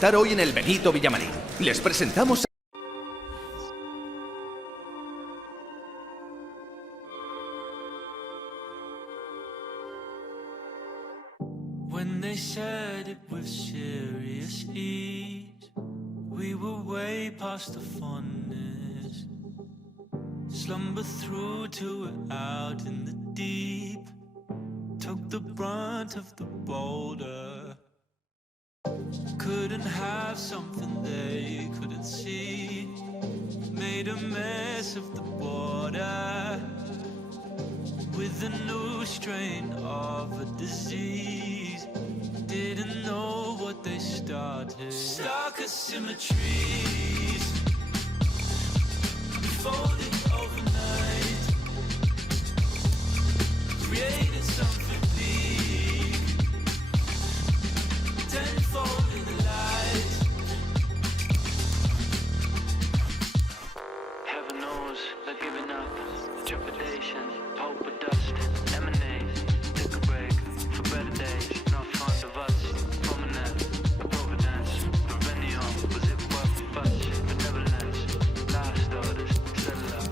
Estar hoy en el Benito Villamarín. Les presentamos When they said it with serious ease, we were way past the fondness. Slumber through to it out in the deep, took the brunt of the boulder. Couldn't have something they couldn't see, made a mess of the border with a new strain of a disease. Didn't know what they started. Stark asymmetries folded overnight, created something big, tenfold in the light. Heaven knows that giving up, trepidation, hope of dust, emanates. Take a break for better days, not fond of us. Prominence, providence, perennial. Was it worth the fuss? Benevolence, last orders, settle up,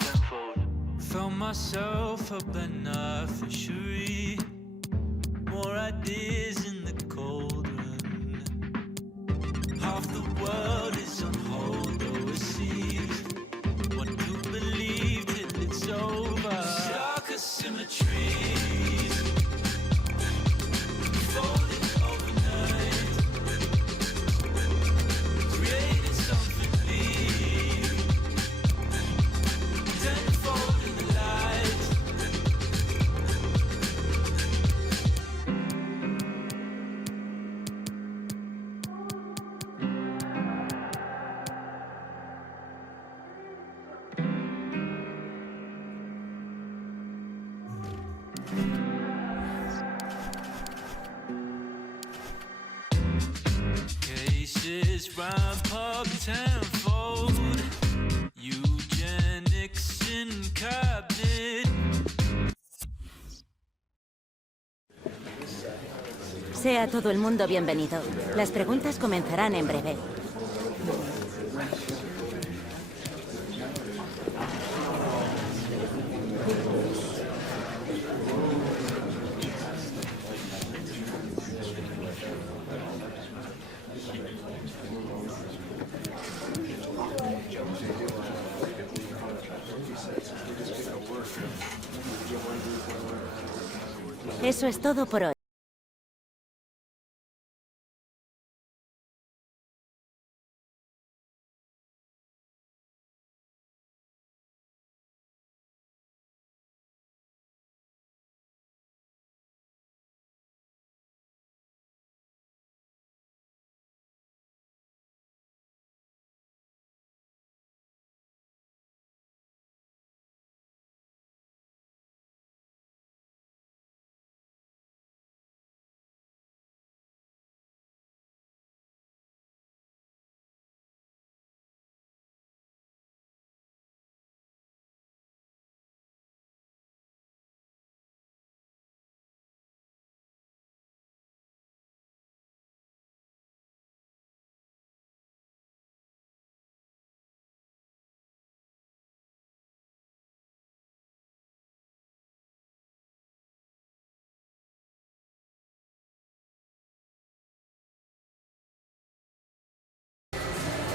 tenfold. Found myself a beneficiary, more ideas in the cauldron. Half the world is on hold overseas. What to believe till it's over. Stark asymmetries folded overnight, created something big, tenfold in the light. Cases ramp up tenfold, eugenics in cabinet. Sea todo el mundo bienvenido. Las preguntas comenzarán en breve. Eso es todo por hoy.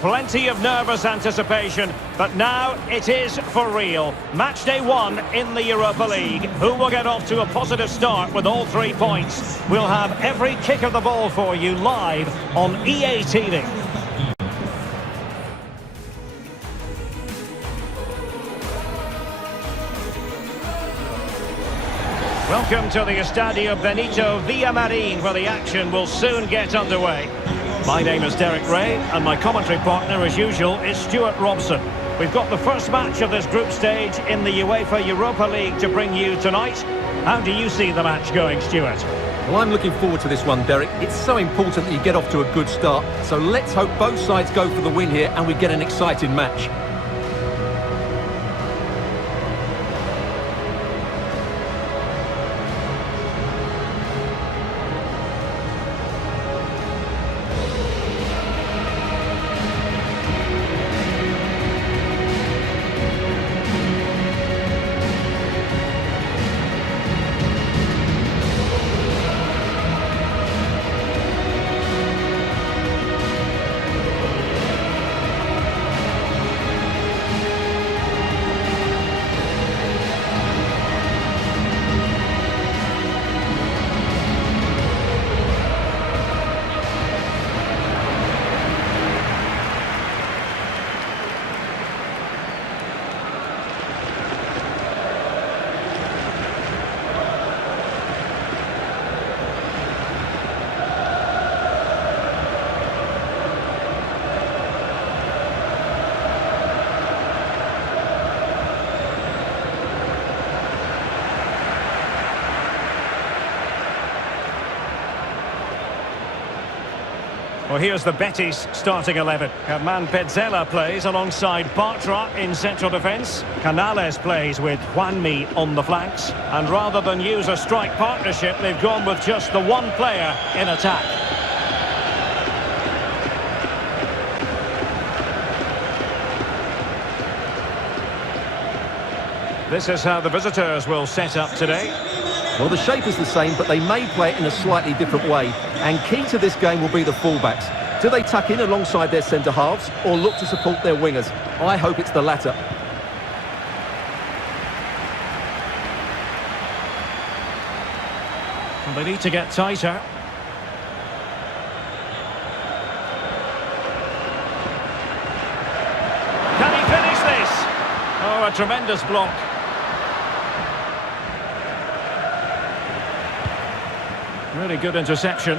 Plenty of nervous anticipation, but now it is for real. Match day 1 in the Europa League. Who will get off to a positive start with all 3 points? We'll have every kick of the ball for you live on EA TV. Welcome to the Estadio Benito Villamarín, where the action will soon get underway. My name is Derek Ray, and my commentary partner, as usual, is Stuart Robson. We've got the first match of this group stage in the UEFA Europa League to bring you tonight. How do you see the match going, Stuart? Well, I'm looking forward to this one, Derek. It's so important that you get off to a good start. So let's hope both sides go for the win here and we get an exciting match. Well, here's the Betis starting 11. Herman Petzela plays alongside Bartra in central defence. Canales plays with Juanmi on the flanks. And rather than use a strike partnership, they've gone with just the one player in attack. This is how the visitors will set up today. Well, the shape is the same, but they may play it in a slightly different way. And key to this game will be the fullbacks. Do they tuck in alongside their centre-halves or look to support their wingers? I hope it's the latter. And they need to get tighter. Can he finish this? Oh, a tremendous block. Really good interception.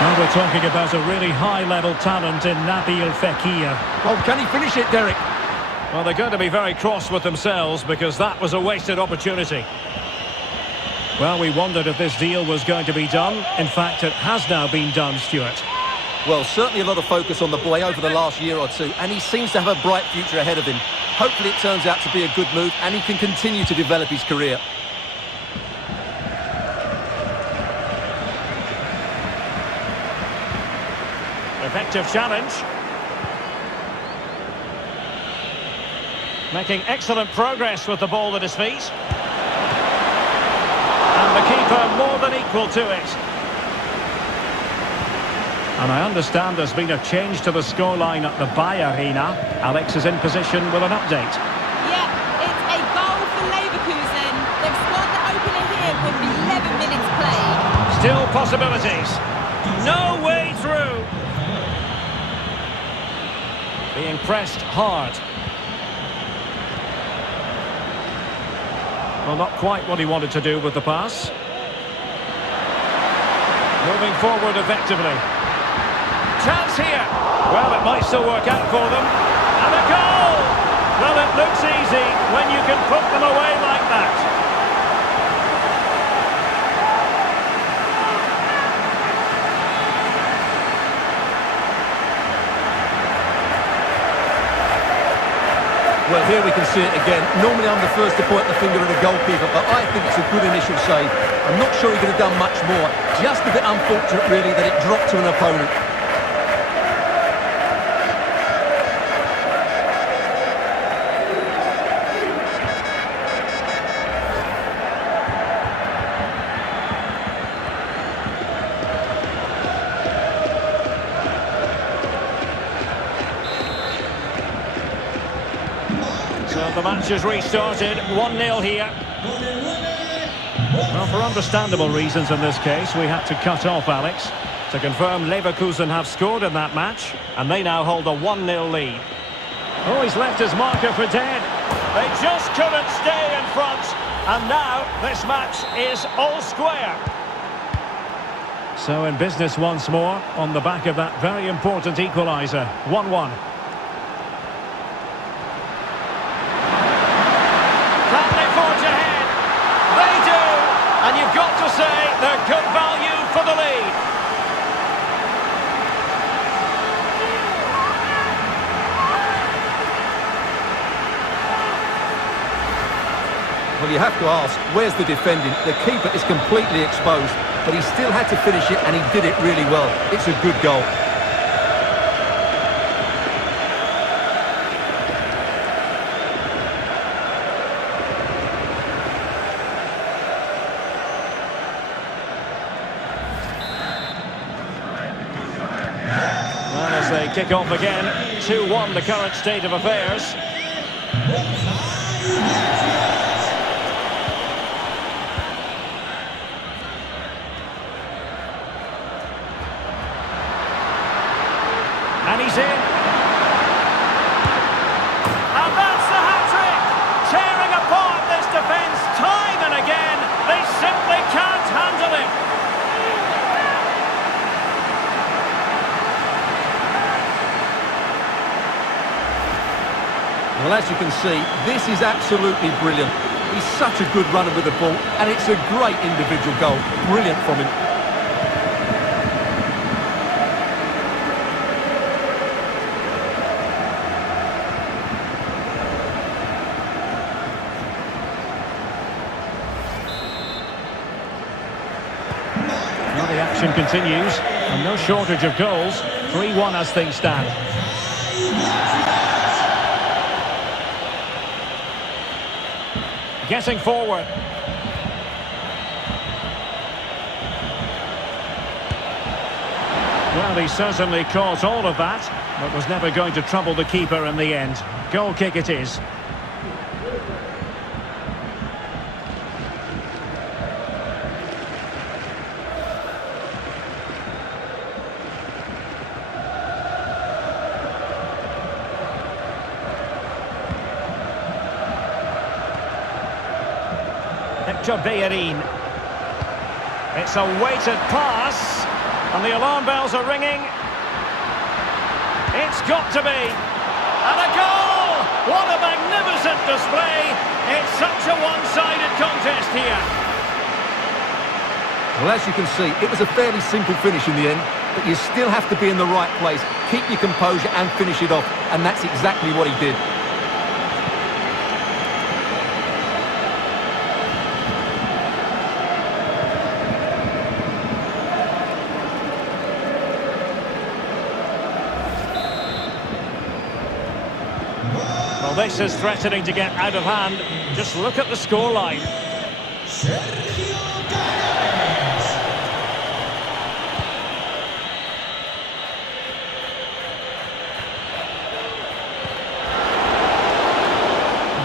Now we're talking about a really high-level talent in Nabil Fekir. Oh, can he finish it, Derek? Well, they're going to be very cross with themselves because that was a wasted opportunity. Well, we wondered if this deal was going to be done. In fact, it has now been done, Stuart. Well, certainly a lot of focus on the boy over the last year or two, and he seems to have a bright future ahead of him. Hopefully it turns out to be a good move and he can continue to develop his career. Effective challenge. Making excellent progress with the ball at his feet. And the keeper more than equal to it. And I understand there's been a change to the scoreline at the Bayer Arena. Alex is in position with an update. Yeah, it's a goal for Leverkusen. They've scored the opener here with 11 minutes played. Still possibilities. No way through. Being pressed hard. Well, not quite what he wanted to do with the pass. Moving forward effectively. Chance here. Well, it might still work out for them. And a goal! Well, it looks easy when you can put them away like that. Well, here we can see it again. Normally I'm the first to point the finger at a goalkeeper, but I think it's a good initial save. I'm not sure he could have done much more. Just a bit unfortunate, really, that it dropped to an opponent. So the match has restarted, 1-0 here. Well, for understandable reasons in this case, we had to cut off Alex. To confirm, Leverkusen have scored in that match, and they now hold a 1-0 lead. Oh, he's left his marker for dead. They just couldn't stay in front, and now this match is all square. So in business once more, on the back of that very important equaliser, 1-1. And you've got to say they're good value for the lead. Well, you have to ask, where's the defending? The keeper is completely exposed, but he still had to finish it, and he did it really well. It's a good goal. Well, as they kick off again, 2-1 the current state of affairs. And he's in. And that's the hat-trick! Tearing apart this defence time and again. They simply can't handle him. Well, as you can see, this is absolutely brilliant. He's such a good runner with the ball, and it's a great individual goal. Brilliant from him. Well, the action continues, and no shortage of goals. 3-1 as things stand. Getting forward. Well, he certainly caused all of that, but was never going to trouble the keeper in the end. Goal kick it is. Betis. It's a weighted pass, and the alarm bells are ringing. It's got to be, and a goal! What a magnificent display! It's such a one-sided contest here. Well, as you can see, it was a fairly simple finish in the end, but you still have to be in the right place, keep your composure and finish it off, and that's exactly what he did. Well, this is threatening to get out of hand. Just look at the scoreline.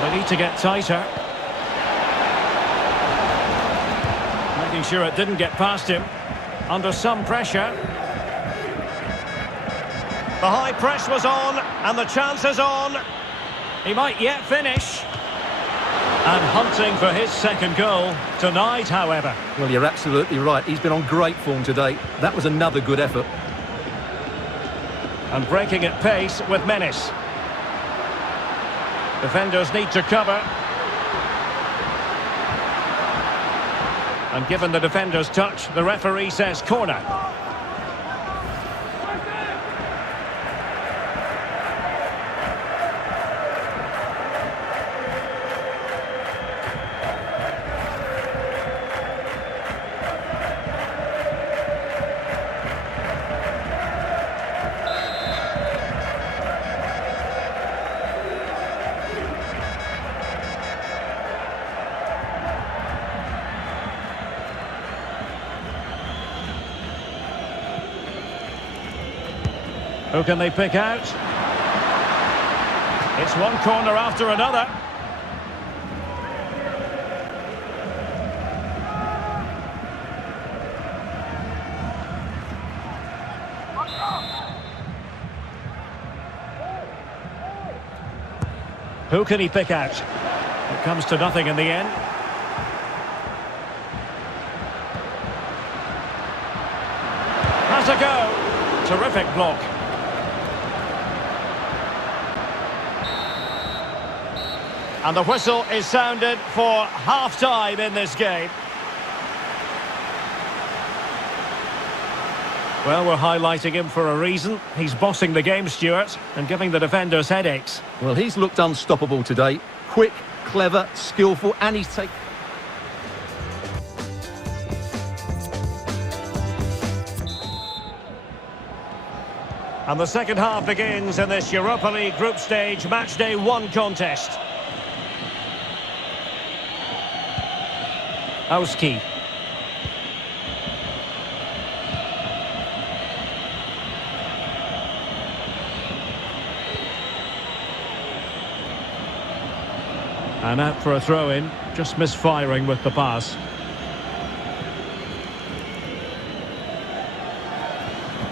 They need to get tighter. Making sure it didn't get past him. Under some pressure. The high press was on, and the chance is on. He might yet finish. And hunting for his second goal tonight, however. Well, you're absolutely right. He's been on great form today. That was another good effort. And breaking at pace with menace. Defenders need to cover. And given the defender's touch, the referee says corner. Who can they pick out? It's one corner after another. Who can he pick out? It comes to nothing in the end. Has a go. Terrific block. And the whistle is sounded for half-time in this game. Well, we're highlighting him for a reason. He's bossing the game, Stuart, and giving the defenders headaches. Well, he's looked unstoppable today. Quick, clever, skillful, and he's taken... And the second half begins in this Europa League group stage match day 1 contest. Auski. And out for a throw-in, just misfiring with the pass.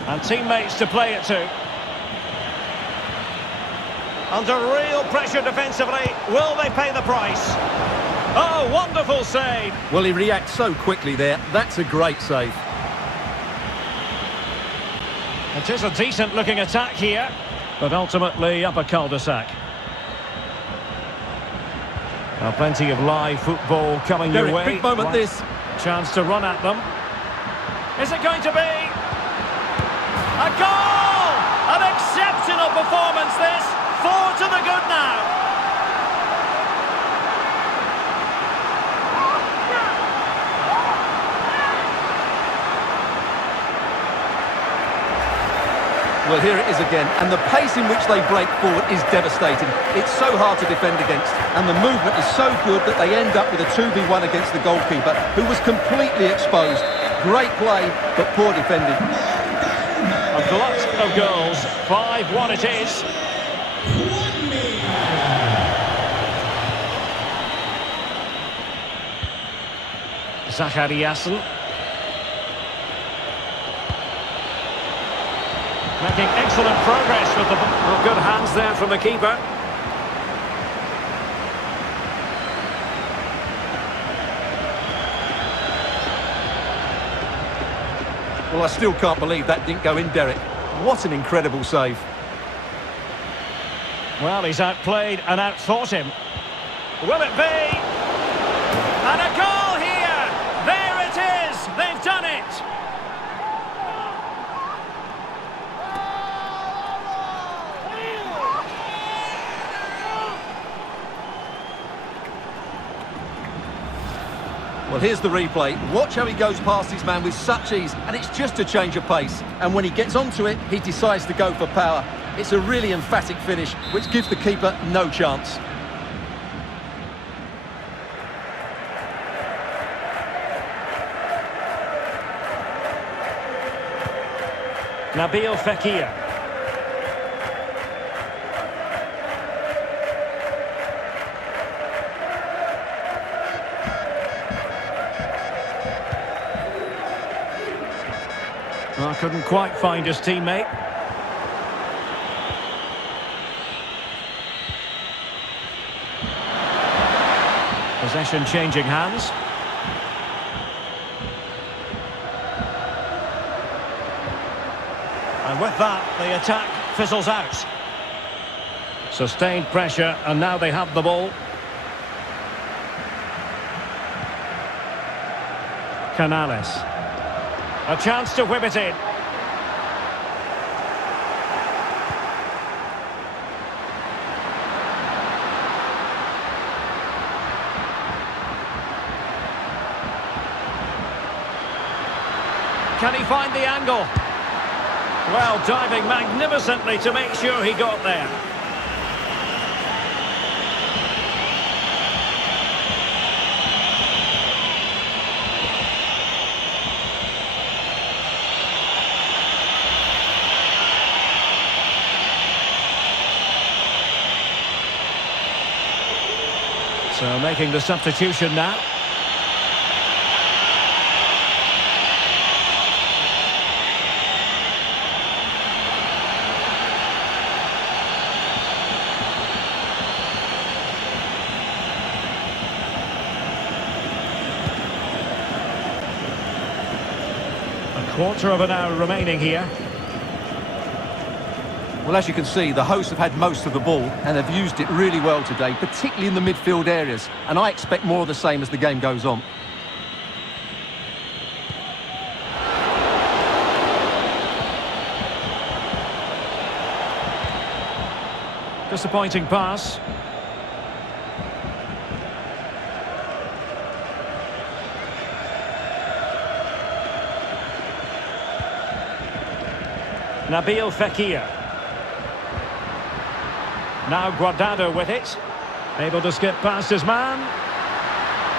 And teammates to play it to. Under real pressure defensively, will they pay the price? Oh, wonderful save! Well, he reacts so quickly there. That's a great save. It is a decent-looking attack here, but ultimately up a cul-de-sac. Now, plenty of live football coming your way. Big moment this. Chance to run at them. Is it going to be? A goal! An exceptional performance this. 4 to the good now. Well, here it is again, and the pace in which they break forward is devastating. It's so hard to defend against, and the movement is so good that they end up with a 2v1 against the goalkeeper, who was completely exposed. Great play, but poor defending. A glut of goals. 5-1 it is. Zachariasen. Making excellent progress with the good hands there from the keeper. Well, I still can't believe that didn't go in, Derek. What an incredible save. Well, he's outplayed and outthought him. Will it be? And a goal here! There it is! They've done it! Well, here's the replay. Watch how he goes past his man with such ease, and it's just a change of pace. And when he gets onto it, he decides to go for power. It's a really emphatic finish, which gives the keeper no chance. Nabil Fekir. Well, couldn't quite find his teammate. Possession changing hands. And with that, the attack fizzles out. Sustained pressure, and now they have the ball. Canales. A chance to whip it in. Can he find the angle? Well, diving magnificently to make sure he got there. So making the substitution now. A quarter of an hour remaining here. Well, as you can see, the hosts have had most of the ball and have used it really well today, particularly in the midfield areas. And I expect more of the same as the game goes on. disappointing pass. Nabil Fekir. Now Guardado with it. Able to skip past his man.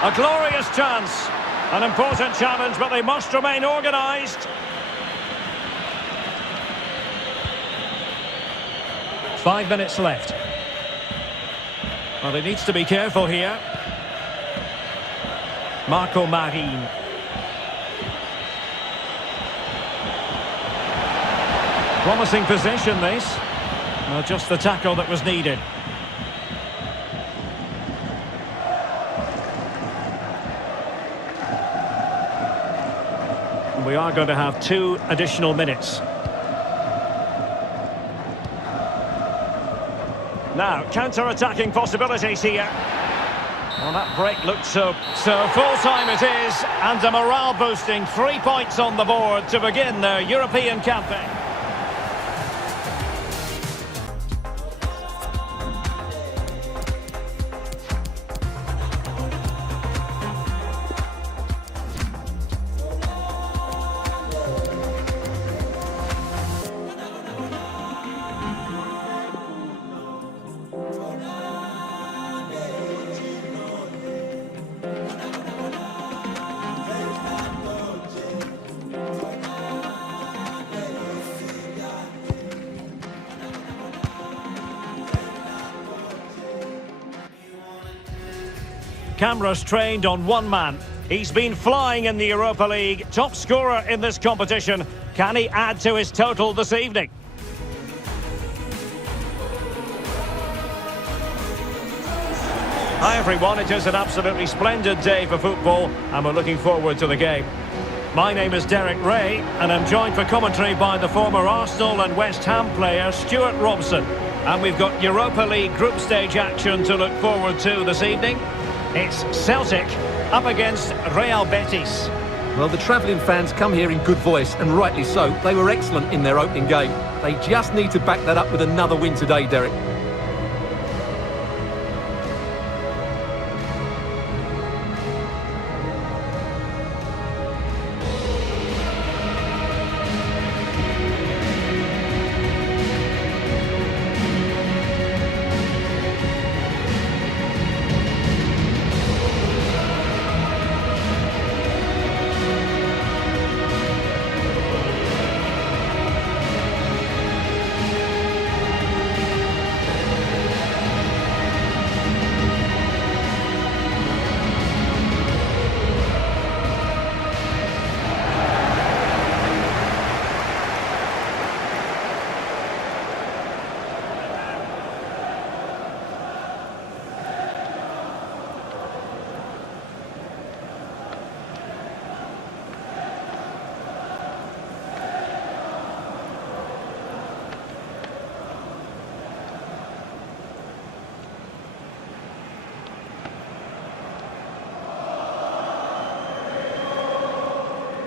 A glorious chance. An important challenge, but they must remain organised. 5 minutes left. Well, he needs to be careful here. Marco Marin. Promising possession, this. Well, just the tackle that was needed. We are going to have 2 additional minutes. Now, counter-attacking possibilities here. Well, that break looked so full-time it is, and a morale-boosting 3 points on the board to begin their European campaign. Cameras trained on one man. He's been flying in the Europa League, top scorer in this competition. Can he add to his total this evening? Hi everyone, it is an absolutely splendid day for football and we're looking forward to the game. My name is Derek Ray and I'm joined for commentary by the former Arsenal and West Ham player Stuart Robson. And we've got Europa League group stage action to look forward to this evening. It's Celtic up against Real Betis. Well, the travelling fans come here in good voice, and rightly so. They were excellent in their opening game. They just need to back that up with another win today, Derek.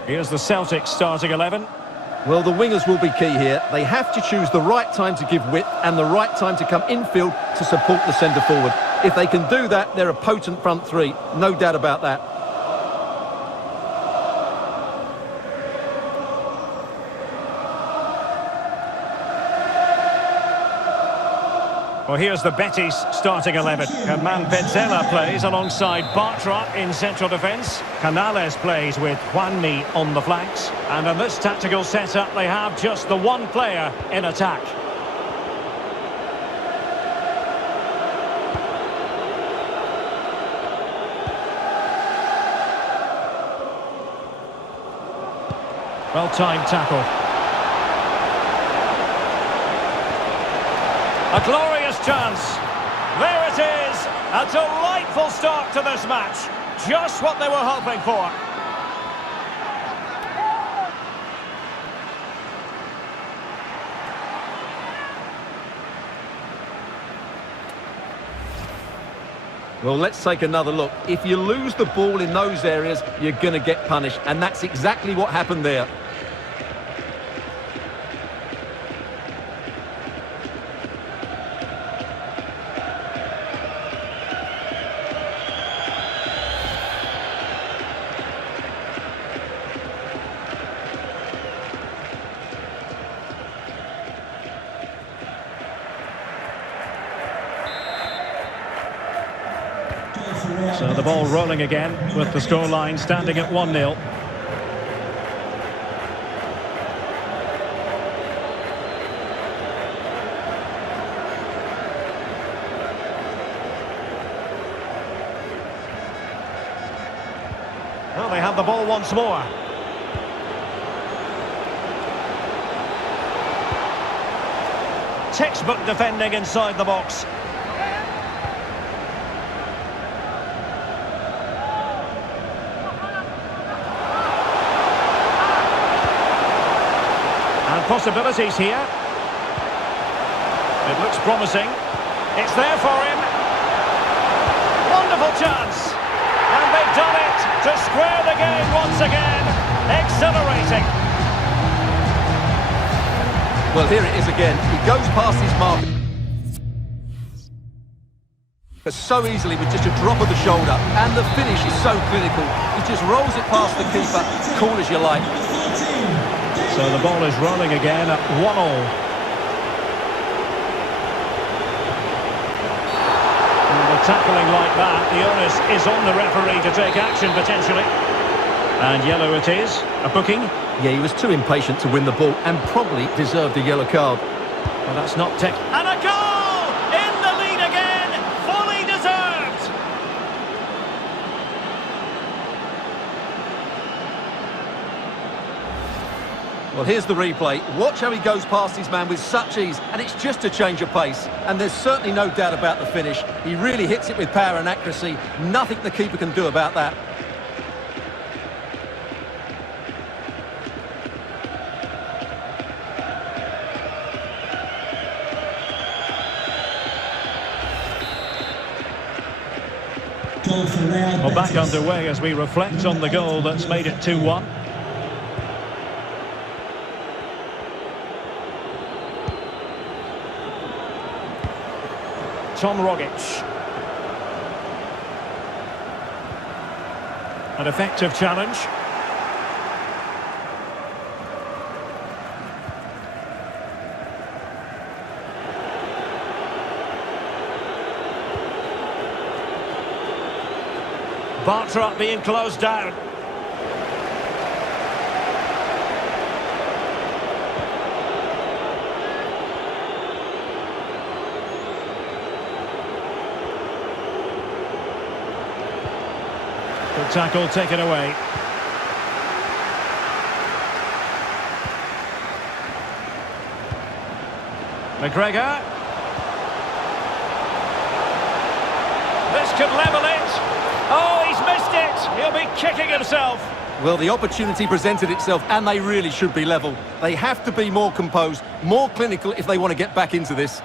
Here's the Celtic starting 11. Well, the wingers will be key here. They have to choose the right time to give width and the right time to come infield to support the centre forward. If they can do that, they're a potent front three. No doubt about that. Well, here's the Betis starting 11. Herman Petzela plays alongside Bartra in central defence. Canales plays with Juanmi on the flanks. And in this tactical setup, they have just the one player in attack. Well-timed tackle. A glorious chance. There it is. A delightful start to this match. Just what they were hoping for. Well, let's take another look. If you lose the ball in those areas, you're going to get punished. And that's exactly what happened there. So the ball rolling again with the scoreline standing at 1-0. Well, they have the ball once more. Textbook defending inside the box. And possibilities here. It looks promising. It's there for him. Wonderful chance. And they've done it to square the game once again. Exhilarating. Well, here it is again. He goes past his mark so easily with just a drop of the shoulder. And the finish is so clinical. He just rolls it past the keeper, cool as you like. So the ball is rolling again at 1-1. With tackling like that, the onus is on the referee to take action potentially. And yellow it is. A booking. Yeah, he was too impatient to win the ball and probably deserved a yellow card. Well, that's not tech. And a goal! In the lead again! Fully deserved! Well, here's the replay. Watch how he goes past his man with such ease, and it's just a change of pace. And there's certainly no doubt about the finish. He really hits it with power and accuracy. Nothing the keeper can do about that. Well, back underway as we reflect on the goal that's made it 2-1. Tom Rogic. An effective challenge. Bartra being closed down. Good tackle taken away. McGregor. This could level it. Oh, he's missed it. He'll be kicking himself. Well, the opportunity presented itself, and they really should be level. They have to be more composed, more clinical if they want to get back into this.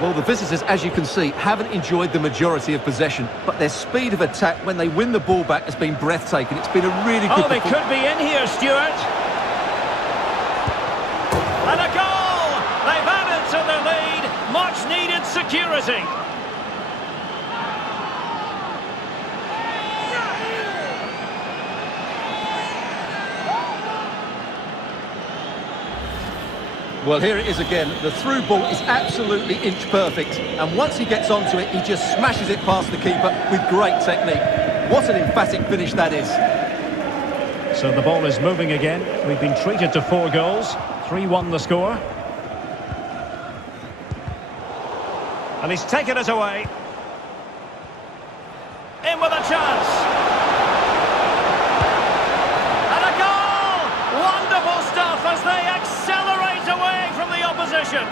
Well, the visitors, as you can see, haven't enjoyed the majority of possession, but their speed of attack when they win the ball back has been breathtaking. It's been a really good... Oh, they could be in here, Stuart. And a goal! They've added to the lead. Much needed security. Well, here it is again. The through ball is absolutely inch perfect. And once he gets onto it, he just smashes it past the keeper with great technique. What an emphatic finish that is. So the ball is moving again. We've been treated to 4 goals. 3-1 the score. And he's taken it away. In with a chance. And a goal! Wonderful stuff as they accelerate away from the opposition.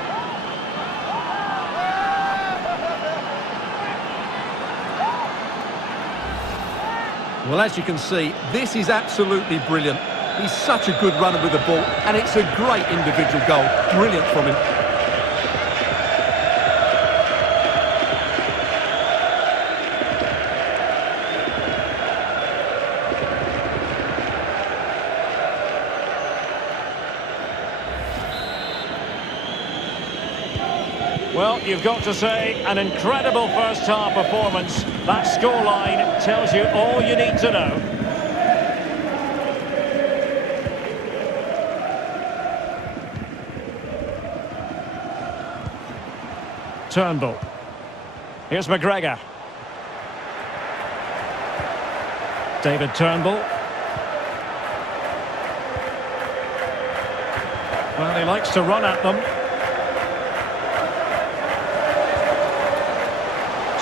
Well, as you can see, this is absolutely brilliant. He's such a good runner with the ball, and it's a great individual goal. Brilliant from him. Well, you've got to say, an incredible first-half performance. That scoreline tells you all you need to know. Turnbull. Here's McGregor. David Turnbull. Well, he likes to run at them.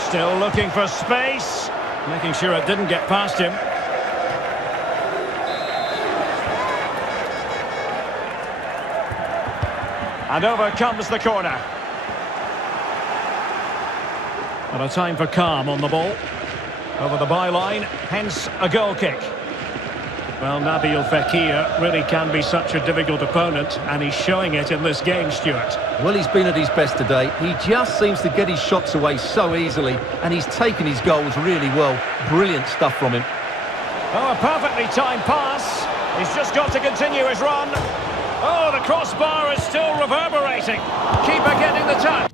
Still looking for space. Making sure it didn't get past him. And over comes the corner. And a time for calm on the ball. Over the byline, hence a goal kick. Well, Nabil Fekir really can be such a difficult opponent, and he's showing it in this game, Stuart. Well, he's been at his best today. He just seems to get his shots away so easily, and he's taken his goals really well. Brilliant stuff from him. Oh, a perfectly timed pass. He's just got to continue his run. Oh, the crossbar is still reverberating. Keeper getting the touch.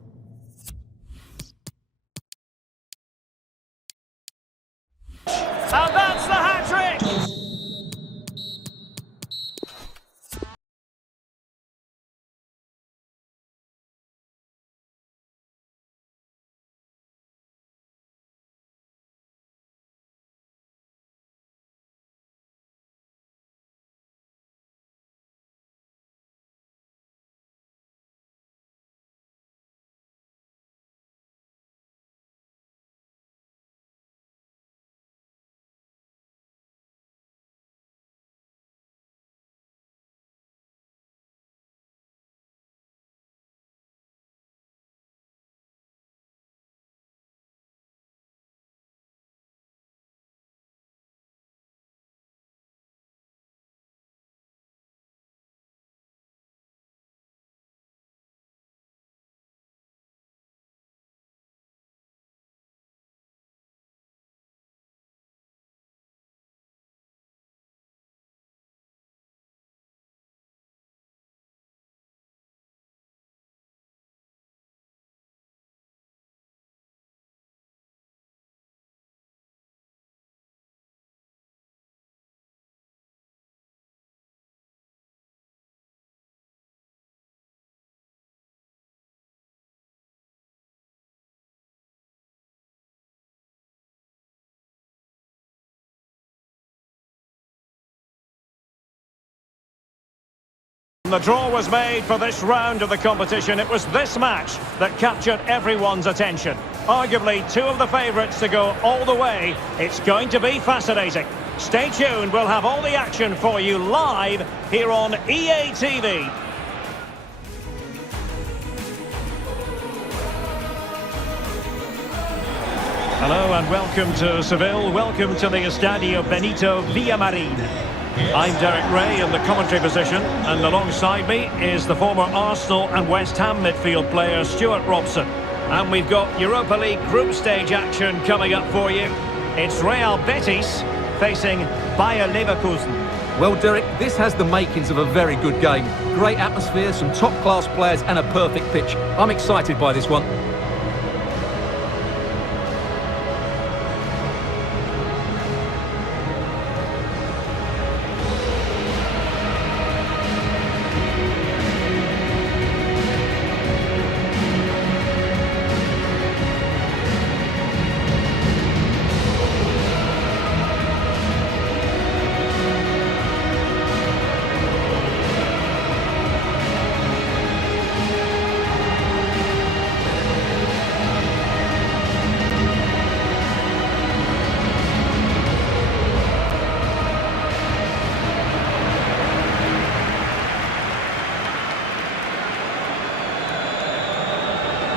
And that's the hat-trick! The draw was made for this round of the competition. It was this match that captured everyone's attention. Arguably two of the favourites to go all the way. It's going to be fascinating. Stay tuned, we'll have all the action for you live here on EA TV. Hello and welcome to Seville. Welcome to the Estadio Benito Villamarin. I'm Derek Ray in the commentary position, and alongside me is the former Arsenal and West Ham midfield player Stuart Robson. And we've got Europa League group stage action coming up for you. It's Real Betis facing Bayer Leverkusen. Well, Derek, this has the makings of a very good game. Great atmosphere, some top-class players and a perfect pitch. I'm excited by this one.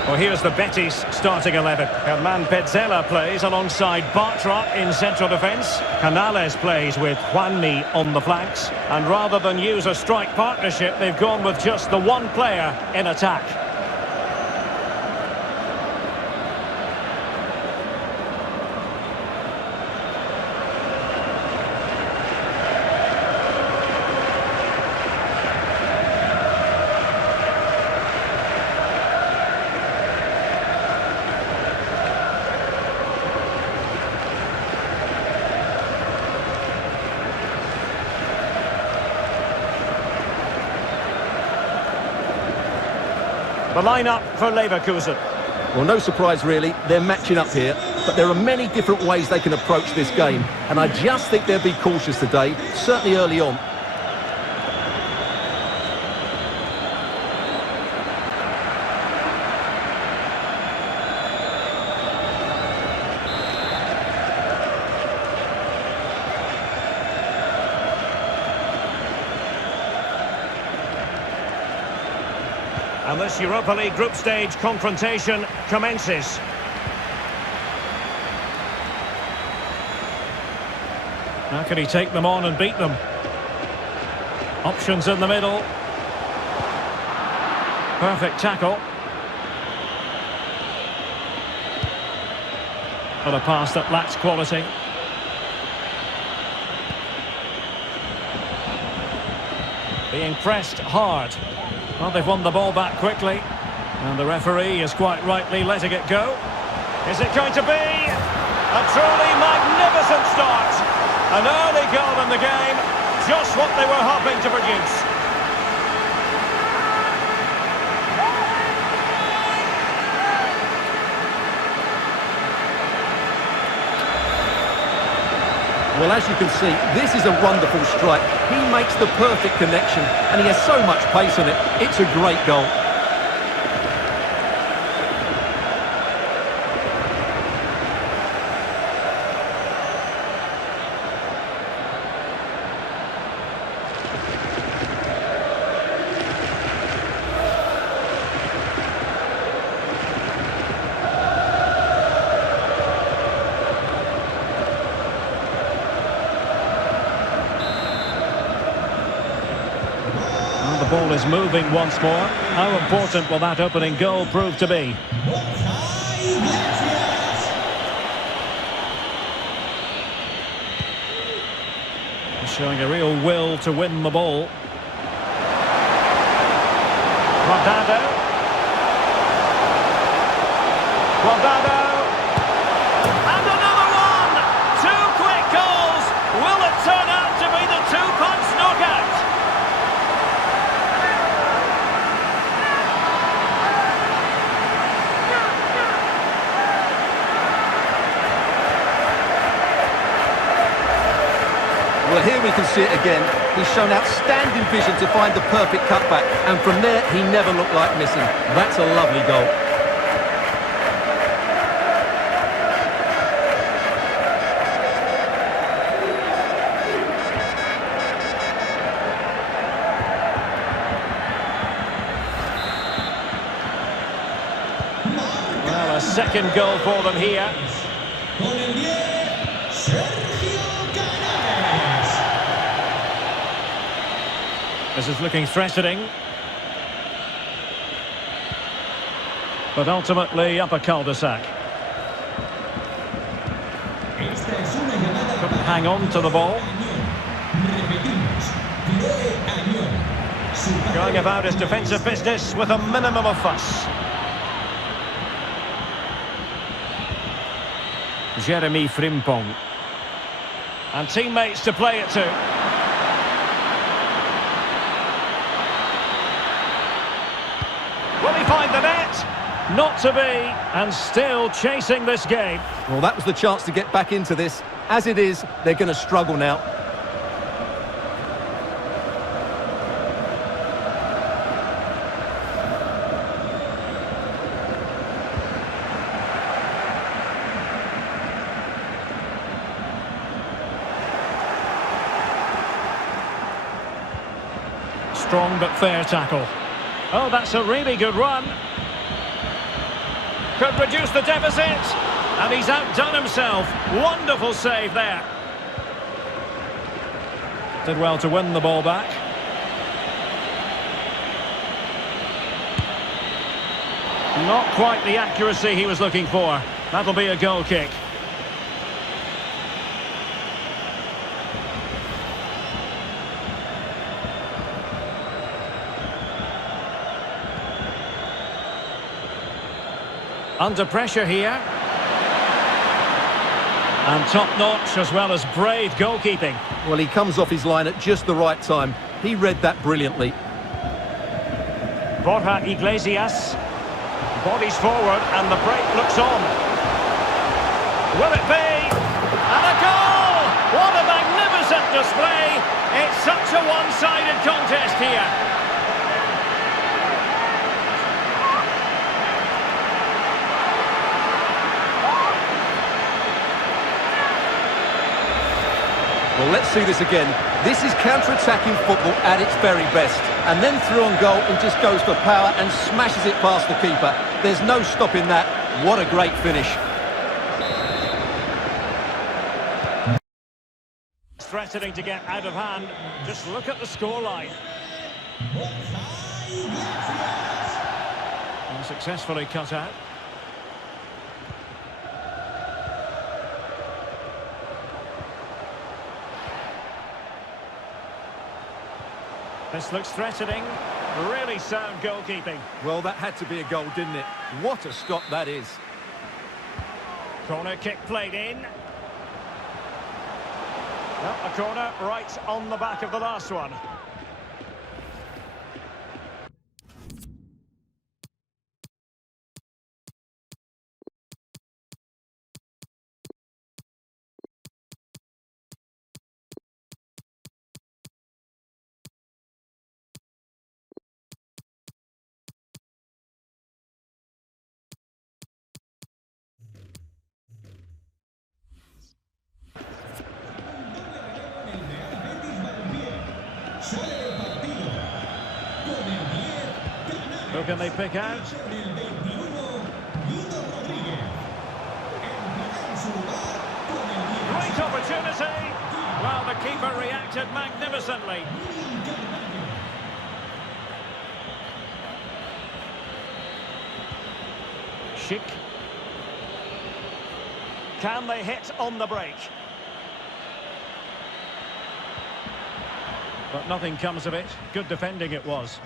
Well, here's the Betis starting 11. Herman Petzela plays alongside Bartra in central defence. Canales plays with Juanmi on the flanks. And rather than use a strike partnership, they've gone with just the one player in attack. The lineup for Leverkusen. Well, no surprise really, they're matching up here, but there are many different ways they can approach this game, and I just think they'll be cautious today, certainly early on. And this Europa League group stage confrontation commences. How can he take them on and beat them? Options in the middle. Perfect tackle. But a pass that lacks quality. Being pressed hard. Well, they've won the ball back quickly. And the referee is quite rightly letting it go. Is it going to be a truly magnificent start? An early goal in the game. Just what they were hoping to produce. Well, as you can see, this is a wonderful strike. He makes the perfect connection, and he has so much pace on it. It's a great goal. The ball is moving once more. How important will that opening goal prove to be? Showing a real will to win the ball. Guardado. And another one! Two quick goals! Will it turn out to be the two-punch knockout? Well, here we can see it again. He's shown outstanding vision to find the perfect cutback, and from there, he never looked like missing. That's a lovely goal. Well, a second goal for them here. This is looking threatening. But ultimately up a cul-de-sac. Couldn't hang on to the ball. Going about his defensive business with a minimum of fuss. Jeremy Frimpong. And teammates to play it to. Will he find the net? Not to be, and still chasing this game. Well, that was the chance to get back into this. As it is, they're going to struggle now. Strong but fair tackle. Oh, that's a really good run. Could reduce the deficit. And he's outdone himself. Wonderful save there. Did well to win the ball back. Not quite the accuracy he was looking for. That'll be a goal kick. Under pressure here. And top-notch as well as brave goalkeeping. Well, he comes off his line at just the right time. He read that brilliantly. Borja Iglesias. Bodies forward and the break looks on. Will it be? And a goal! What a magnificent display! It's such a one-sided contest here. Well, let's see this again. This is counter-attacking football at its very best. And then through on goal, he just goes for power and smashes it past the keeper. There's no stopping that. What a great finish. Threatening to get out of hand. Just look at the scoreline. And successfully cut out. This looks threatening. Really sound goalkeeping. Well, that had to be a goal, didn't it? What a stop that is. Corner kick played in. Well, a corner right on the back of the last one. Who can they pick out? Great opportunity. Well, the keeper reacted magnificently. Schick. Can they hit on the break? But nothing comes of it. Good defending it was.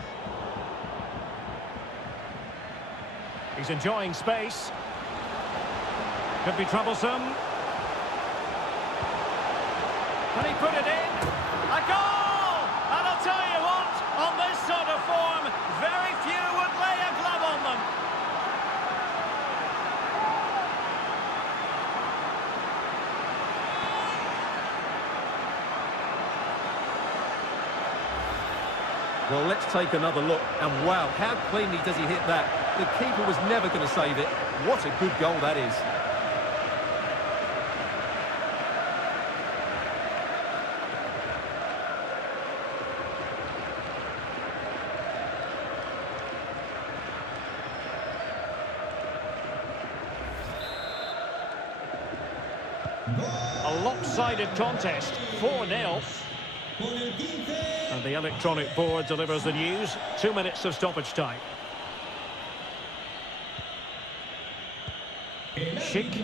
He's enjoying space. Could be troublesome. Can he put it in? A goal! And I'll tell you what, on this sort of form, very few would lay a glove on them. Well, let's take another look. And wow, how cleanly does he hit that? The keeper was never going to save it. What a good goal that is. A lopsided contest, 4-0. And the electronic board delivers the news. 2 minutes of stoppage time. Schick.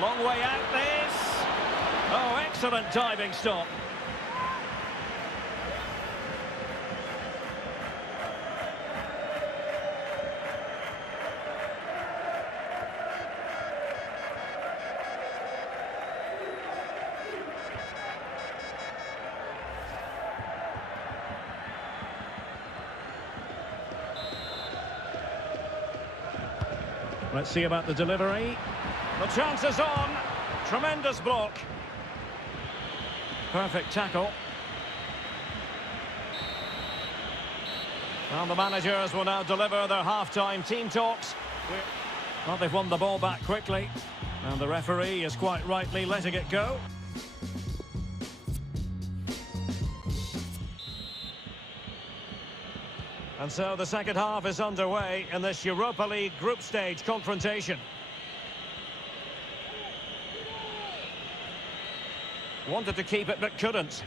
Long way out this. Oh, excellent diving stop. Let's see about the delivery. The chance is on. Tremendous block. Perfect tackle. Well, the managers will now deliver their half-time team talks. Well, they've won the ball back quickly. And the referee is quite rightly letting it go. And so the second half is underway in this Europa League group stage confrontation. Wanted to keep it but couldn't.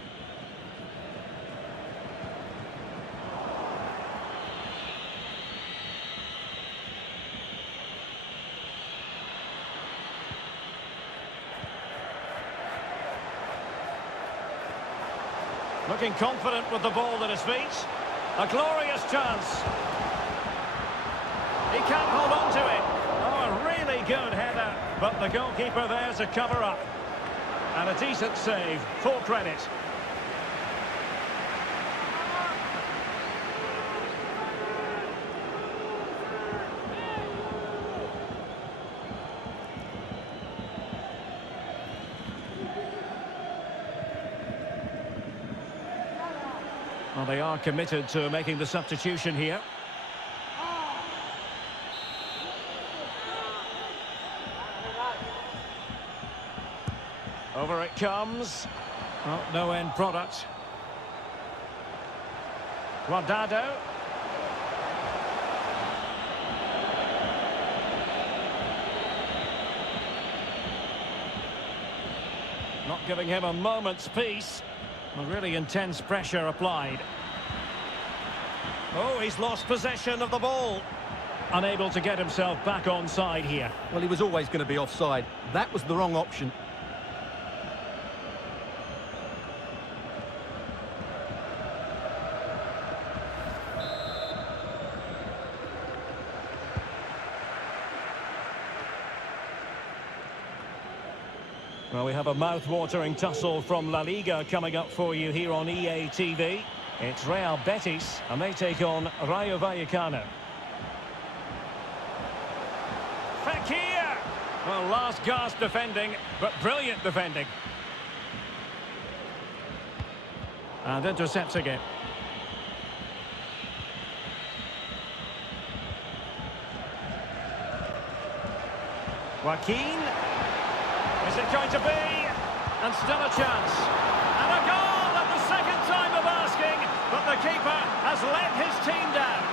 Looking confident with the ball at his feet. A glorious chance. He can't hold on to it. Oh, a really good header. But the goalkeeper there to cover up. And a decent save. Full credit. they are committed to making the substitution here. Over it comes. Oh, no end product. Rodado. Not giving him a moment's peace. A really intense pressure applied. Oh, he's lost possession of the ball. Unable to get himself back on side here. Well, he was always going to be offside. That was the wrong option. Well, we have a mouth-watering tussle from La Liga coming up for you here on EA TV. It's Real Betis, and they take on Rayo Vallecano. Fekir! Well, last gasp defending, but brilliant defending. And intercepts again. Joaquin. Is it going to be? And still a chance. And a goal at the second time of asking, but the keeper has let his team down.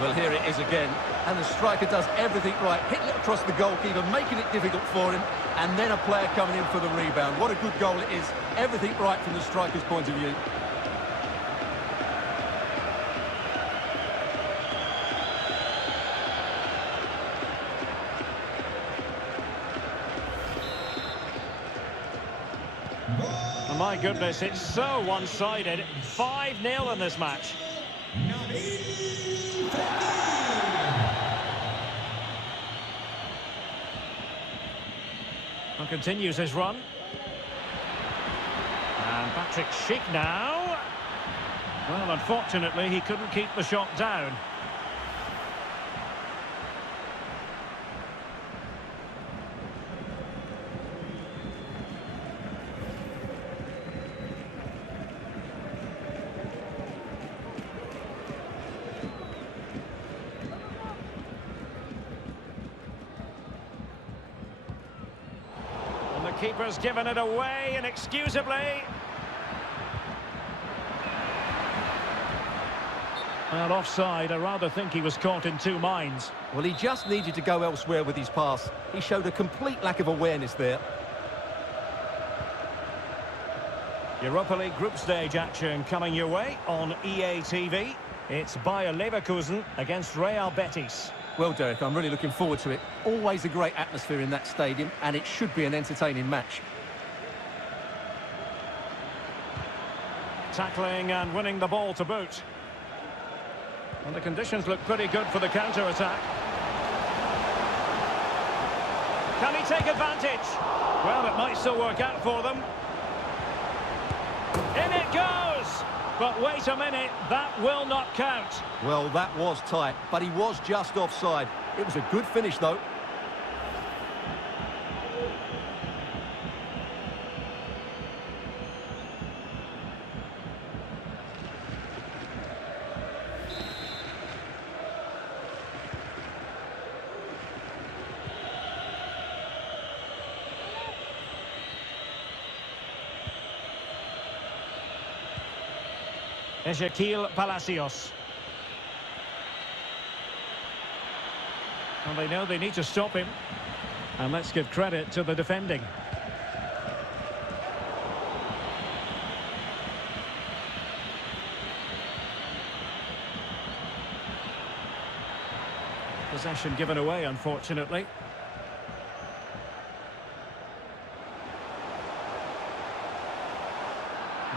Well, here it is again. And the striker does everything right. Hitting it across the goalkeeper, making it difficult for him. And then a player coming in for the rebound. What a good goal it is. Everything right from the striker's point of view. My goodness, it's so one-sided. 5-0 in this match. And continues his run. And Patrick Schick now. Well, unfortunately, he couldn't keep the shot down. Keeper's given it away inexcusably. Well, offside. I rather think he was caught in two minds. Well, he just needed to go elsewhere with his pass. He showed a complete lack of awareness there. Europa League group stage action coming your way on EA TV. It's Bayer Leverkusen against Real Betis. Well, Derek, I'm really looking forward to it. Always a great atmosphere in that stadium, and it should be an entertaining match. Tackling and winning the ball to boot. And the conditions look pretty good for the counter-attack. Can he take advantage? Well, it might still work out for them. In it goes! But wait a minute, that will not count. Well, that was tight, but he was just offside. It was a good finish, though. Ezequiel Palacios. Well, they know they need to stop him. And let's give credit to the defending. Possession given away, unfortunately.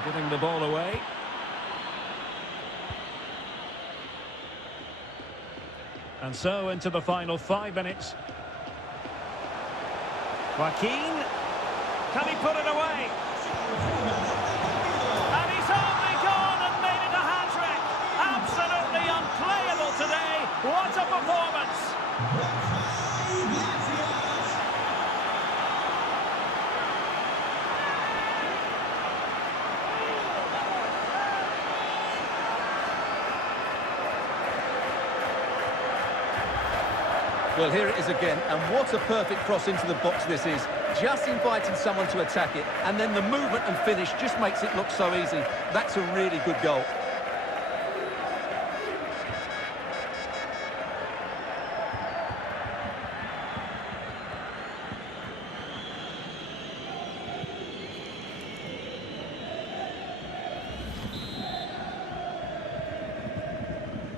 Giving the ball away. And so into the final 5 minutes. Joaquin. Can he put it away? And he's only gone and made it a hat-trick. Absolutely unplayable today. What a performance. Well, here it is again, and what a perfect cross into the box this is. Just inviting someone to attack it, and then the movement and finish just makes it look so easy. That's a really good goal.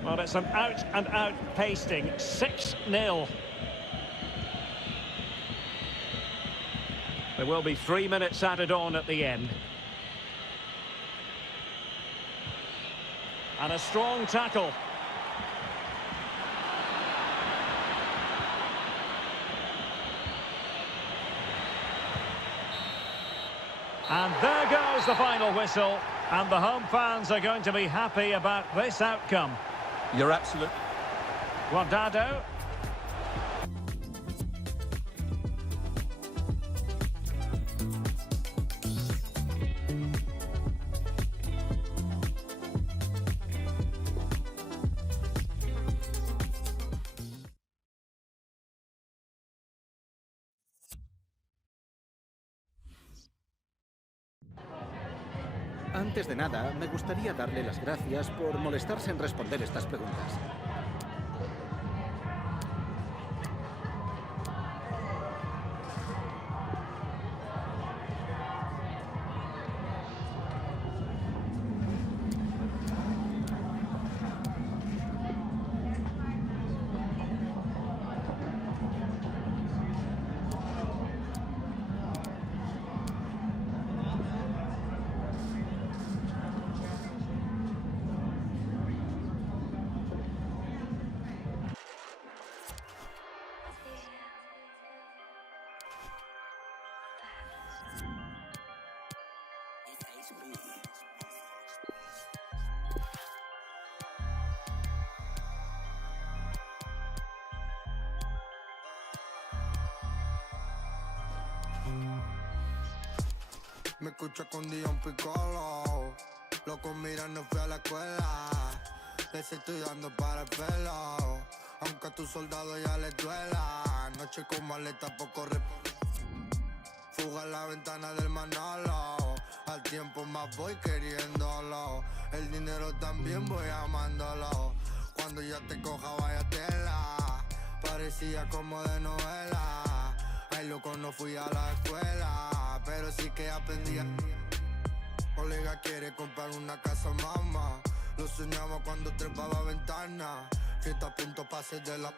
Well, it's an out-and-out pasting, 6-0. There will be 3 minutes added on at the end. And a strong tackle. And there goes the final whistle. And the home fans are going to be happy about this outcome. You're absolute. Guardado. Antes de nada, me gustaría darle las gracias por molestarse en responder estas preguntas. Me escucho escondido un picolo. Loco, mira, no fui a la escuela. Les estoy dando para el pelo. Aunque a tu soldado ya le duela. Noche con maleta, poco fuga en la ventana del Manolo. Al tiempo más voy queriéndolo. El dinero también voy amándolo. Cuando ya te coja vaya tela. Parecía como de novela. Ay, loco, no fui a la escuela, pero sí que aprendí. Colega quiere comprar una casa, mamá. Lo soñaba cuando trepaba ventana. Fiesta a punto pase de la...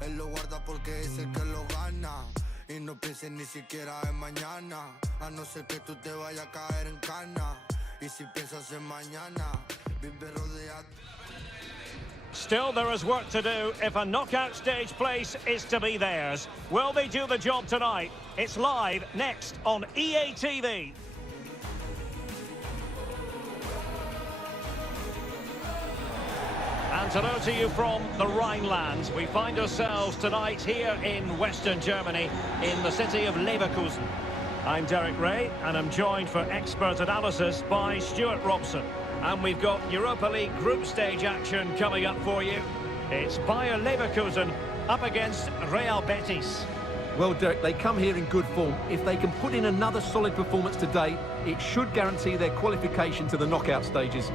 Él lo guarda porque es el que lo gana. Y no pienses ni siquiera en mañana. A no ser que tú te vayas a caer en cana. Y si piensas en mañana, vive rodeado. Still, there is work to do if a knockout stage place is to be theirs. Will they do the job tonight? It's live next on EA TV. And hello to you from the Rhineland. We find ourselves tonight here in Western Germany, in the city of Leverkusen. I'm Derek Ray, and I'm joined for expert analysis by Stuart Robson. And we've got Europa League group stage action coming up for you. It's Bayer Leverkusen up against Real Betis. Well, Derek, they come here in good form. If they can put in another solid performance today, it should guarantee their qualification to the knockout stages.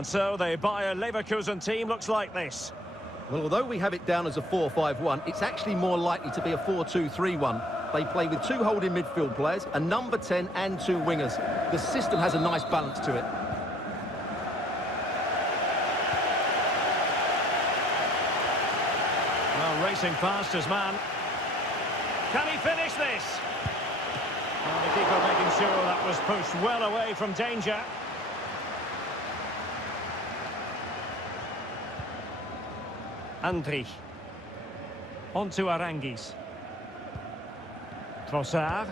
And so the Bayer Leverkusen team looks like this. Well, although we have it down as a 4-5-1, it's actually more likely to be a 4-2-3-1. They play with 2 holding midfield players, a number 10 and 2 wingers. The system has a nice balance to it. Well, racing past his man. Can he finish this? Well, the keeper making sure that was pushed well away from danger. Andri. On to Arangis. Trossard.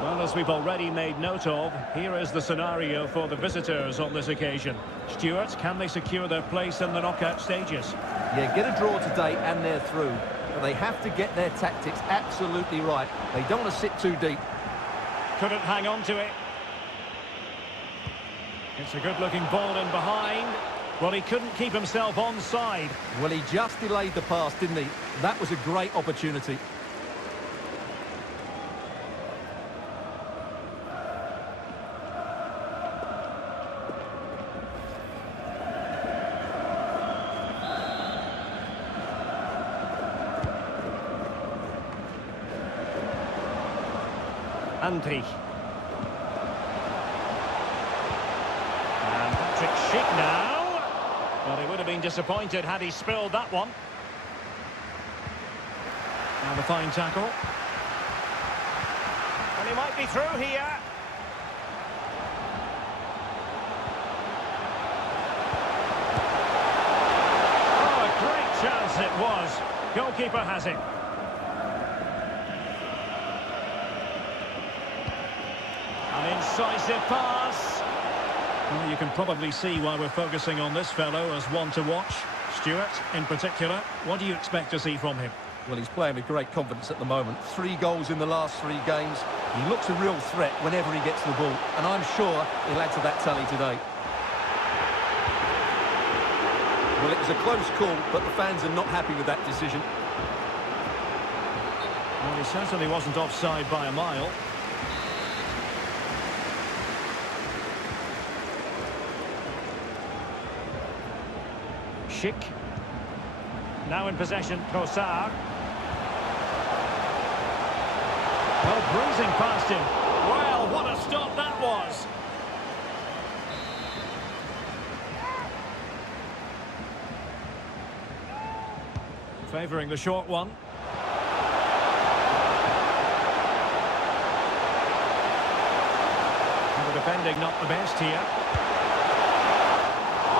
Well, as we've already made note of, here is the scenario for the visitors on this occasion. Stuart, can they secure their place in the knockout stages? Yeah, get a draw today and they're through. But they have to get their tactics absolutely right. They don't want to sit too deep. Couldn't hang on to it. It's a good-looking ball in behind. Well, he couldn't keep himself onside. Well, he just delayed the pass, didn't he? That was a great opportunity. Andri. And Patrick Schick now. Well, he would have been disappointed had he spilled that one. And a fine tackle. And he might be through here. Oh, a great chance it was. Goalkeeper has it. An incisive pass. Well, you can probably see why we're focusing on this fellow as one to watch. Stuart, in particular, what do you expect to see from him? Well, he's playing with great confidence at the moment. 3 goals in the last 3 games. He looks a real threat whenever he gets the ball, and I'm sure he'll add to that tally today. Well, it was a close call, but the fans are not happy with that decision. Well, he certainly wasn't offside by a mile. Schick. Now in possession, Trossard. Well, bruising past him. Well, what a stop that was. Favouring the short one. And the defending not the best here.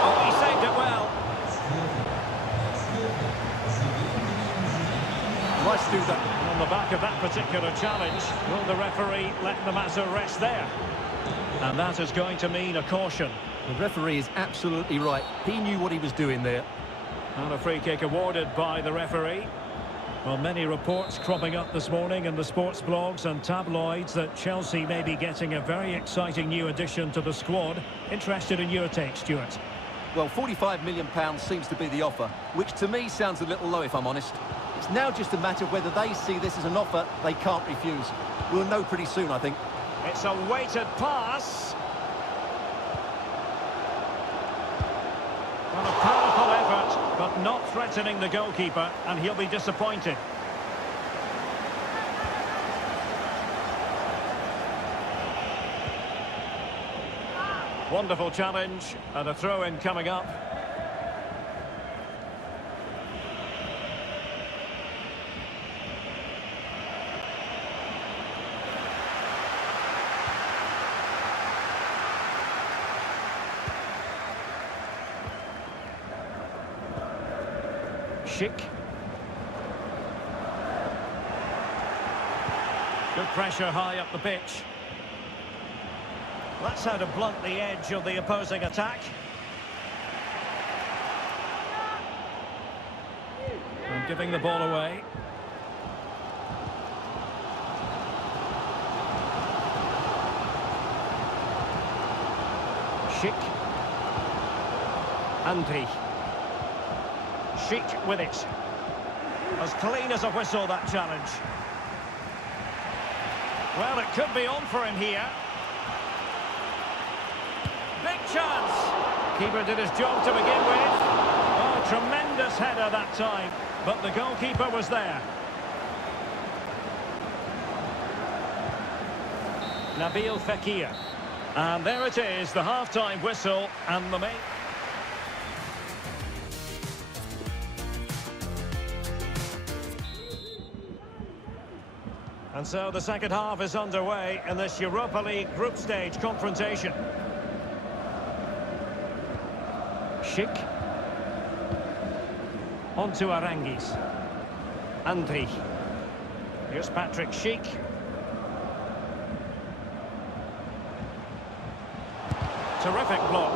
Oh, he saved it well. Nice to do that. And on the back of that particular challenge, will the referee let the matter rest there? And that is going to mean a caution. The referee is absolutely right. He knew what he was doing there. And a free kick awarded by the referee. Well, many reports cropping up this morning in the sports blogs and tabloids that Chelsea may be getting a very exciting new addition to the squad. Interested in your take, Stuart? Well, £45 million seems to be the offer, which to me sounds a little low if I'm honest. It's now just a matter of whether they see this as an offer they can't refuse. We'll know pretty soon, I think. It's a weighted pass. Well, a powerful effort, but not threatening the goalkeeper, and he'll be disappointed. Wonderful challenge, and a throw-in coming up. Schick. Good pressure high up the pitch. That's how to blunt the edge of the opposing attack. And giving the ball away. Schick. Andri. Schick with it. As clean as a whistle, that challenge. Well, it could be on for him here. chance. Keeper did his job to begin with. Oh, tremendous header that time. But the goalkeeper was there. Nabil Fekir. And there it is, the half-time whistle and the main... And so the second half is underway in this Europa League group stage confrontation. Schick. On to Aranguis. Andri. Here's Patrick Schick. Terrific block.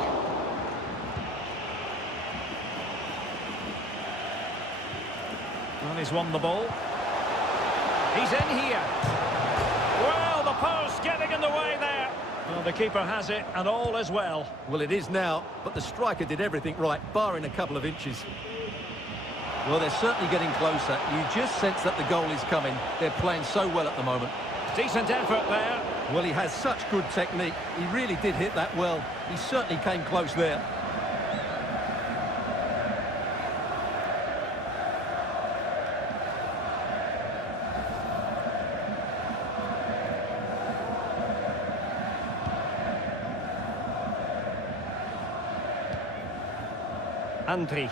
Well, he's won the ball. He's in here. Well, the post getting in the way there. Well, the keeper has it, and all is well. Well, it is now, but the striker did everything right, barring a couple of inches. Well, they're certainly getting closer. You just sense that the goal is coming. They're playing so well at the moment. Decent effort there. Well, he has such good technique. He really did hit that well. He certainly came close there. Andri.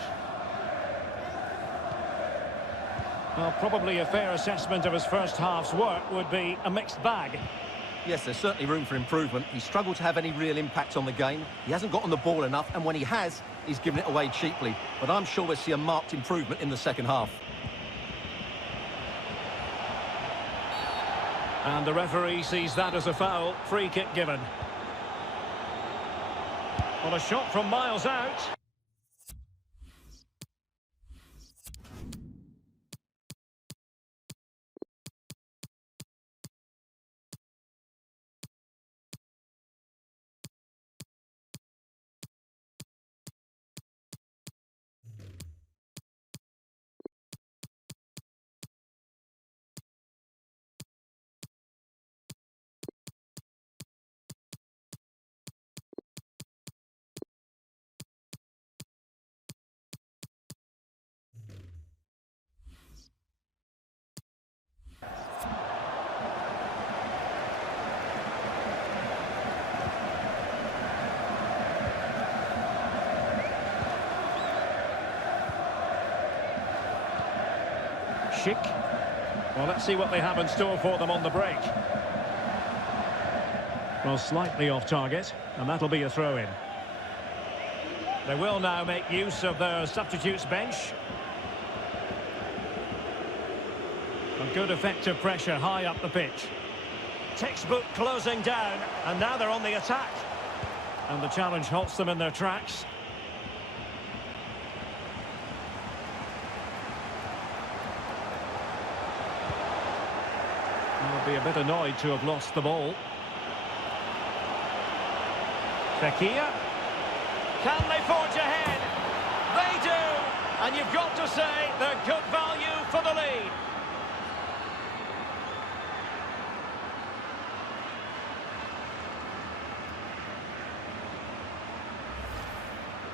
Well, probably a fair assessment of his first half's work would be a mixed bag. Yes, there's certainly room for improvement. He struggled to have any real impact on the game. He hasn't got on the ball enough, and when he has, he's given it away cheaply. But I'm sure we'll see a marked improvement in the second half. And the referee sees that as a foul. Free kick given. Well, a shot from miles out. Schick. Well, let's see what they have in store for them on the break. Well, slightly off target, and that'll be a throw-in. They will now make use of their substitutes bench. A good effective pressure high up the pitch. Textbook closing down, and now they're on the attack. And the challenge halts them in their tracks. Be a bit annoyed to have lost the ball. Fekir. Can they forge ahead? They do! And you've got to say they're good value for the lead.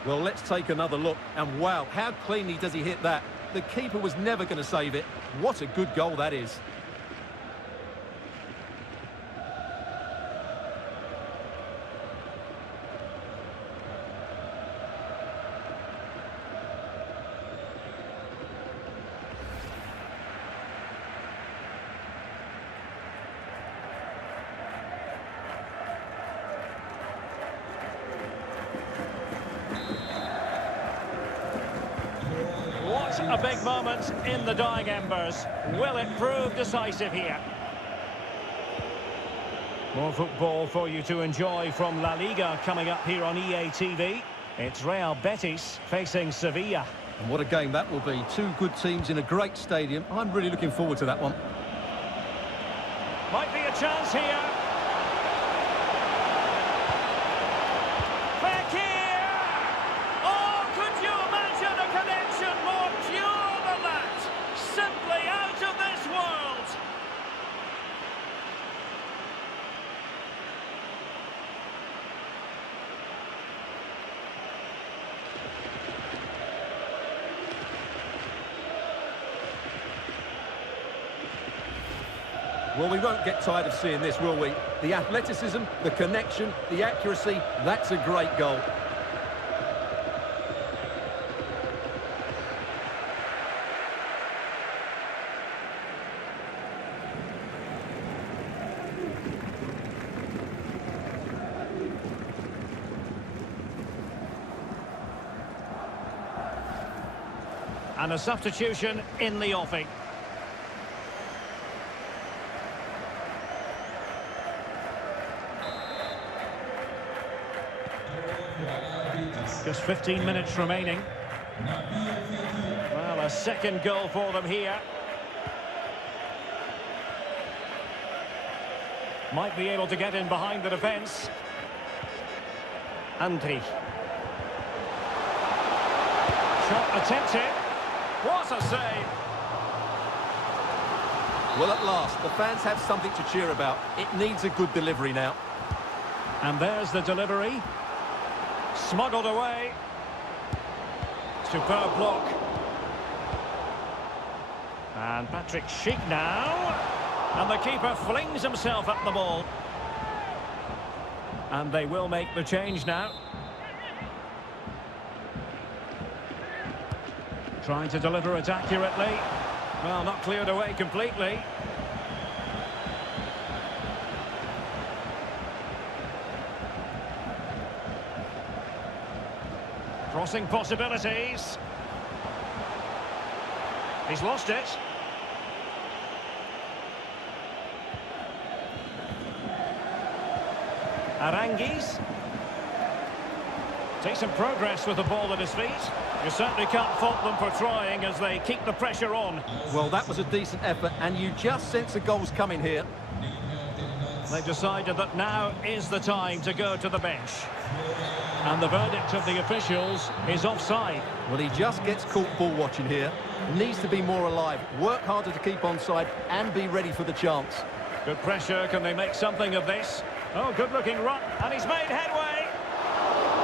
Well, let's take another look. And wow, how cleanly does he hit that? The keeper was never going to save it. What a good goal that is. A big moment in the dying embers. Will it prove decisive here? More football for you to enjoy from La Liga coming up here on EA TV. It's Real Betis facing Sevilla. And what a game that will be. Two good teams in a great stadium. I'm really looking forward to that one. Might be a chance here. Well, we won't get tired of seeing this, will we? The athleticism, the connection, the accuracy, that's a great goal. And a substitution in the offing. Just 15 minutes remaining. Well, a second goal for them here. Might be able to get in behind the defence. Andri. Shot attempted. What a save! Well, at last, the fans have something to cheer about. It needs a good delivery now. And there's the delivery. Smuggled away. Superb block. And Patrick Schick now. And the keeper flings himself at the ball. And they will make the change now. Trying to deliver it accurately. Well, not cleared away completely. Crossing possibilities. He's lost it. Arangues. Decent progress with the ball at his feet. You certainly can't fault them for trying as they keep the pressure on. Well, that was a decent effort, and you just sense the goals coming here. They've decided that now is the time to go to the bench. And the verdict of the officials is offside. Well, he just gets caught ball watching here. Needs to be more alive, work harder to keep onside, and be ready for the chance. Good pressure. Can they make something of this? Oh, good-looking run, and he's made headway.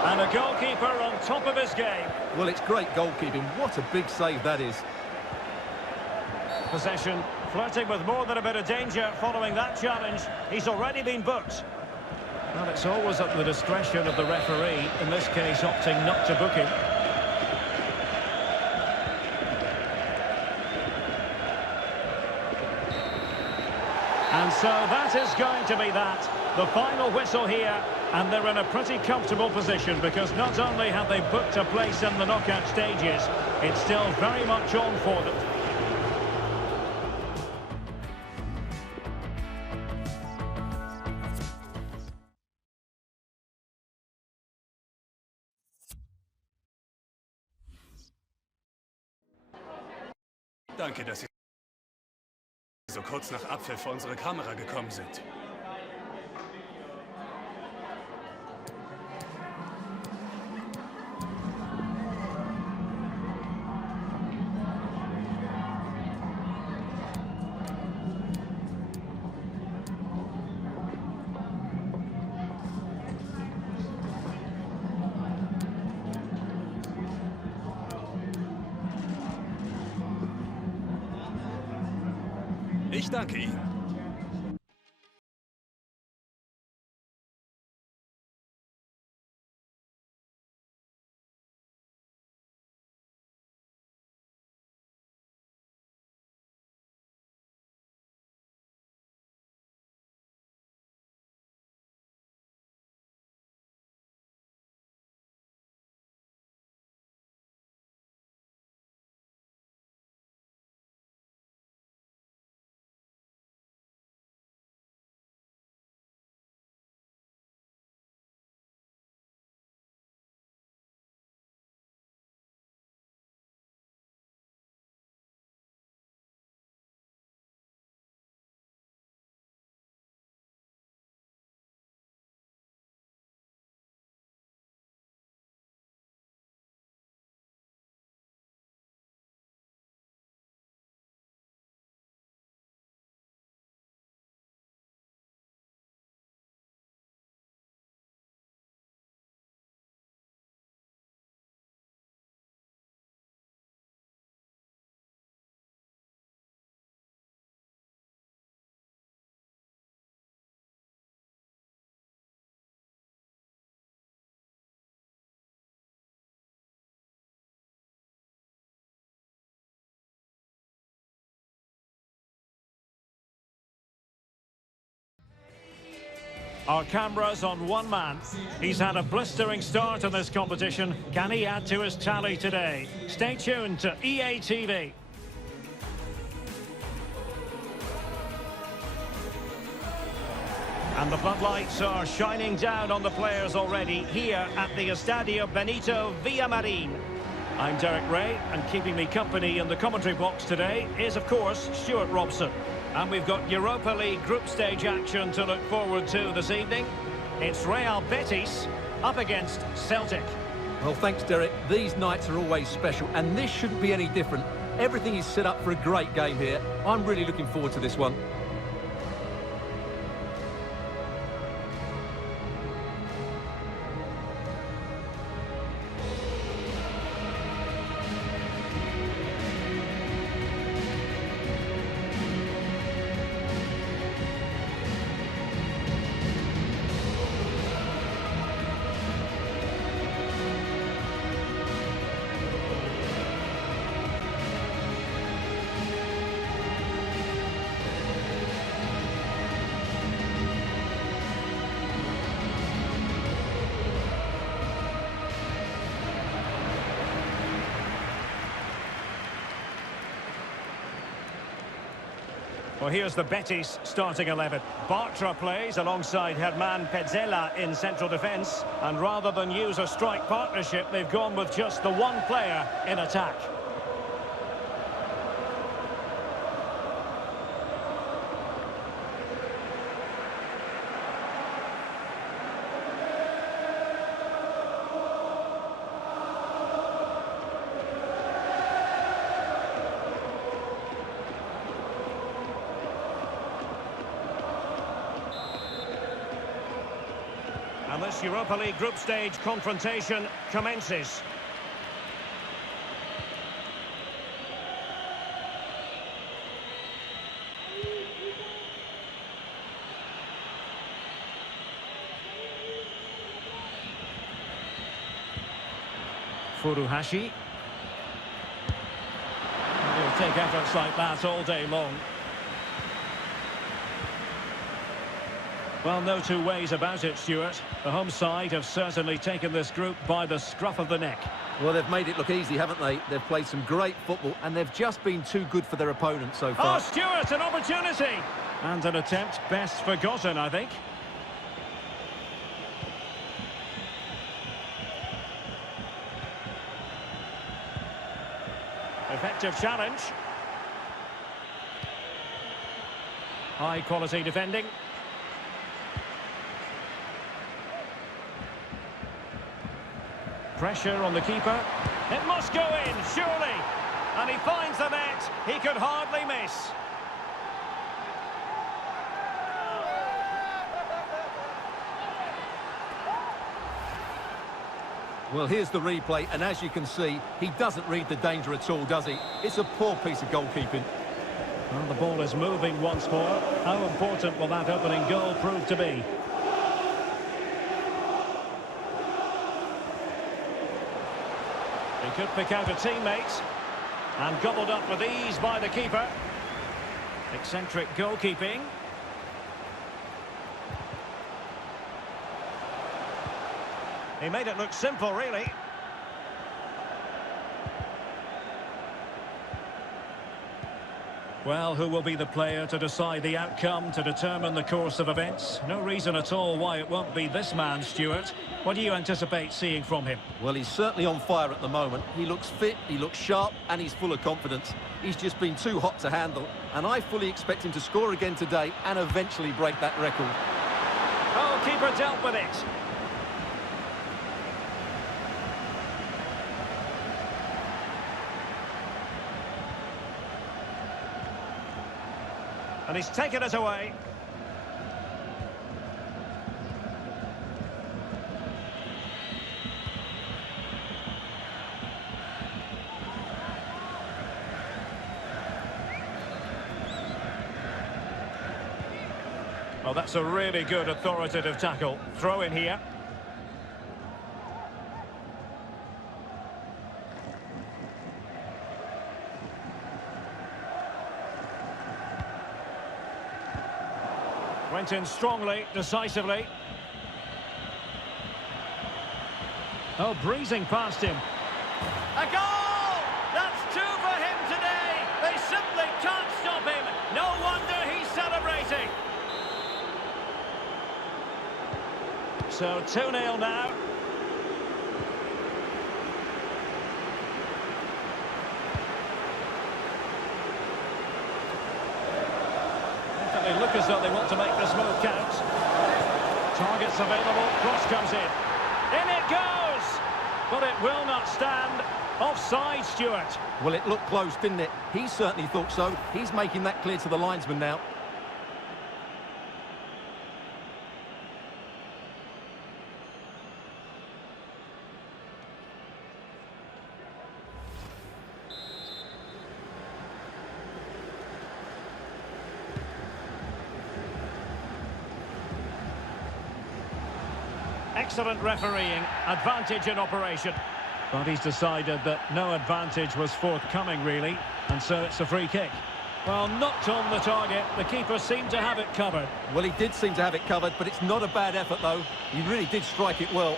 And a goalkeeper on top of his game. Well, it's great goalkeeping. What a big save that is. Possession, flirting with more than a bit of danger following that challenge. He's already been booked. Well, it's always at the discretion of the referee, in this case opting not to book him. And so that is going to be that. The final whistle here, and they're in a pretty comfortable position because not only have they booked a place in the knockout stages, it's still very much on for them. Danke, dass Sie so kurz nach Abpfiff vor unsere Kamera gekommen sind. Ich danke Ihnen. Our cameras on one man. He's had a blistering start in this competition. Can he add to his tally today? Stay tuned to EA TV. And the floodlights are shining down on the players already here at the Estadio Benito Villamarin. I'm Derek Ray, and keeping me company in the commentary box today is, of course, Stuart Robson. And we've got Europa League group stage action to look forward to this evening. It's Real Betis up against Celtic. Well, thanks, Derek. These nights are always special, and this shouldn't be any different. Everything is set up for a great game here. I'm really looking forward to this one. Well, here's the Betis starting 11. Bartra plays alongside Herman Petzela in central defence. And rather than use a strike partnership, they've gone with just the one player in attack. And this Europa League group stage confrontation commences. Furuhashi. He'll take efforts like that all day long. Well, no two ways about it, Stuart. The home side have certainly taken this group by the scruff of the neck. Well, they've made it look easy, haven't they? They've played some great football, and they've just been too good for their opponents so far. Oh, Stuart, an opportunity! And an attempt best forgotten, I think. Effective challenge. High-quality defending. Pressure on the keeper. It must go in, surely. And he finds the net. He could hardly miss. Well, here's the replay, and as you can see, he doesn't read the danger at all, does he? It's a poor piece of goalkeeping. Well, the ball is moving once more. How important will that opening goal prove to be? He could pick out a teammate. And gobbled up with ease by the keeper. Eccentric goalkeeping. He made it look simple, really. Well, who will be the player to decide the outcome, to determine the course of events? No reason at all why it won't be this man, Stuart. What do you anticipate seeing from him? Well, he's certainly on fire at the moment. He looks fit, he looks sharp, and he's full of confidence. He's just been too hot to handle, and I fully expect him to score again today and eventually break that record. Oh, keeper dealt with it. And he's taken it away. Oh, that's a really good authoritative tackle. Throw in here. Went in strongly, decisively. Oh, breezing past him. A goal! That's two for him today. They simply can't stop him. No wonder he's celebrating. So 2-0 now. They look as though they want to make this move count. Targets available, cross comes in. In it goes! But it will not stand. Offside, Stuart. Well, it looked close, didn't it? He certainly thought so. He's making that clear to the linesman now. Excellent refereeing, advantage in operation. But he's decided that no advantage was forthcoming, really, and so it's a free kick. Well, knocked on the target, the keeper seemed to have it covered. Well, he did seem to have it covered, but it's not a bad effort, though. He really did strike it well.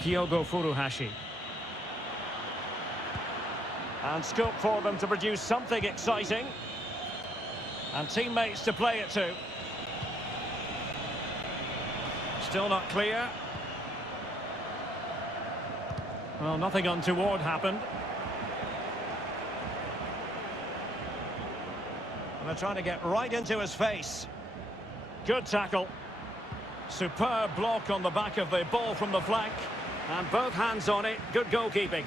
Kyogo Furuhashi. And scope for them to produce something exciting. And teammates to play it to. Still not clear. Well, nothing untoward happened. And they're trying to get right into his face. Good tackle. Superb block on the back of the ball from the flank. And both hands on it. Good goalkeeping.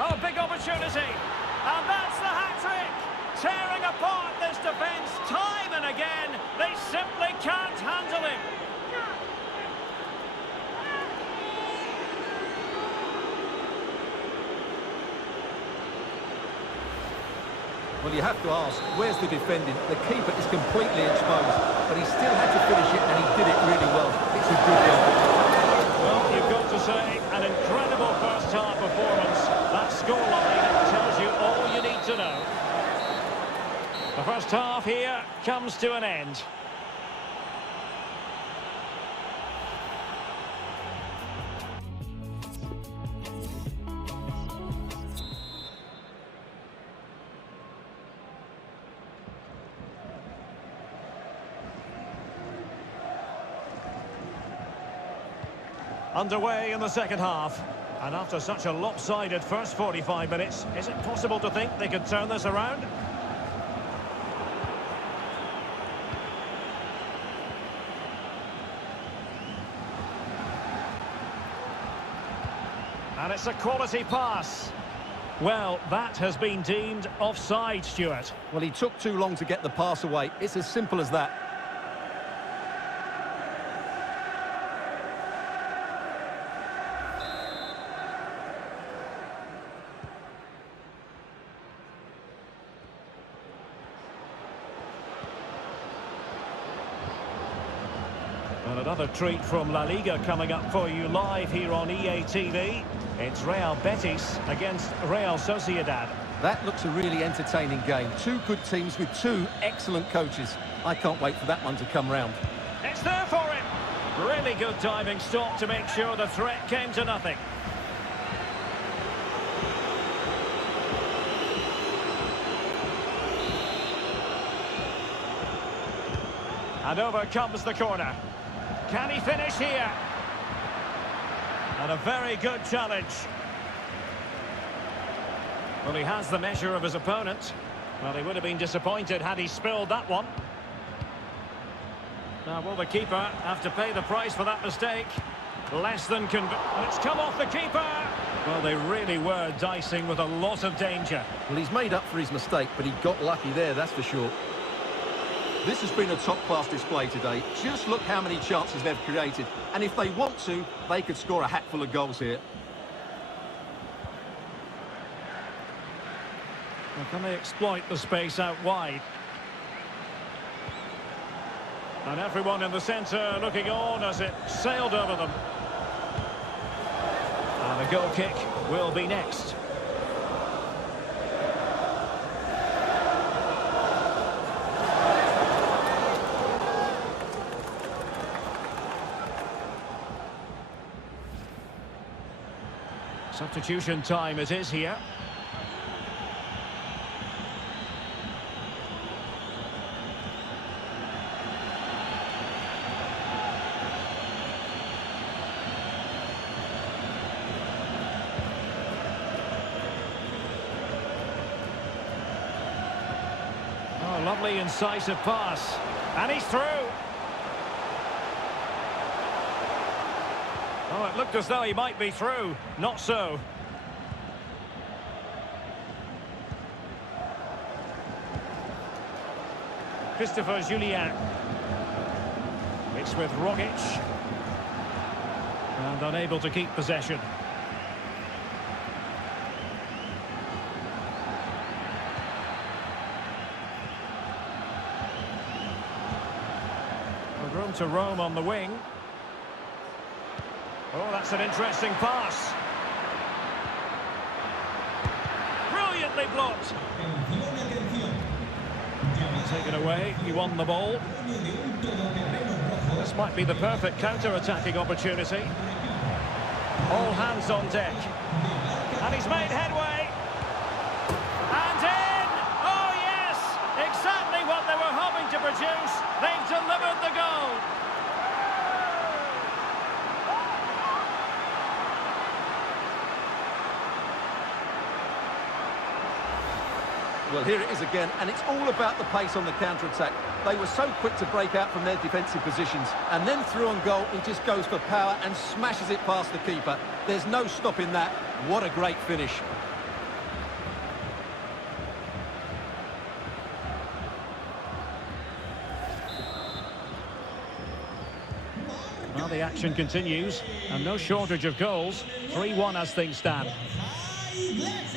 Oh, big opportunity. And that's the hat-trick. Tearing apart this defence time and again. They simply can't handle him. Well, you have to ask, where's the defending? The keeper is completely exposed, but he still had to finish it, and he did it really well. It's a good goal. Well, you've got to say, an incredible first-half performance. That scoreline tells you all you need to know. The first half here comes to an end. Underway in the second half. And after such a lopsided first 45 minutes, is it possible to think they could turn this around? And it's a quality pass. Well, that has been deemed offside, Stuart. Well, he took too long to get the pass away. It's as simple as that. And another treat from La Liga coming up for you live here on EA TV. It's Real Betis against Real Sociedad. That looks a really entertaining game. Two good teams with two excellent coaches. I can't wait for that one to come round. It's there for him. Really good diving stop to make sure the threat came to nothing. And over comes the corner. Can he finish here? And a very good challenge. Well, he has the measure of his opponent. Well, he would have been disappointed had he spilled that one. Now, will the keeper have to pay the price for that mistake? Less than it's come off the keeper. Well, they really were dicing with a lot of danger. Well, he's made up for his mistake, but he got lucky there, that's for sure. This has been a top-class display today. Just look how many chances they've created. And if they want to, they could score a hatful of goals here. Well, can they exploit the space out wide? And everyone in the centre looking on as it sailed over them. And a goal kick will be next. Substitution time it is here. Oh, lovely incisive pass. And he's through. Oh, it looked as though he might be through. Not so. Christopher Julien. It's with Rogic. And unable to keep possession. Room to roam on the wing. Oh, that's an interesting pass. Brilliantly blocked. Taken away, he won the ball. This might be the perfect counter-attacking opportunity. All hands on deck. And he's made headway. And in! Oh, yes! Exactly what they were hoping to produce. They've delivered the goal. Well, here it is again, and it's all about the pace on the counter-attack. They were so quick to break out from their defensive positions, and then through on goal, he just goes for power and smashes it past the keeper. There's no stopping that. What a great finish. Well, the action continues, and no shortage of goals. 3-1 as things stand.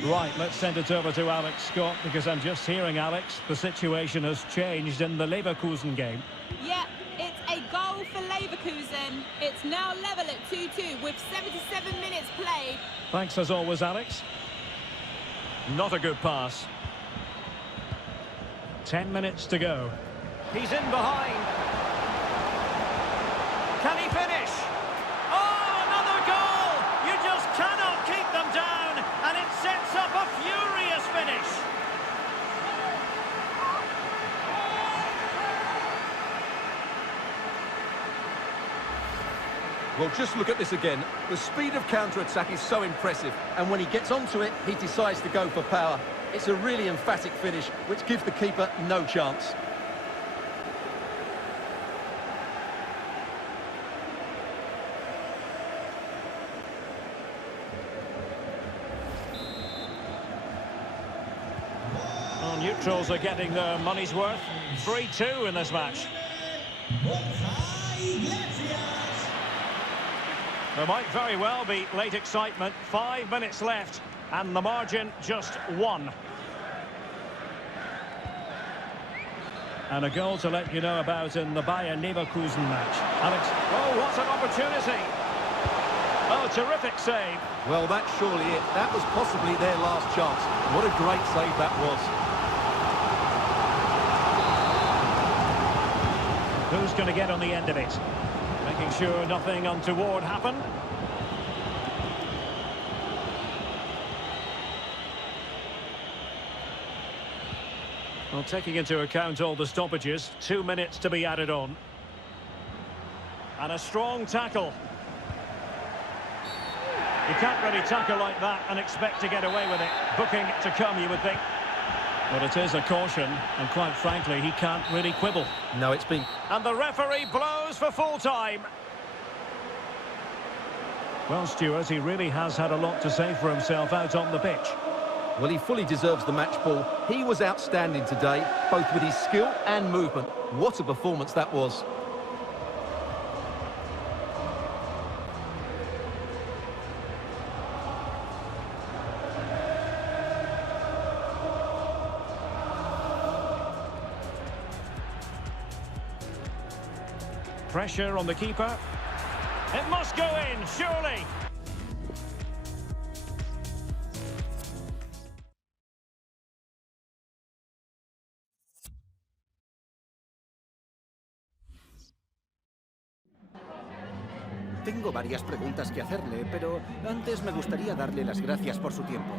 Right, let's send it over to Alex Scott, because I'm just hearing, Alex, the situation has changed in the Leverkusen game. Yeah, it's a goal for Leverkusen. It's now level at 2-2 with 77 minutes played. Thanks as always, Alex. Not a good pass. 10 minutes to go. He's in behind. Can he finish? Oh, another goal! You just cannot keep them down, and it sets up a furious finish. Well, just look at this again. The speed of counter-attack is so impressive, and when he gets onto it, he decides to go for power. It's a really emphatic finish, which gives the keeper no chance. Neutrals are getting their money's worth. 3-2 in this match. There might very well be late excitement. 5 minutes left, and the margin just 1. And a goal to let you know about in the Bayern Leverkusen match. Alex, oh, what an opportunity! Oh, terrific save. Well, that's surely it. That was possibly their last chance. What a great save that was. Who's going to get on the end of it? Making sure nothing untoward happened. Well, taking into account all the stoppages, 2 minutes to be added on. And a strong tackle. You can't really tackle like that and expect to get away with it. Booking to come, you would think. But it is a caution, and quite frankly, he can't really quibble. No, it's been... And the referee blows for full time. Well, Stuart, he really has had a lot to say for himself out on the pitch. Well, he fully deserves the match ball. He was outstanding today, both with his skill and movement. What a performance that was. Pressure on the keeper. It must go in, surely. Tengo varias preguntas que hacerle, pero antes me gustaría darle las gracias por su tiempo.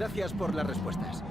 Gracias por las respuestas.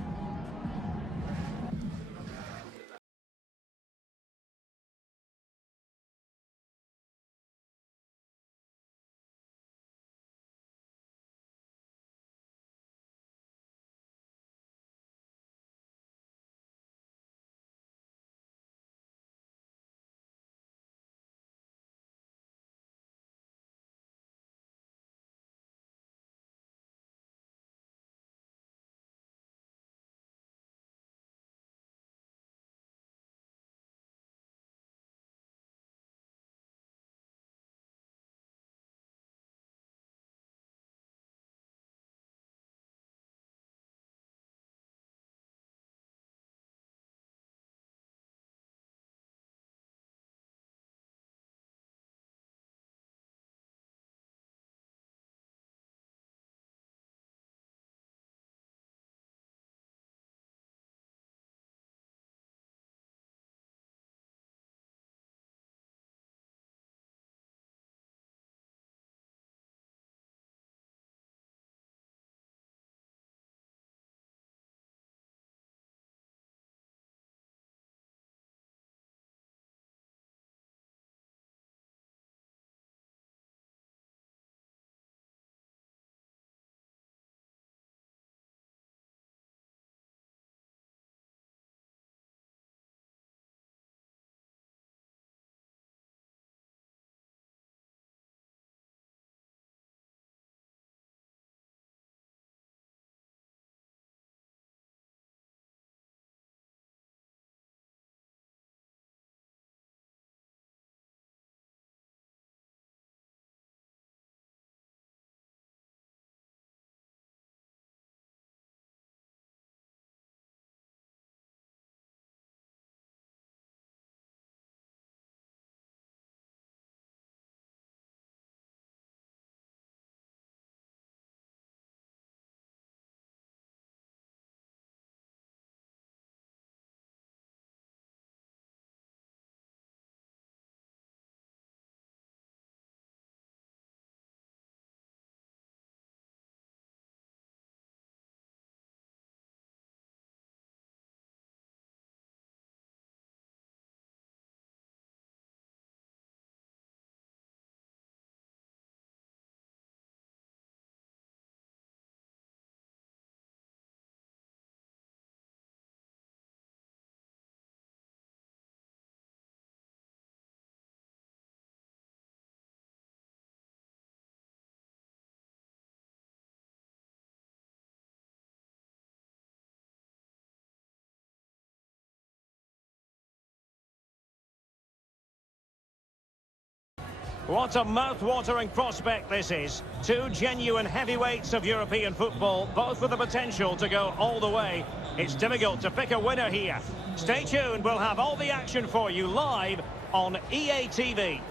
What a mouth-watering prospect this is. Two genuine heavyweights of European football, both with the potential to go all the way. It's difficult to pick a winner here. Stay tuned, we'll have all the action for you live on EA TV.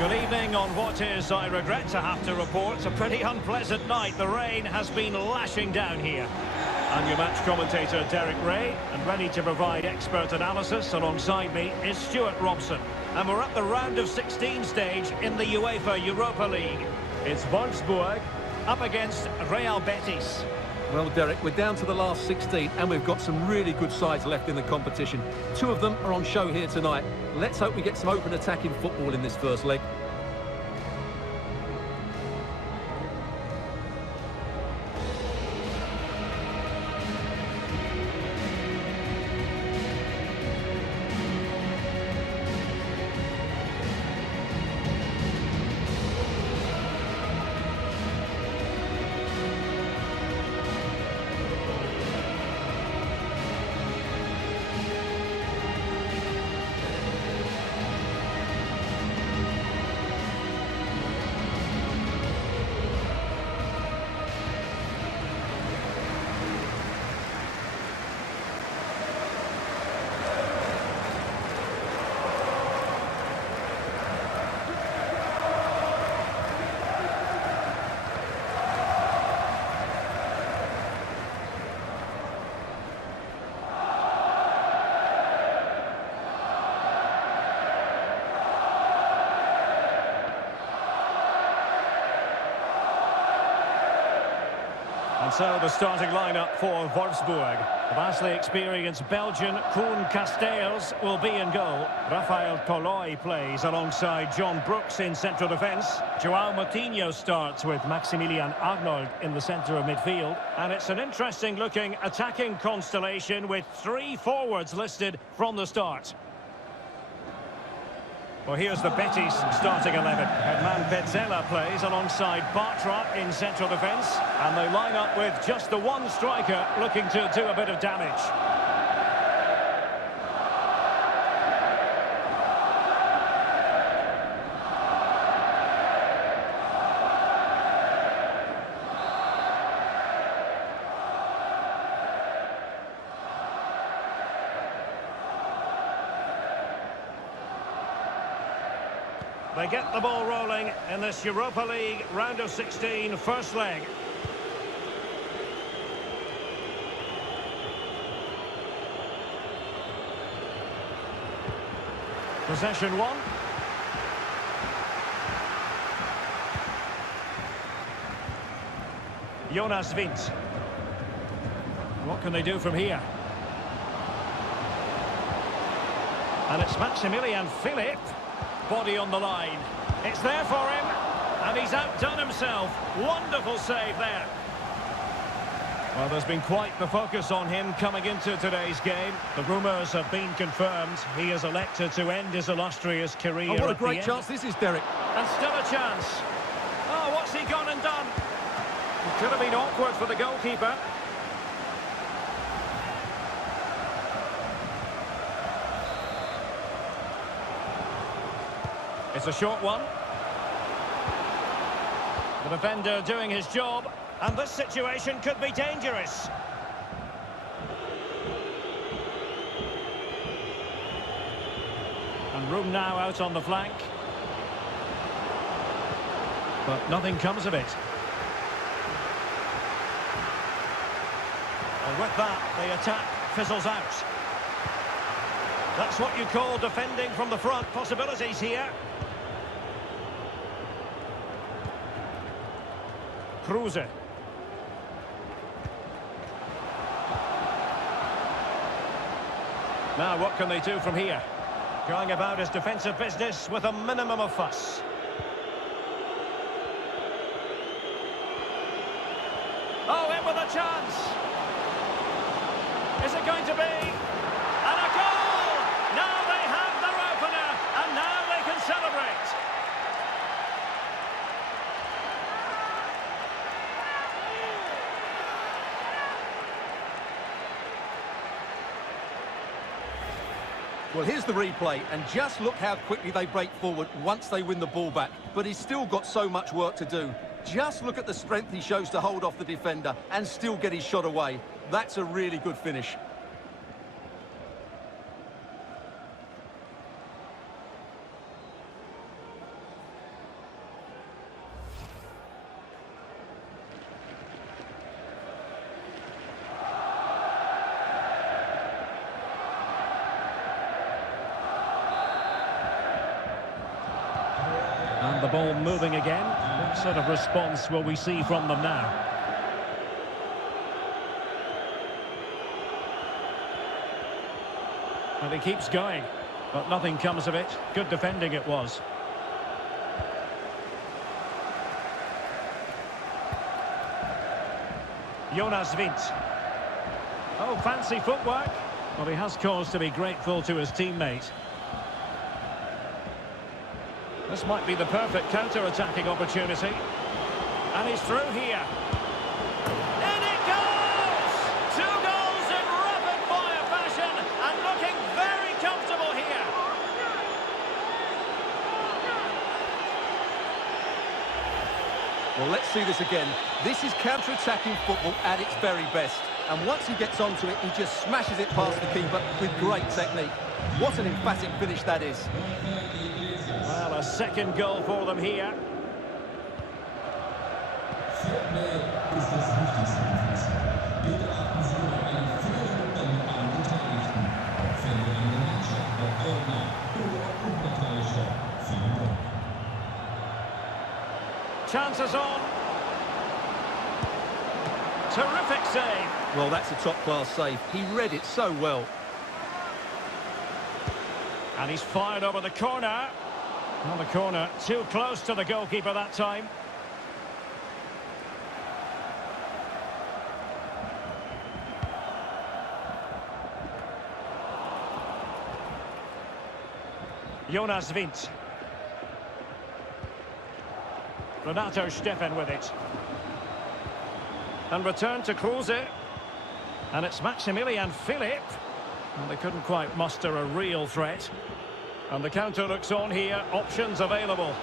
Good evening on what is, I regret to have to report, a pretty unpleasant night. The rain has been lashing down here. And your match commentator, Derek Ray, and ready to provide expert analysis alongside me is Stuart Robson. And we're at the round of 16 stage in the UEFA Europa League. It's Wolfsburg up against Real Betis. Well, Derek, we're down to the last 16 and we've got some really good sides left in the competition. Two of them are on show here tonight. Let's hope we get some open attacking football in this first leg. And so the starting lineup for Wolfsburg. The vastly experienced Belgian Koen Casteels will be in goal. Rafael Toloi plays alongside John Brooks in central defence. João Moutinho starts with Maximilian Arnold in the centre of midfield. And it's an interesting looking attacking constellation with 3 forwards listed from the start. Well, here's the Betis starting 11. Herman Petzela plays alongside Bartra in central defence. And they line up with just the one striker looking to do a bit of damage. They get the ball rolling in this Europa League round of 16 first leg. Possession 1. Jonas Wind. What can they do from here? And it's Maximilian Philipp. Body on the line. It's there for him. And he's outdone himself. Wonderful save there. Well, there's been quite the focus on him coming into today's game. The rumours have been confirmed. He has elected to end his illustrious career. Oh, what a great chance this is, Derek. And still a chance. Oh, what's he gone and done? It could have been awkward for the goalkeeper. It's a short one. The defender doing his job, and this situation could be dangerous. And room now out on the flank. But nothing comes of it. And with that, the attack fizzles out. That's what you call defending from the front. Possibilities here. Kruse. Now what can they do from here? Going about his defensive business with a minimum of fuss. Oh, in with a chance! Is it going to be? And a goal! Now they have their opener, and now they can celebrate. Well, here's the replay, and just look how quickly they break forward once they win the ball back. But he's still got so much work to do. Just look at the strength he shows to hold off the defender and still get his shot away. That's a really good finish. And the ball moving again. What sort of response will we see from them now? And he keeps going, but nothing comes of it. Good defending it was. Jonas Wind. Oh, fancy footwork. Well, he has cause to be grateful to his teammate. This might be the perfect counter-attacking opportunity. And he's through here. In it goes! 2 goals in rapid-fire fashion, and looking very comfortable here. Well, let's see this again. This is counter-attacking football at its very best. And once he gets onto it, he just smashes it past the keeper with great technique. What an emphatic finish that is. Well, a second goal for them here. Chances on. Terrific save. Well, that's a top-class save. He read it so well. And he's fired over the corner. On the corner, too close to the goalkeeper that time. Jonas Vint. Renato Steffen with it. And return to Klose. And it's Maximilian Philipp. And they couldn't quite muster a real threat. And the counter looks on here. Options available.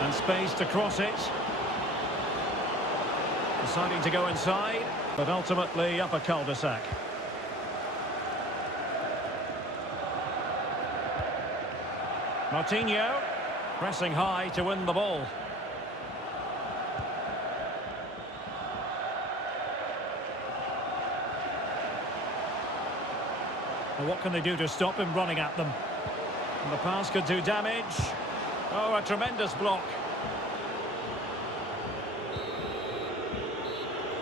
And space to cross it. Deciding to go inside. But ultimately up a cul-de-sac. Martinho, pressing high to win the ball. Well, what can they do to stop him running at them? And the pass could do damage. Oh, a tremendous block.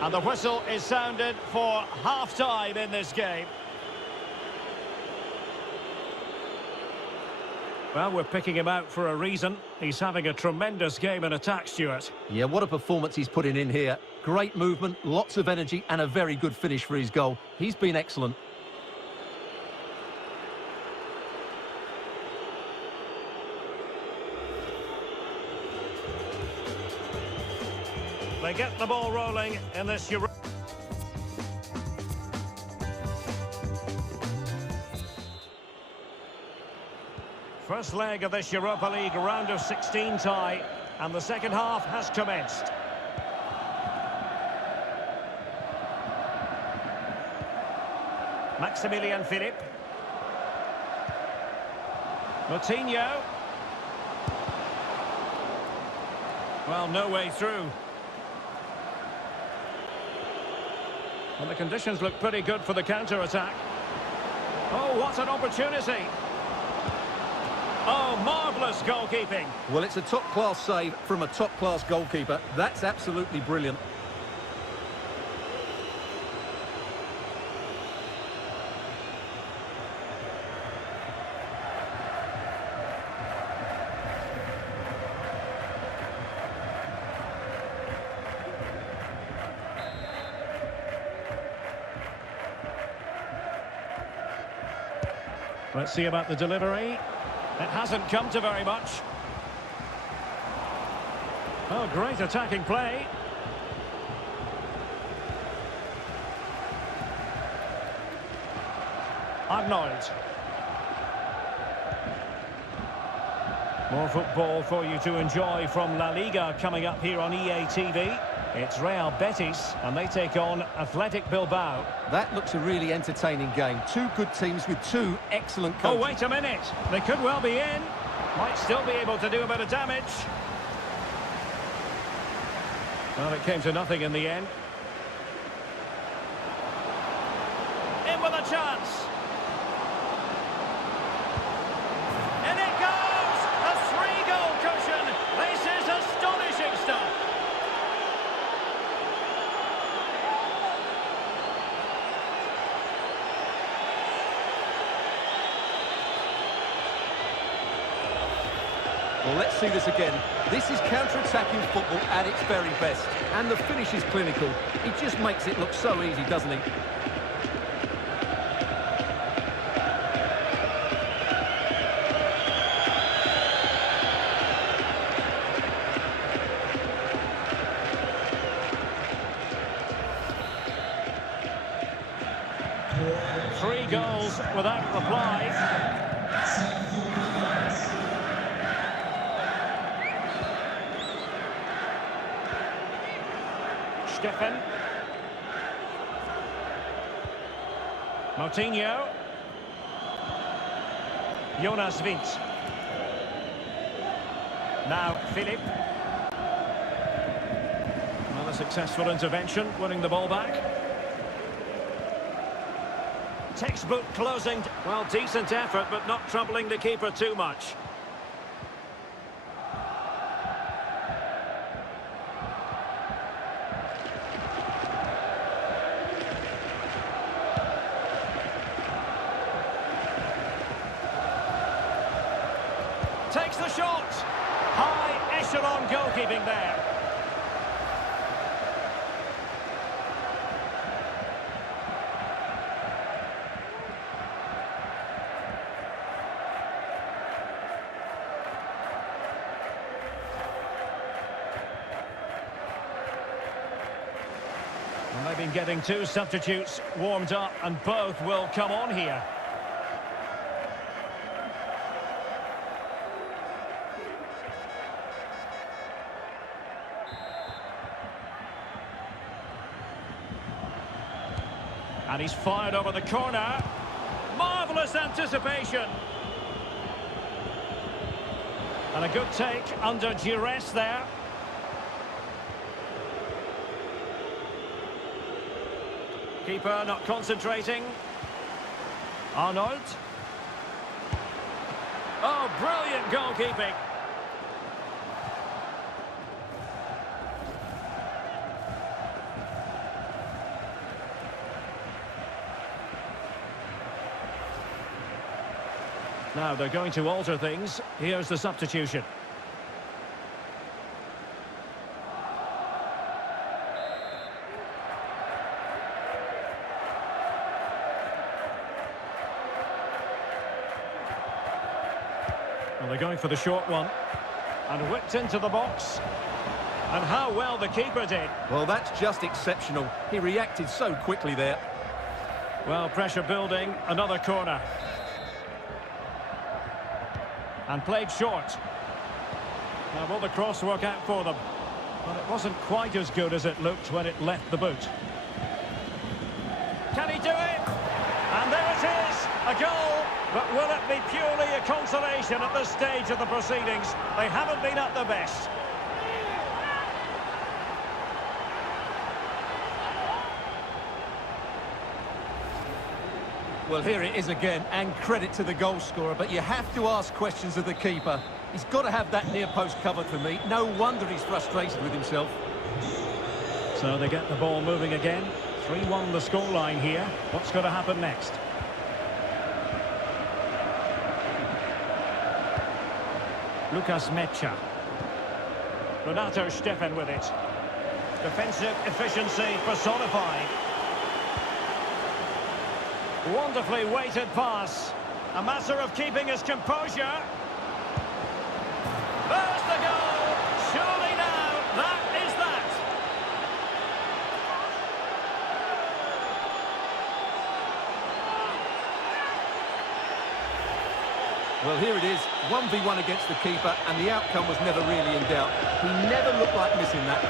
And the whistle is sounded for half-time in this game. Well, we're picking him out for a reason. He's having a tremendous game in attack, Stuart. Yeah, what a performance he's putting in here. Great movement, lots of energy, and a very good finish for his goal. He's been excellent. They get the ball rolling in this Euro. First leg of this Europa League round of 16 tie, and the second half has commenced. Maximilian Philipp. Moutinho. Well, no way through. And the conditions look pretty good for the counter-attack. Oh, what an opportunity! Oh, marvellous goalkeeping. Well, it's a top-class save from a top-class goalkeeper. That's absolutely brilliant. Let's see about the delivery. It hasn't come to very much. Oh, great attacking play. Arnold. More football for you to enjoy from La Liga coming up here on EA TV. It's Real Betis, and they take on Athletic Bilbao. That looks a really entertaining game. Two good teams with two excellent coaches. Oh, wait a minute. They could well be in. Might still be able to do a bit of damage. Well, it came to nothing in the end. In with a chance. In it goes! A 3-goal cushion. This is astonishing stuff. Well, let's see this again. This is counter-attacking football at its very best. And the finish is clinical. He just makes it look so easy, doesn't he? Three goals without reply. Steffen. Moutinho. Jonas Vint. Now Philipp. Another successful intervention, winning the ball back. Textbook closing. Well, decent effort, but not troubling the keeper too much. takes the shot. High echelon goalkeeping there. And they've been getting two substitutes warmed up, and both will come on here. And he's fired over the corner. Marvellous anticipation. And a good take under duress there. Keeper not concentrating. Arnold. Oh, brilliant goalkeeping. Now they're going to alter things. Here's the substitution. Well, they're going for the short one. And whipped into the box. And how well the keeper did. Well, that's just exceptional. He reacted so quickly there. Well, pressure building. Another corner. And played short. Now, will the cross work out for them? But it wasn't quite as good as it looked when it left the boot. Can he do it? And there it is, a goal. But will it be purely a consolation at this stage of the proceedings? They haven't been at their best. Well, here it is again, and credit to the goal scorer, but you have to ask questions of the keeper. He's got to have that near post covered for me. No wonder he's frustrated with himself. So they get the ball moving again. 3-1 the scoreline here. What's going to happen next? Lucas Mecha. Renato Steffen with it. Defensive efficiency personified. Wonderfully weighted pass. A matter of keeping his composure. There's the goal. Surely now, that is that. Well, here it is, 1v1 against the keeper, and the outcome was never really in doubt. He never looked like missing that.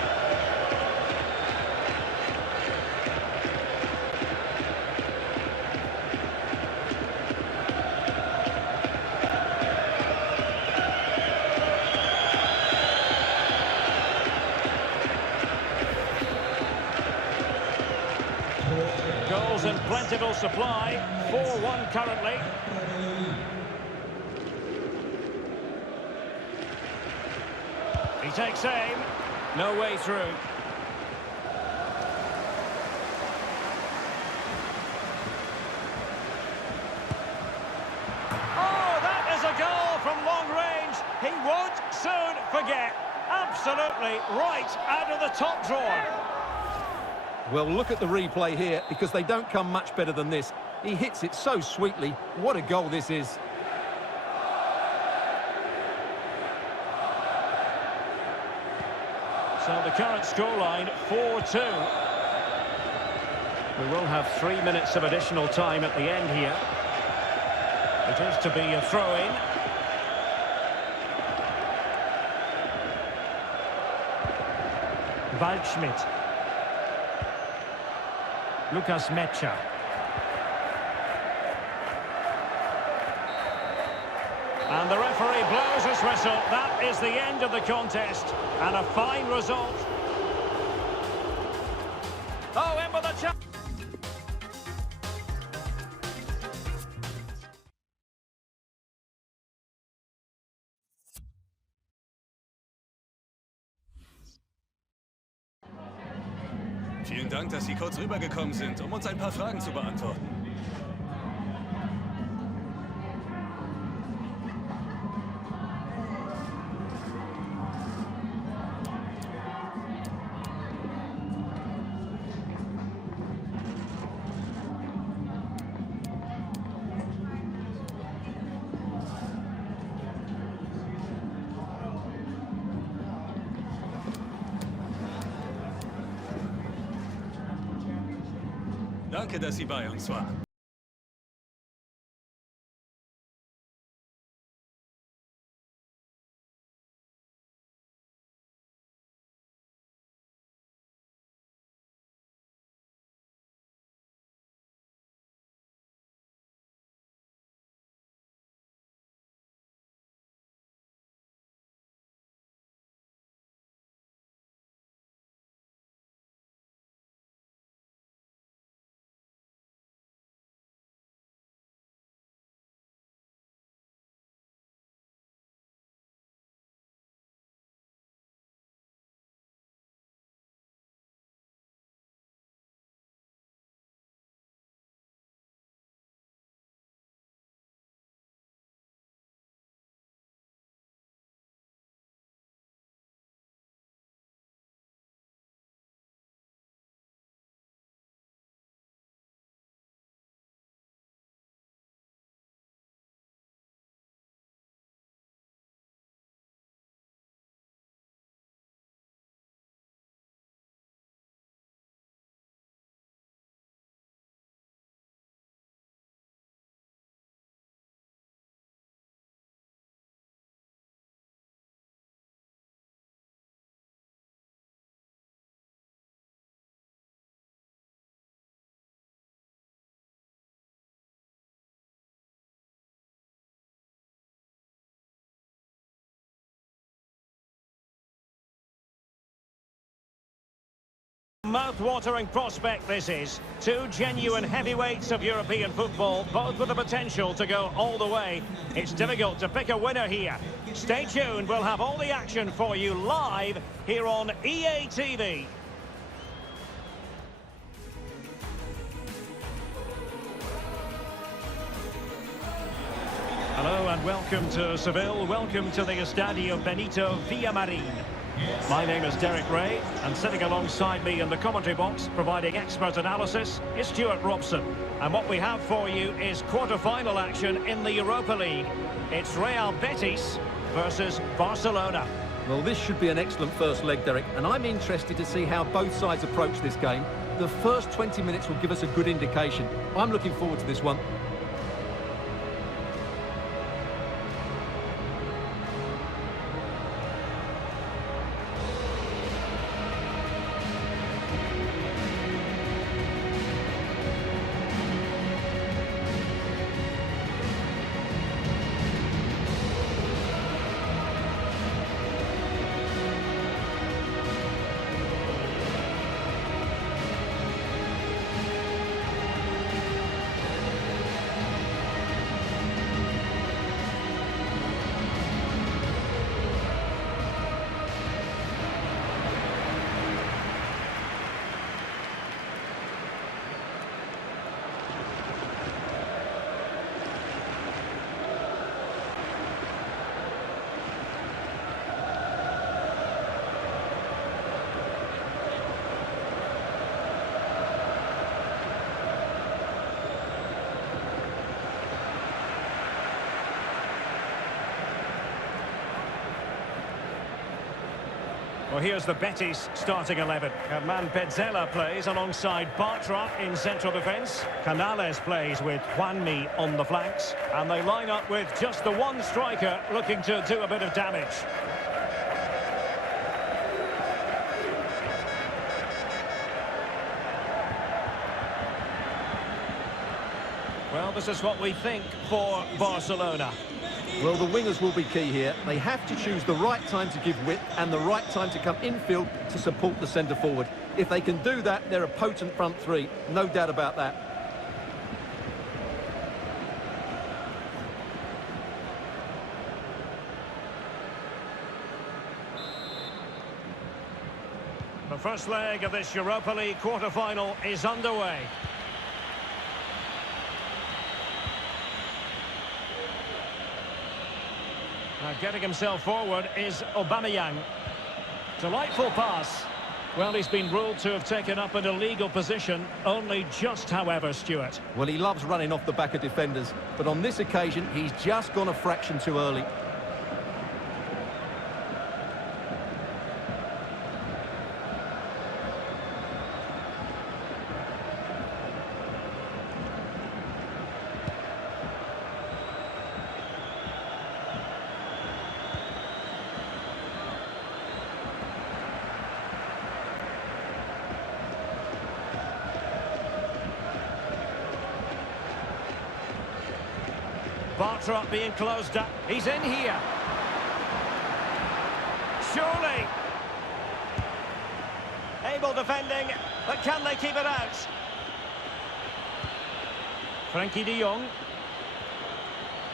Goals in plentiful supply. 4-1 currently. He takes aim. No way through. Oh, that is a goal from long range. He won't soon forget. Absolutely right out of the top drawer. Well, look at the replay here, because they don't come much better than this. He hits it so sweetly. What a goal this is. So the current scoreline, 4-2. We will have 3 minutes of additional time at the end here. It is to be a throw-in. Waldschmidt. Lucas Mecha. And the referee blows his whistle. That is the end of the contest. And a fine result. Oh, in with the chance. Vielen Dank, dass Sie kurz rübergekommen sind, um uns ein paar Fragen zu beantworten. Danke, dass Sie bei uns waren. Mouth-watering prospect this is. Two genuine heavyweights of European football, both with the potential to go all the way. It's difficult to pick a winner here. Stay tuned, we'll have all the action for you live here on EA TV. Hello and welcome to Seville, welcome to the Estadio Benito Villamarin. My name is Derek Ray, and sitting alongside me in the commentary box, providing expert analysis, is Stuart Robson. And what we have for you is quarter-final action in the Europa League. It's Real Betis versus Barcelona. Well, this should be an excellent first leg, Derek, and I'm interested to see how both sides approach this game. The first 20 minutes will give us a good indication. I'm looking forward to this one. Well, here's the Betis starting 11. Herman Petzela plays alongside Bartra in central defence. Canales plays with Juanmi on the flanks. And they line up with just the one striker looking to do a bit of damage. Well, this is what we think for Barcelona. Well, the wingers will be key here. They have to choose the right time to give width and the right time to come infield to support the centre forward. If they can do that, they're a potent front three. No doubt about that. The first leg of this Europa League quarter-final is underway. Now getting himself forward is Aubameyang. Delightful pass. Well, he's been ruled to have taken up an illegal position, only just, however, Stuart. Well, he loves running off the back of defenders, but on this occasion, he's just gone a fraction too early. Bartra being closed up. He's in here. Surely. Able defending, but can they keep it out? Frankie de Jong.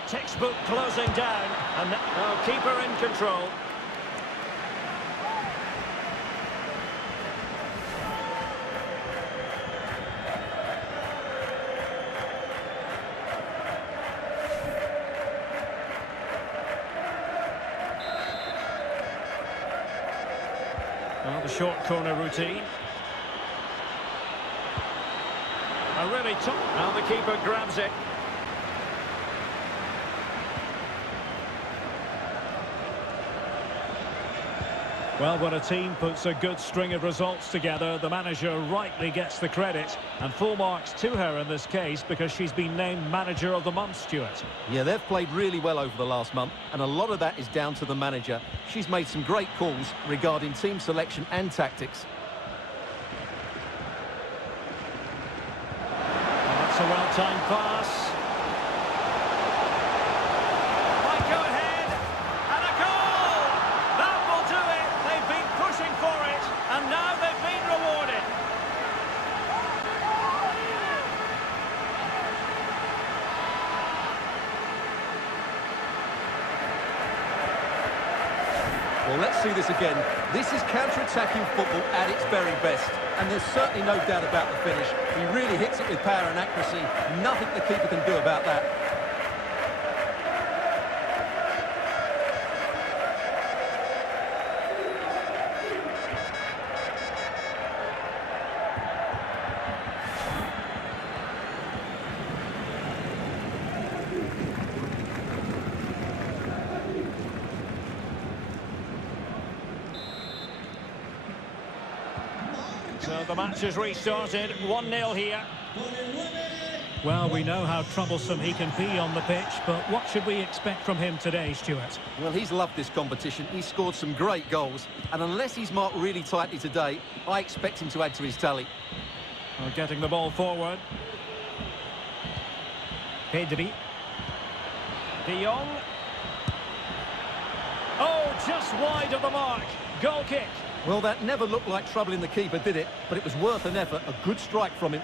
Textbook closing down, and keeper in control. Well, the short corner routine. A really tough. Now the keeper grabs it. Well, when a team puts a good string of results together, the manager rightly gets the credit. And full marks to her in this case because she's been named Manager of the Month, Stuart. Yeah, they've played really well over the last month, and a lot of that is down to the manager. She's made some great calls regarding team selection and tactics. That's a well-timed pass. Might go ahead, and a goal! That will do it. They've been pushing for it, and now they've been rewarded. Well, let's see this again. This is counter-attacking football at its very best. And there's certainly no doubt about the finish. He really hits it with power and accuracy. Nothing the keeper can do about that. So the match has restarted, 1-0 here. Well, we know how troublesome he can be on the pitch, but what should we expect from him today, Stuart? Well, he's loved this competition. He's scored some great goals. And unless he's marked really tightly today, I expect him to add to his tally. Well, getting the ball forward. Pedri. De Jong. Oh, just wide of the mark. Goal kick. Well, that never looked like trouble in the keeper, did it? But it was worth an effort. A good strike from him.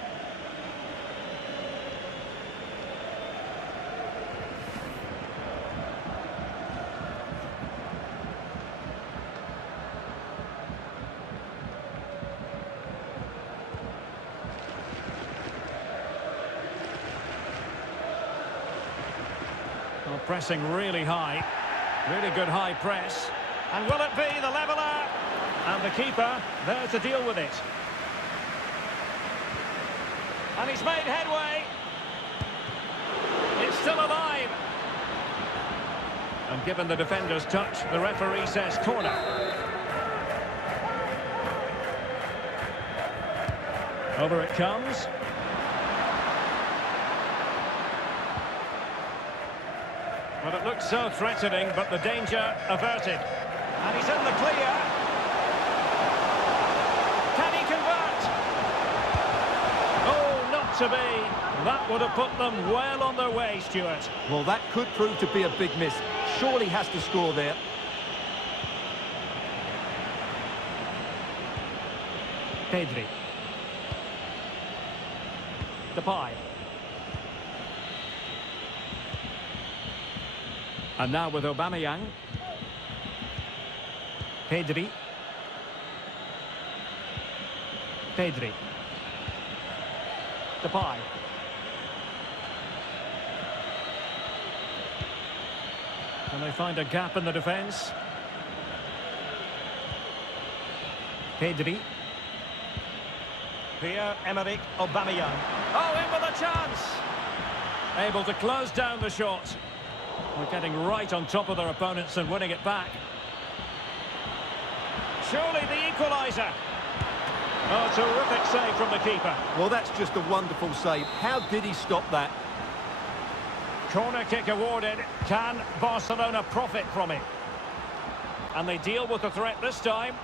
Well, pressing really high. Really good high press. And will it be the leveller? And the keeper there to deal with it. And he's made headway. It's still alive. And given the defender's touch, the referee says corner. Over it comes. Well, it looked so threatening, but the danger averted. And he's in the clear. Can he convert? Oh, not to be. That would have put them well on their way, Stuart. Well, that could prove to be a big miss. Surely has to score there. Pedri. Depay. And now with Aubameyang. Pedri. Pedri. Depay. And they find a gap in the defence. Pedri. Pierre-Emerick Aubameyang. Oh, in with a chance! Able to close down the shot. We're getting right on top of their opponents and winning it back. Surely the equaliser. Oh, terrific save from the keeper. Well, that's just a wonderful save. How did he stop that? Corner kick awarded. Can Barcelona profit from it? And they deal with the threat this time.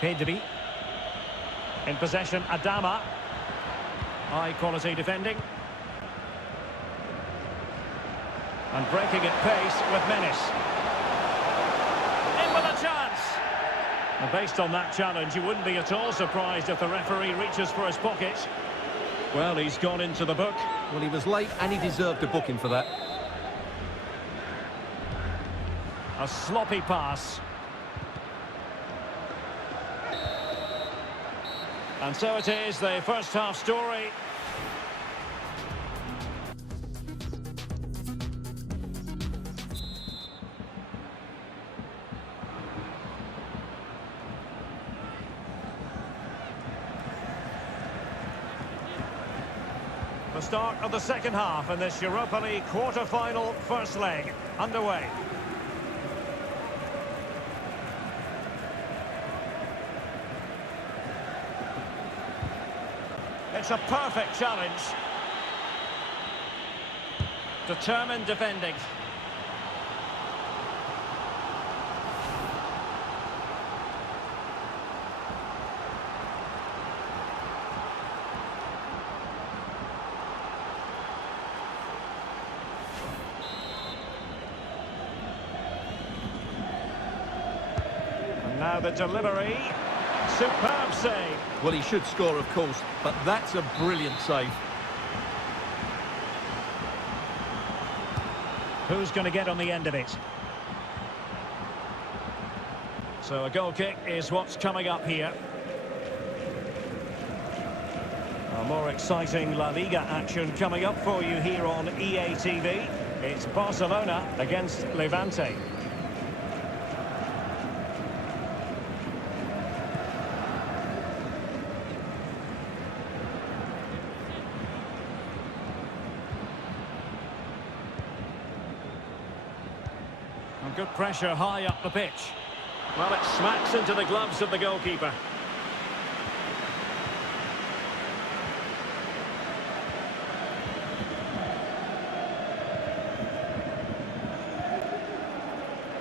Pedri. In possession, Adama. High quality defending. And breaking at pace with menace. In with a chance! And based on that challenge, you wouldn't be at all surprised if the referee reaches for his pocket. Well, he's gone into the book. Well, he was late and he deserved a booking for that. A sloppy pass. And so it is, the first half story. The start of the second half in this Europa League quarter-final first leg underway. It's a perfect challenge. Determined defending. And now the delivery. Superb save. Well, he should score, of course, but that's a brilliant save. Who's going to get on the end of it? So a goal kick is what's coming up here. A more exciting La Liga action coming up for you here on EA TV. It's Barcelona against Levante. Good pressure high up the pitch. Well, it smacks into the gloves of the goalkeeper.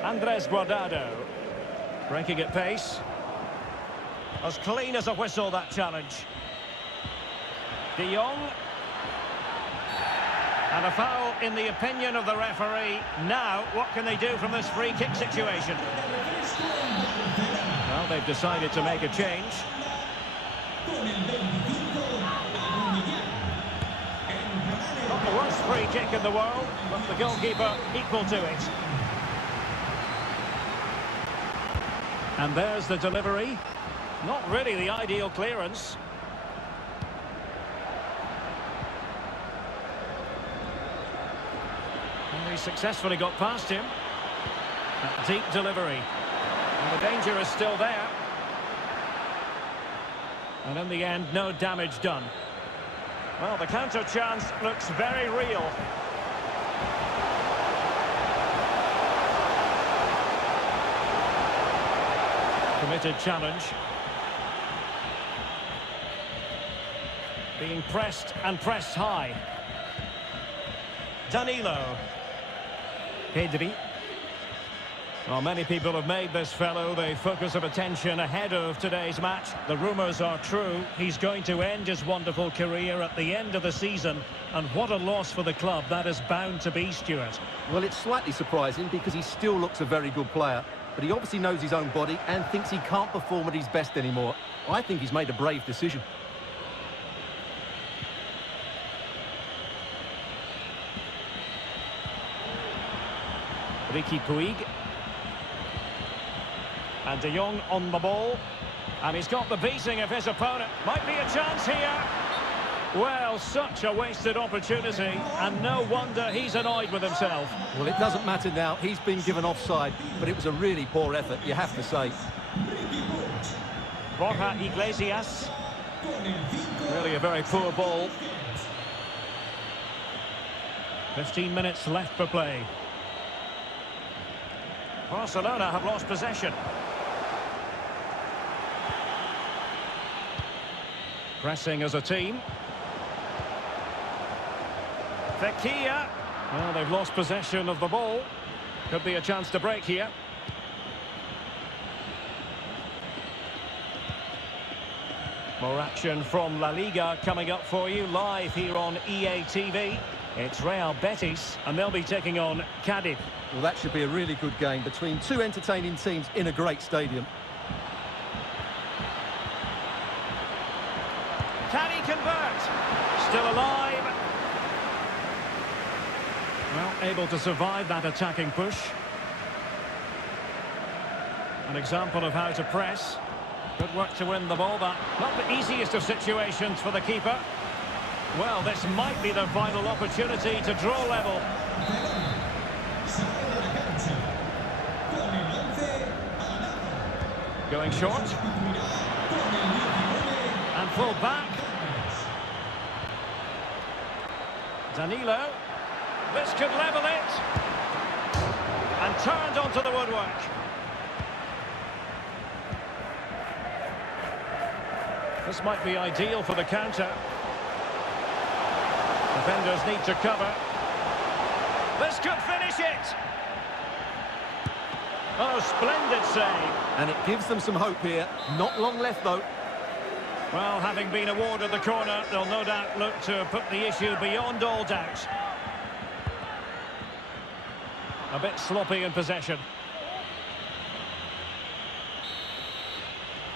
Andres Guardado. Breaking at pace. As clean as a whistle, that challenge. De Jong. And a foul in the opinion of the referee. Now, what can they do from this free kick situation? Well, they've decided to make a change. Not the worst free kick in the world, but the goalkeeper equal to it. And there's the delivery. Not really the ideal clearance. And he successfully got past him. A deep delivery. And the danger is still there. And in the end, no damage done. Well, the counter chance looks very real. Committed challenge. Being pressed and pressed high. Danilo. Pedri. Well, many people have made this fellow the focus of attention ahead of today's match. The rumours are true. He's going to end his wonderful career at the end of the season. And what a loss for the club that is bound to be, Stuart. Well, it's slightly surprising because he still looks a very good player. But he obviously knows his own body and thinks he can't perform at his best anymore. I think he's made a brave decision. Ricky Puig. And De Jong on the ball. And he's got the beating of his opponent. Might be a chance here. Well, such a wasted opportunity. And no wonder he's annoyed with himself. Well, it doesn't matter now. He's been given offside. But it was a really poor effort, you have to say. Borja Iglesias. Really a very poor ball. 15 minutes left for play. Barcelona have lost possession. Pressing as a team. Fekir. Well, they've lost possession of the ball. Could be a chance to break here. More action from La Liga coming up for you live here on EA TV. It's Real Betis, and they'll be taking on Cadiz. Well, that should be a really good game between two entertaining teams in a great stadium. Can he convert? Still alive. Well, able to survive that attacking push. An example of how to press. Good work to win the ball, but not the easiest of situations for the keeper. Well, this might be the final opportunity to draw level. Going short. And full back. Danilo. This could level it. And turned onto the woodwork. This might be ideal for the counter. Defenders need to cover. This could finish it. Oh, splendid save. And it gives them some hope here. Not long left, though. Well, having been awarded the corner, they'll no doubt look to put the issue beyond all doubt. A bit sloppy in possession.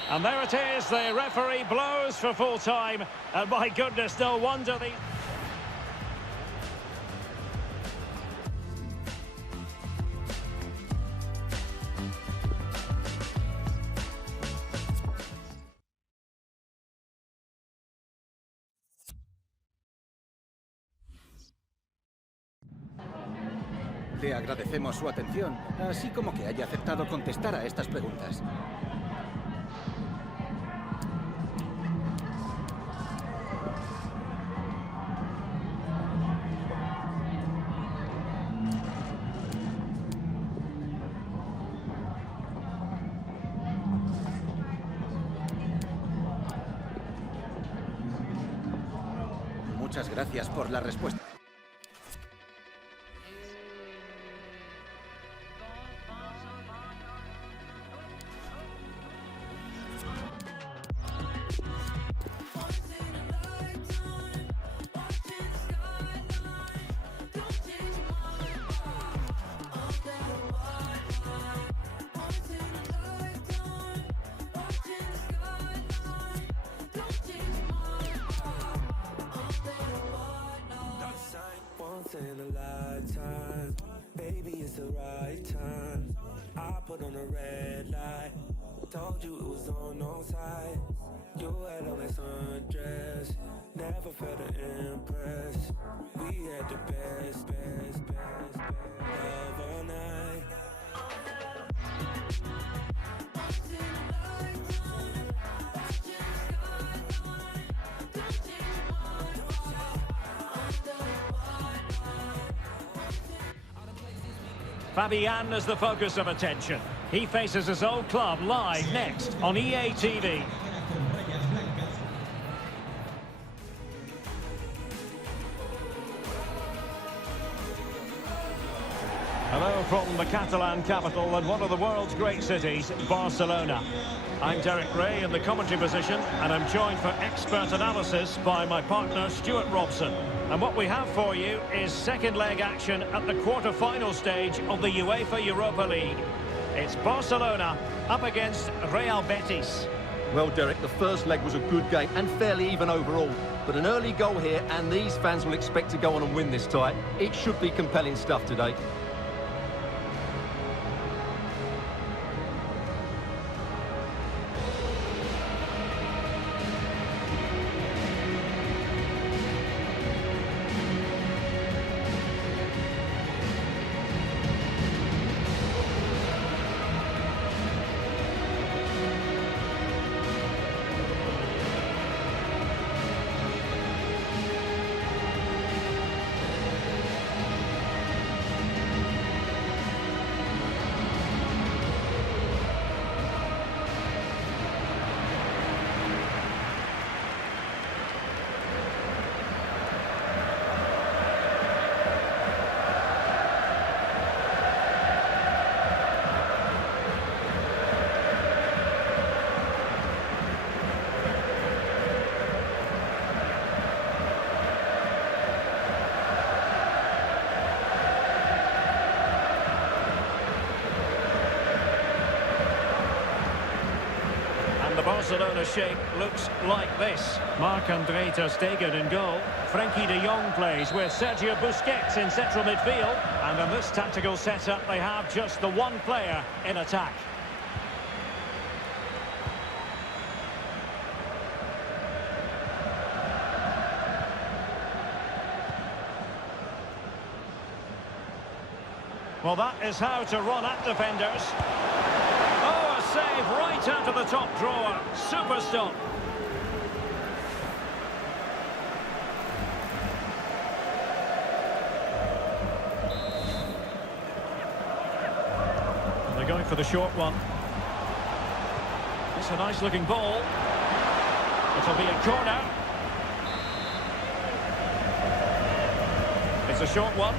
And there it is, the referee blows for full time. And my goodness, no wonder the... Le agradecemos su atención, así como que haya aceptado contestar a estas preguntas. Muchas gracias por la respuesta. In a lifetime, baby, it's the right time. I put on a red light, told you it was on no side. You had on that sundress, never felt to impress. We had the best of all night. Fabian is the focus of attention. He faces his old club live next on EA TV. Hello from the Catalan capital and one of the world's great cities, Barcelona. I'm Derek Ray in the commentary position, and I'm joined for expert analysis by my partner Stuart Robson. And what we have for you is second leg action at the quarter-final stage of the UEFA Europa League. It's Barcelona up against Real Betis. Well, Derek, the first leg was a good game and fairly even overall. But an early goal here, and these fans will expect to go on and win this tie. It should be compelling stuff today. And the Barcelona shape looks like this. Marc-André ter Stegen in goal. Frenkie de Jong plays with Sergio Busquets in central midfield. And in this tactical setup, they have just the one player in attack. Well, that is how to run at defenders. Oh, a save right out of the top drawer. Super stop. And they're going for the short one. It's a nice-looking ball. It'll be a corner. It's a short one.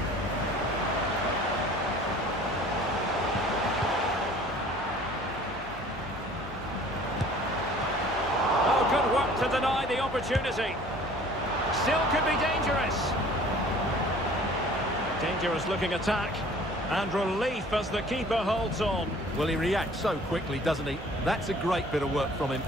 To deny the opportunity. Still could be dangerous. Dangerous looking attack. And relief as the keeper holds on. Well, he reacts so quickly, doesn't he? That's a great bit of work from him.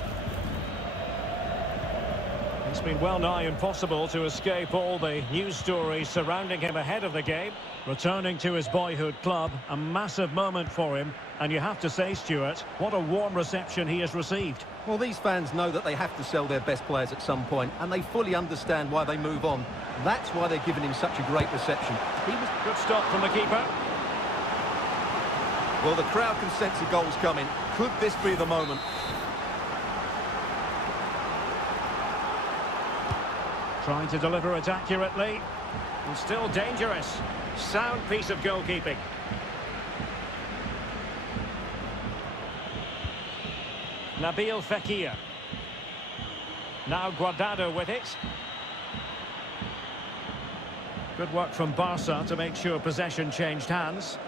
It's been well nigh impossible to escape all the news stories surrounding him ahead of the game. Returning to his boyhood club, a massive moment for him. And you have to say, Stuart, what a warm reception he has received. Well, these fans know that they have to sell their best players at some point, and they fully understand why they move on. That's why they're giving him such a great reception. Good stop from the keeper. Well, the crowd can sense the goal's coming. Could this be the moment? Trying to deliver it accurately. And still dangerous. Sound piece of goalkeeping. Nabil Fekir. Now Guardado with it. Good work from Barca to make sure possession changed hands.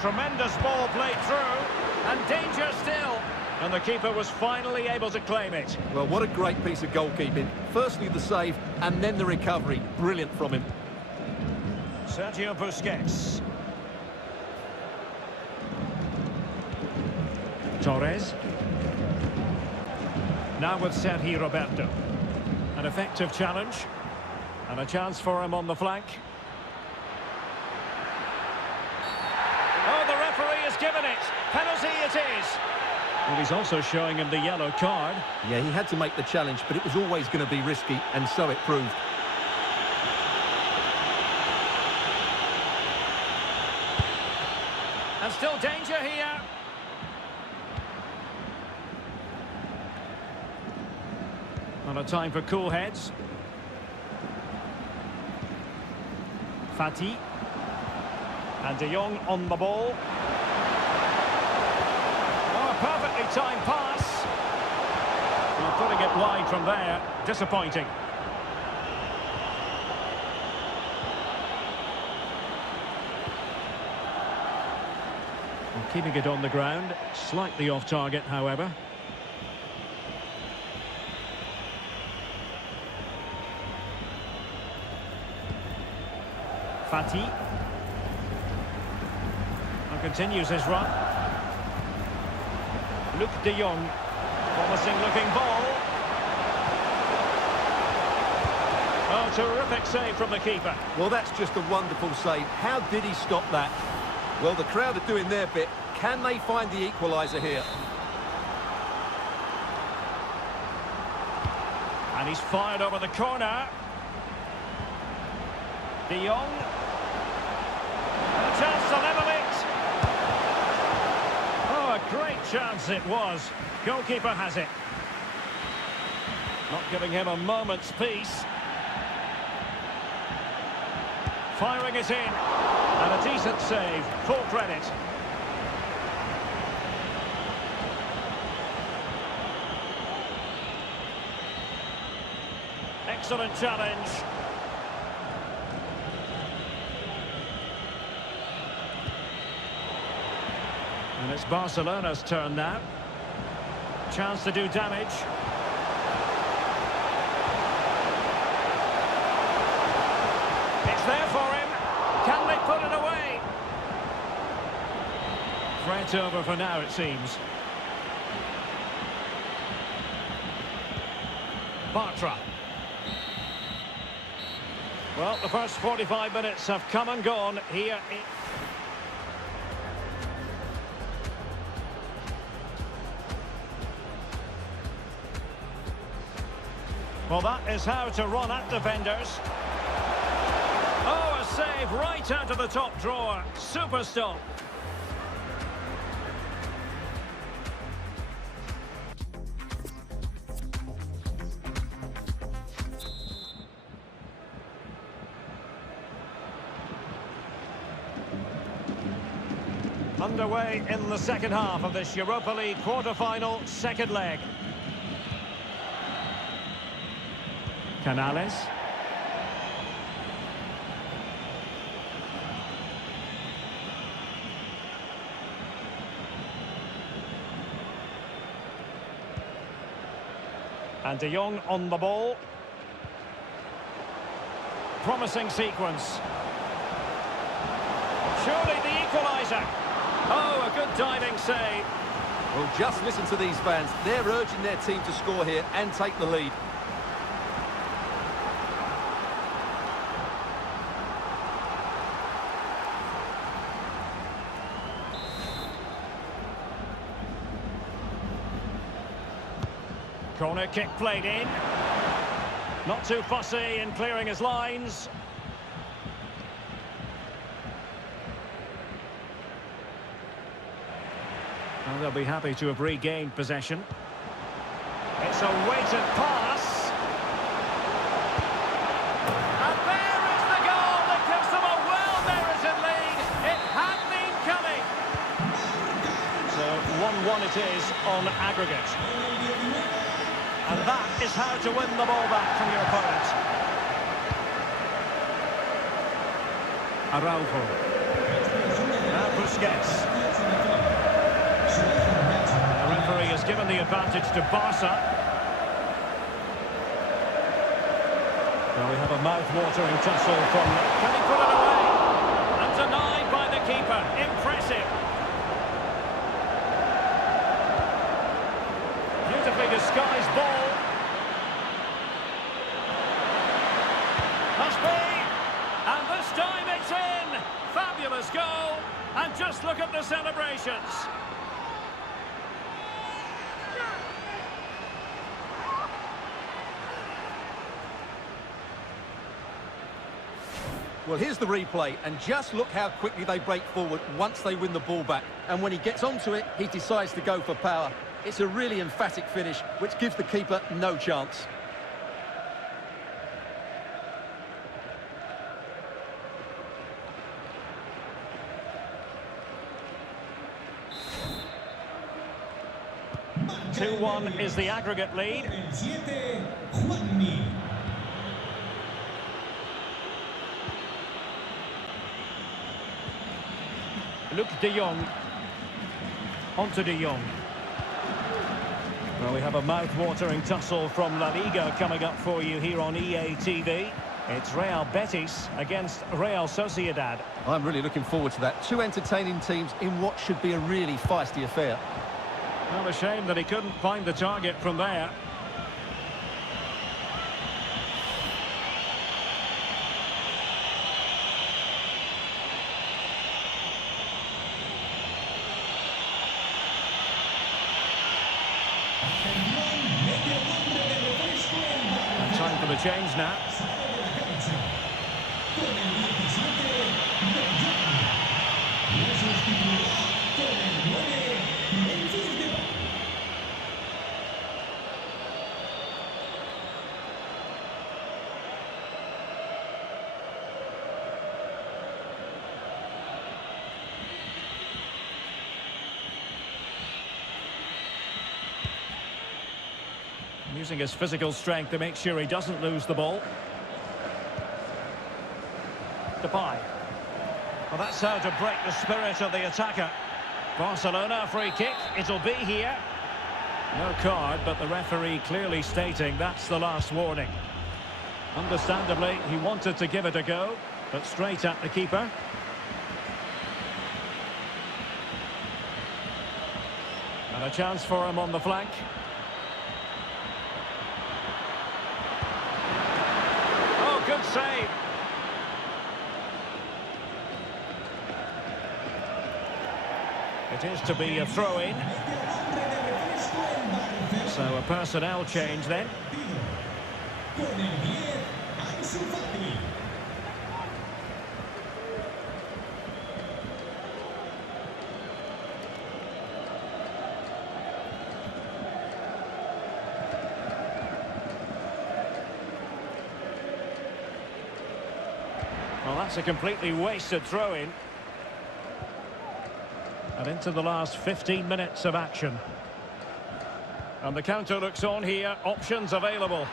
Tremendous ball played through, and danger still. And the keeper was finally able to claim it. Well, what a great piece of goalkeeping. Firstly the save, and then the recovery. Brilliant from him. Sergio Busquets. Torres. Now with Sergi Roberto. An effective challenge. And a chance for him on the flank. Oh, the referee has given it. Penalty it is. Well, he's also showing him the yellow card. Yeah, he had to make the challenge, but it was always going to be risky, and so it proved. And still danger here. Not a time for cool heads. Fati. And De Jong on the ball. Oh, a perfectly timed pass. Well, putting it wide from there. Disappointing. And keeping it on the ground. Slightly off target, however. Fati. Continues his run. Luc de Jong. Promising looking ball. Oh, terrific save from the keeper. Well, that's just a wonderful save. How did he stop that? Well, the crowd are doing their bit. Can they find the equaliser here? And he's fired over the corner. De Jong. A chance to level it. Great chance it was. Goalkeeper has it. Not giving him a moment's peace. Firing it in. And a decent save. Full credit. Excellent challenge. And it's Barcelona's turn now. Chance to do damage. It's there for him. Can they put it away? Threat over for now, it seems. Bartra. Well, the first 45 minutes have come and gone here. Well, that is how to run at defenders. Oh, a save right out of the top drawer. Super stop. Underway in the second half of this Europa League quarter-final second leg. Canales. And De Jong on the ball. Promising sequence. Surely the equaliser. Oh, a good diving save. Well, just listen to these fans. They're urging their team to score here and take the lead. Corner kick played in. Not too fussy in clearing his lines. Well, they'll be happy to have regained possession. It's a weighted pass. And there is the goal that gives them a well-merited lead. It had been coming. So 1-1 it is on aggregate. And that is how to win the ball back from your opponent. Araujo. Now Busquets. The referee has given the advantage to Barca. Well, we have a mouth-watering tussle from... Can he put it away? And denied by the keeper. Impressive. Beautifully disguised ball. Must be. And this time it's in. Fabulous goal. And just look at the celebrations. Well, here's the replay, and just look how quickly they break forward once they win the ball back. And when he gets onto it, he decides to go for power. It's a really emphatic finish, which gives the keeper no chance. Two-1 is the aggregate lead. Luke De Jong. Onto De Jong. Well, we have a mouth-watering tussle from La Liga coming up for you here on EA TV. It's Real Betis against Real Sociedad. I'm really looking forward to that. Two entertaining teams in what should be a really feisty affair. Well, a shame that he couldn't find the target from there. And time for the change now. Using his physical strength to make sure he doesn't lose the ball. Depay. Well, that's how to break the spirit of the attacker. Barcelona, free kick. It'll be here. No card, but the referee clearly stating that's the last warning. Understandably, he wanted to give it a go. But straight at the keeper. And a chance for him on the flank. Oh, good save. It is to be a throw-in. So a personnel change then. Well, that's a completely wasted throw-in. And into the last 15 minutes of action. And the counter looks on here, options available.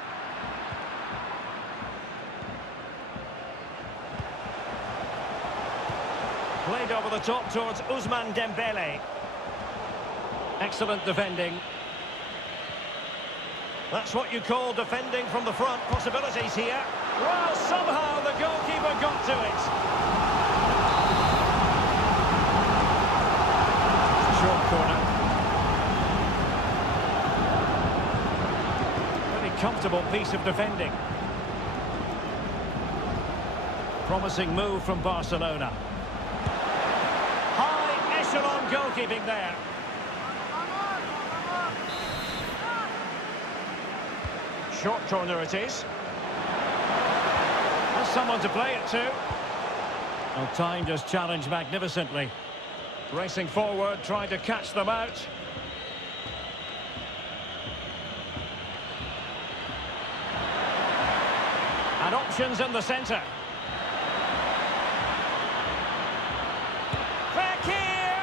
Played over the top towards Ousmane Dembele. Excellent defending. That's what you call defending from the front. Possibilities here. Well, somehow the goalkeeper got to it. Short corner. Pretty comfortable piece of defending. Promising move from Barcelona. High echelon goalkeeping there. Short corner it is. There's someone to play it to. Well, timed his challenge magnificently. Racing forward, trying to catch them out. And options in the centre. Fekir!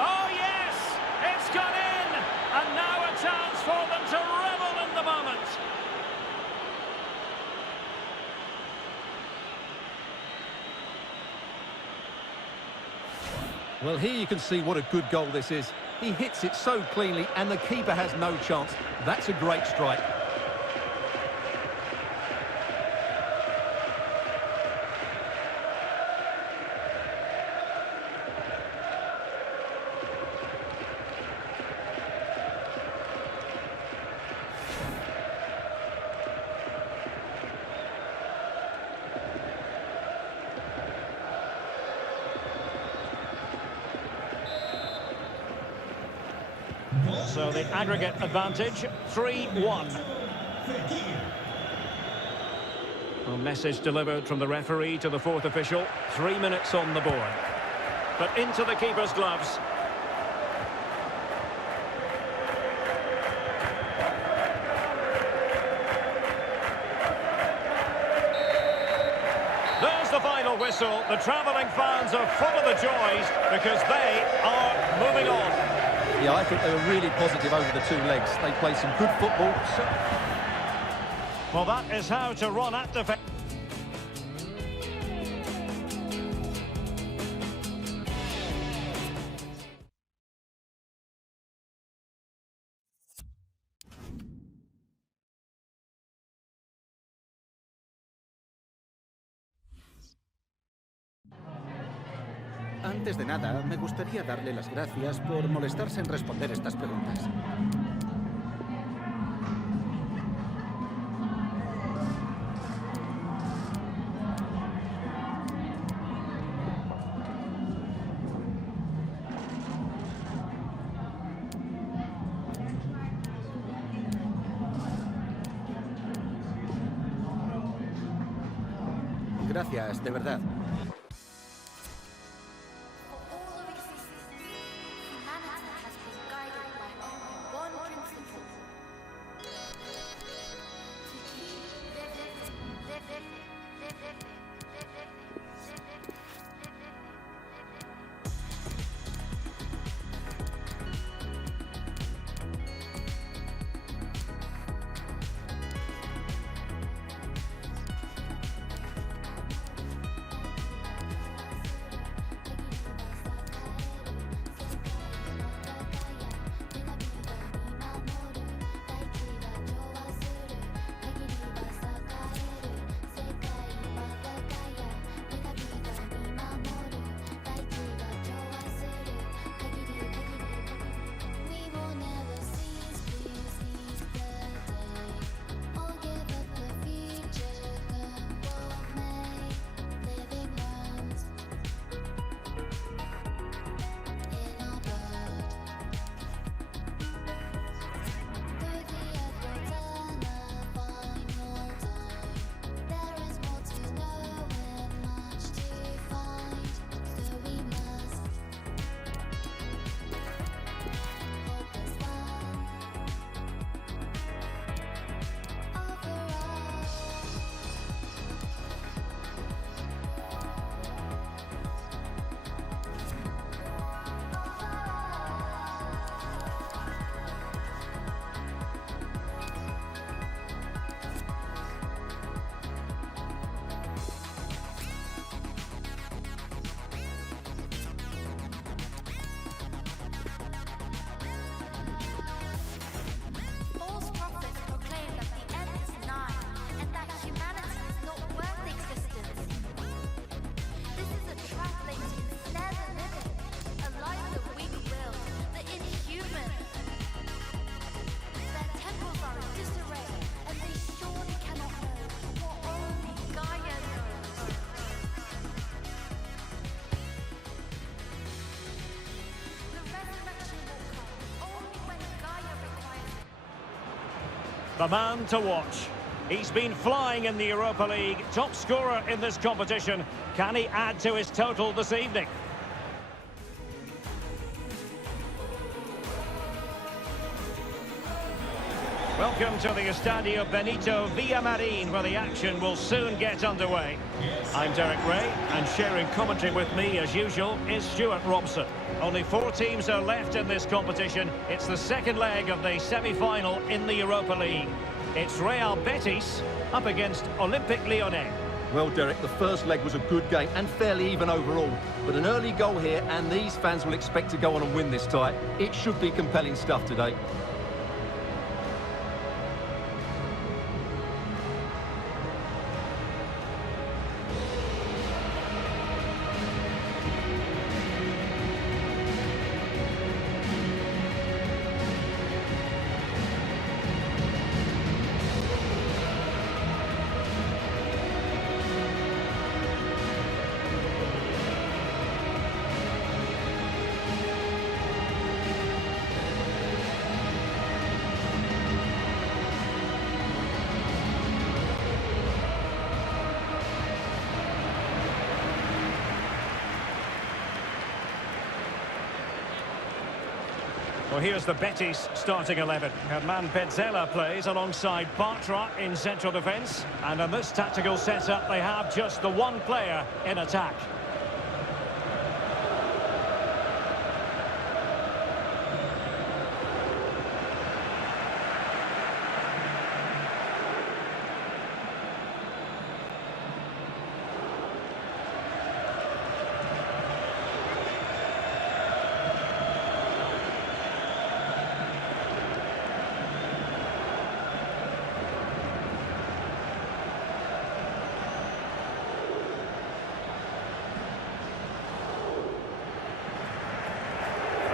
Oh yes! It's gone in! And now a chance for them to revel in the moment. Well, here you can see what a good goal this is. He hits it so cleanly and the keeper has no chance. That's a great strike. So the aggregate advantage, 3-1. A message delivered from the referee to the fourth official. 3 minutes on the board. But into the keeper's gloves. There's the final whistle. The travelling fans are full of the joys because they are moving on. Yeah, I think they were really positive over the two legs. They played some good football. Well, that is how to run at defence. Antes de nada, me gustaría darle las gracias por molestarse en responder estas preguntas. Gracias, de verdad. the man to watch. He's been flying in the Europa League, top scorer in this competition. Can he add to his total this evening? Welcome to the Estadio Benito Villamarin, where the action will soon get underway. I'm Derek Ray, and sharing commentary with me, as usual, is Stuart Robson. Only 4 teams are left in this competition. It's the second leg of the semi-final in the Europa League. It's Real Betis up against Olympique Lyonnais. Well, Derek, the first leg was a good game and fairly even overall. But an early goal here, and these fans will expect to go on and win this tie. It should be compelling stuff today. Well, here's the Betis starting 11. Herman Petzela plays alongside Bartra in central defence. And in this tactical setup, they have just the one player in attack.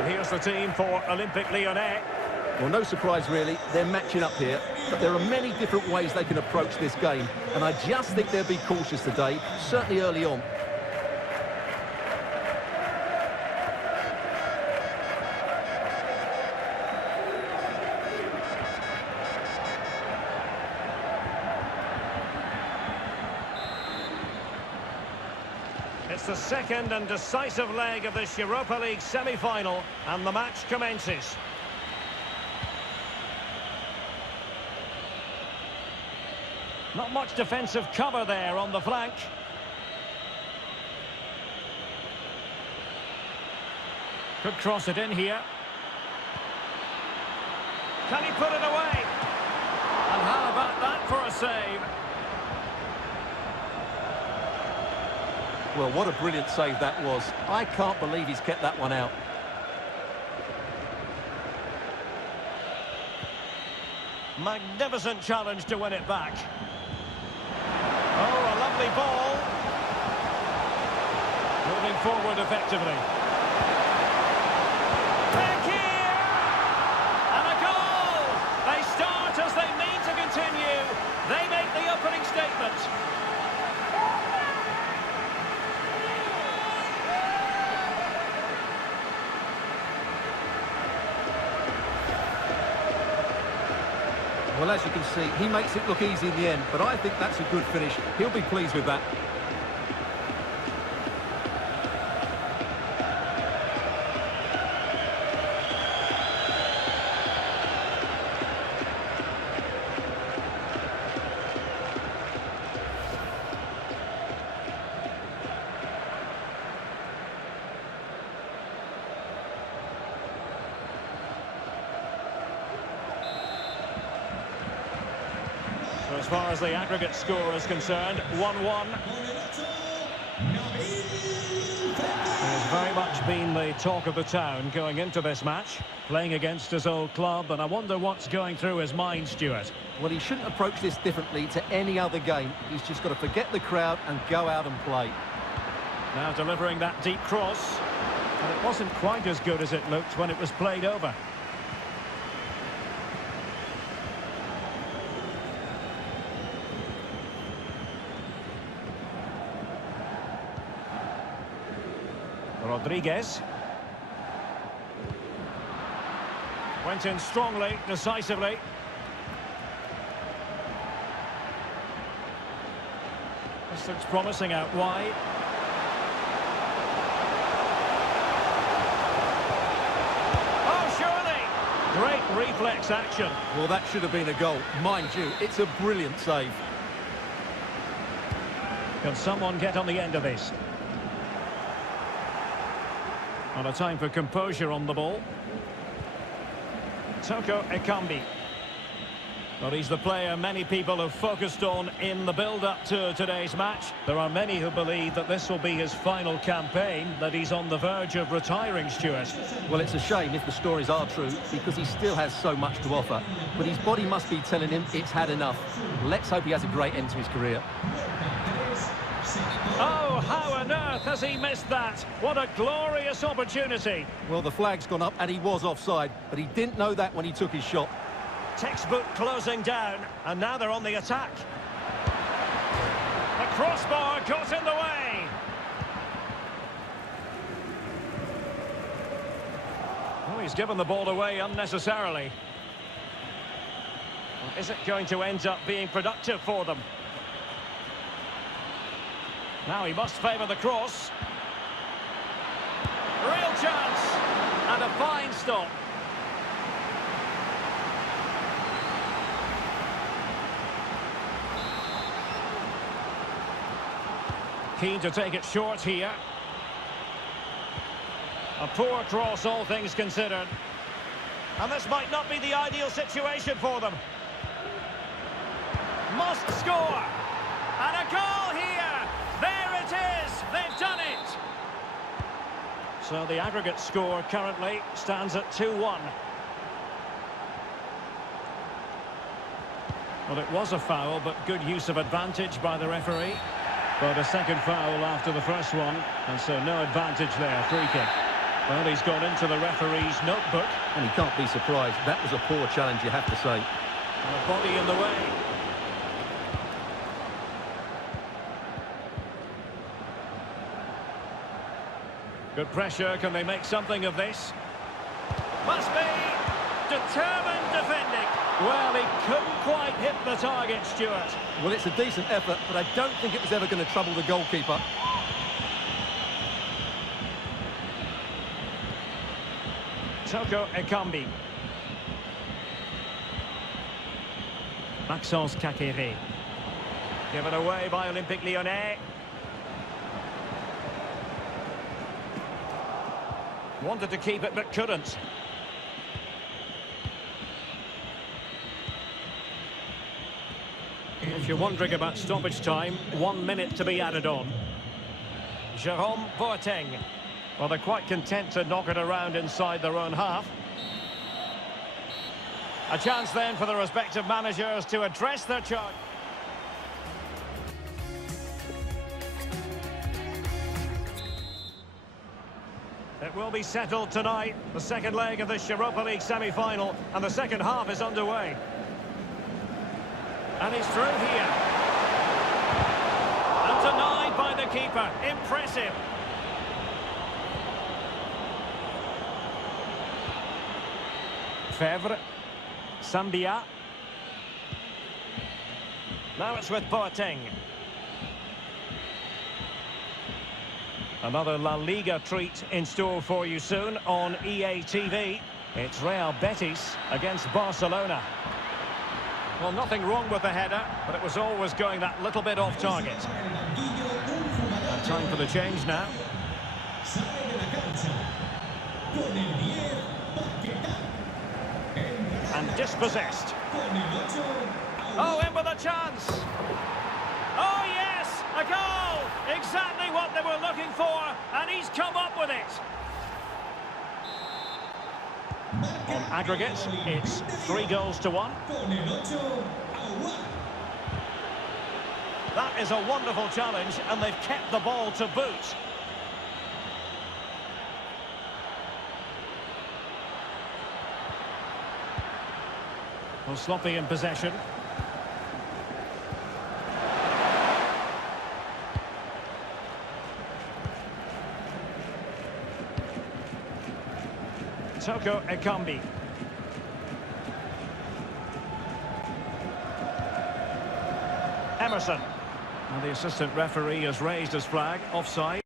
Here's the team for Olympique Lyonnais. Well, no surprise really, they're matching up here, but there are many different ways they can approach this game, and I just think they'll be cautious today, certainly early on. It's the second and decisive leg of this Europa League semi-final, and the match commences. Not much defensive cover there on the flank. Could cross it in here. Can he put it away? And how about that for a save? Well, what a brilliant save that was. I can't believe he's kept that one out. Magnificent challenge to win it back. Oh, a lovely ball. Moving forward effectively. Back here! And a goal! They start as they mean to continue. They make the opening statement. Well, as you can see, he makes it look easy in the end, but I think that's a good finish. He'll be pleased with that. So as far as the aggregate score is concerned, 1-1. He has very much been the talk of the town going into this match, playing against his old club, and I wonder what's going through his mind, Stuart. Well, he shouldn't approach this differently to any other game. He's just got to forget the crowd and go out and play. Now delivering that deep cross, and it wasn't quite as good as it looked when it was played over. Rodriguez. Went in strongly, decisively. This looks promising out wide. Oh, surely! Great reflex action. Well, that should have been a goal. Mind you, it's a brilliant save. Can someone get on the end of this? And a time for composure on the ball. Toko Ekambi. Well, he's the player many people have focused on in the build-up to today's match. There are many who believe that this will be his final campaign, that he's on the verge of retiring, Stuart. Well, it's a shame if the stories are true, because he still has so much to offer. But his body must be telling him it's had enough. Let's hope he has a great end to his career. Oh, how on earth has he missed that? What a glorious opportunity. Well, the flag's gone up and he was offside, but he didn't know that when he took his shot. Textbook closing down, and now they're on the attack. The crossbar got in the way. Oh, he's given the ball away unnecessarily. Well, is it going to end up being productive for them? Now he must favour the cross. Real chance. And a fine stop. Keen to take it short here. A poor cross, all things considered. And this might not be the ideal situation for them. Must score. And a goal here. There it is. They've done it. So the aggregate score currently stands at 2-1. Well, it was a foul, but good use of advantage by the referee. But a second foul after the first one, and so no advantage there, free kick. Well, he's gone into the referee's notebook. And he can't be surprised. That was a poor challenge, you have to say. And a body in the way. Good pressure, can they make something of this? Must be determined defending. Well, he couldn't quite hit the target, Stuart. Well, it's a decent effort, but I don't think it was ever going to trouble the goalkeeper. Toko Ekambi. Maxence Kakere. Given away by Olympique Lyonnais. Wanted to keep it, but couldn't. If you're wondering about stoppage time, 1 minute to be added on. Jerome Boateng. Well, they're quite content to knock it around inside their own half. A chance then for the respective managers to address their charge. It will be settled tonight, the second leg of this Europa League semi-final, and the second half is underway. And he's through here. And denied by the keeper. Impressive. Fevre. Sambia. Now it's with Boateng. Another La Liga treat in store for you soon on EA TV. It's Real Betis against Barcelona. Well, nothing wrong with the header, but it was always going that little bit off target. And time for the change now. And dispossessed. Oh, in with a chance. Oh, yes, a goal. Exactly what they were looking for, and he's come up with it. On aggregate, it's 3-1. That is a wonderful challenge, and they've kept the ball to boot. Well, sloppy in possession. Toko Ekambi. Emerson. And the assistant referee has raised his flag, offside.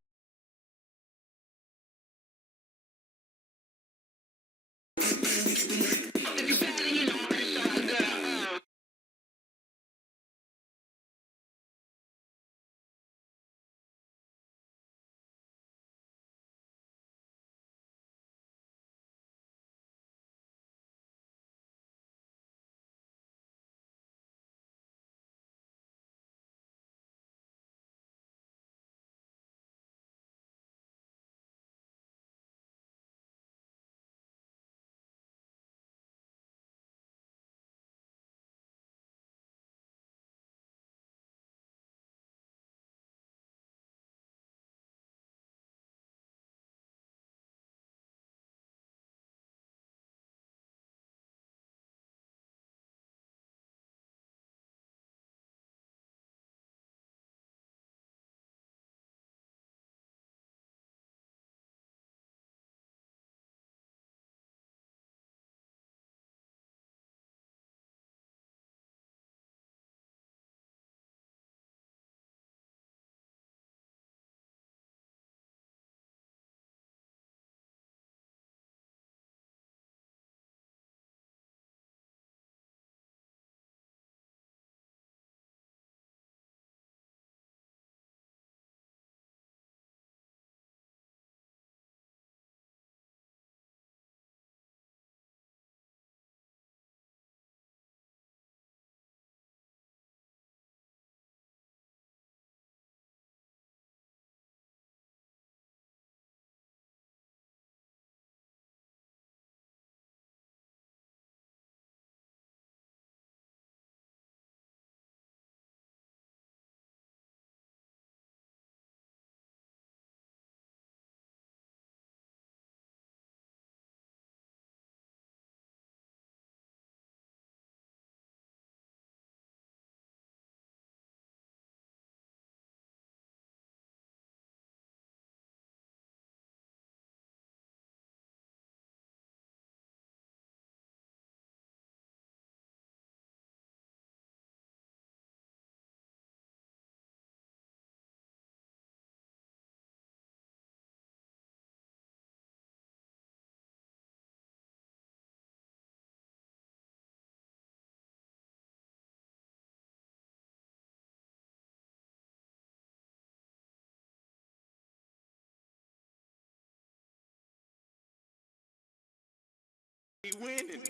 Winning.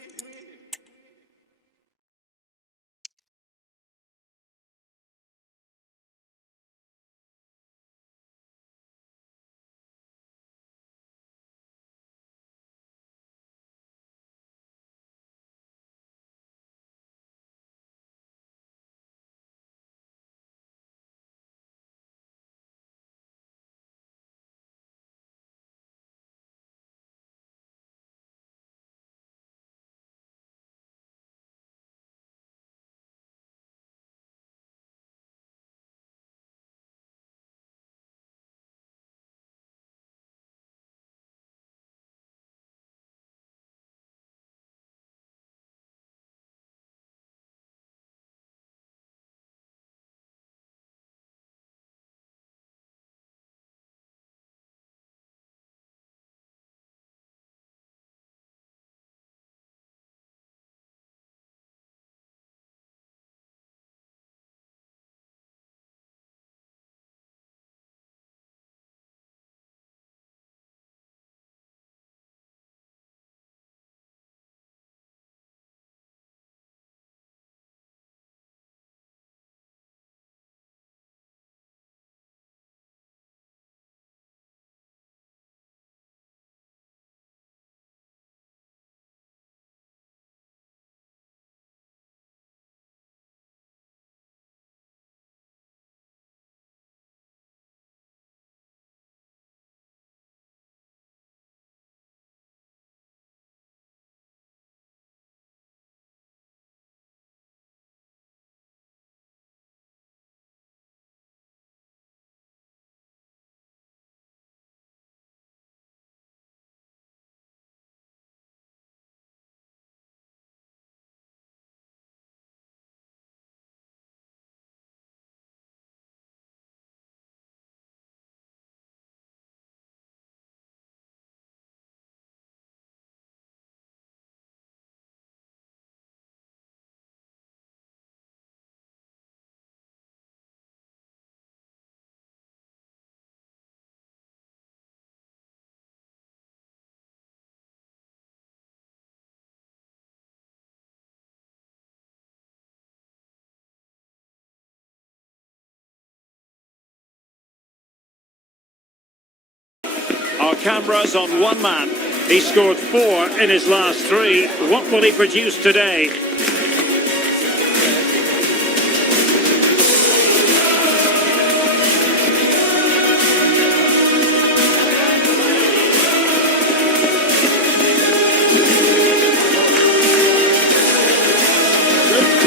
cameras on one man. He scored 4 in his last 3. What will he produce today?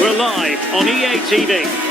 We're live on EA TV.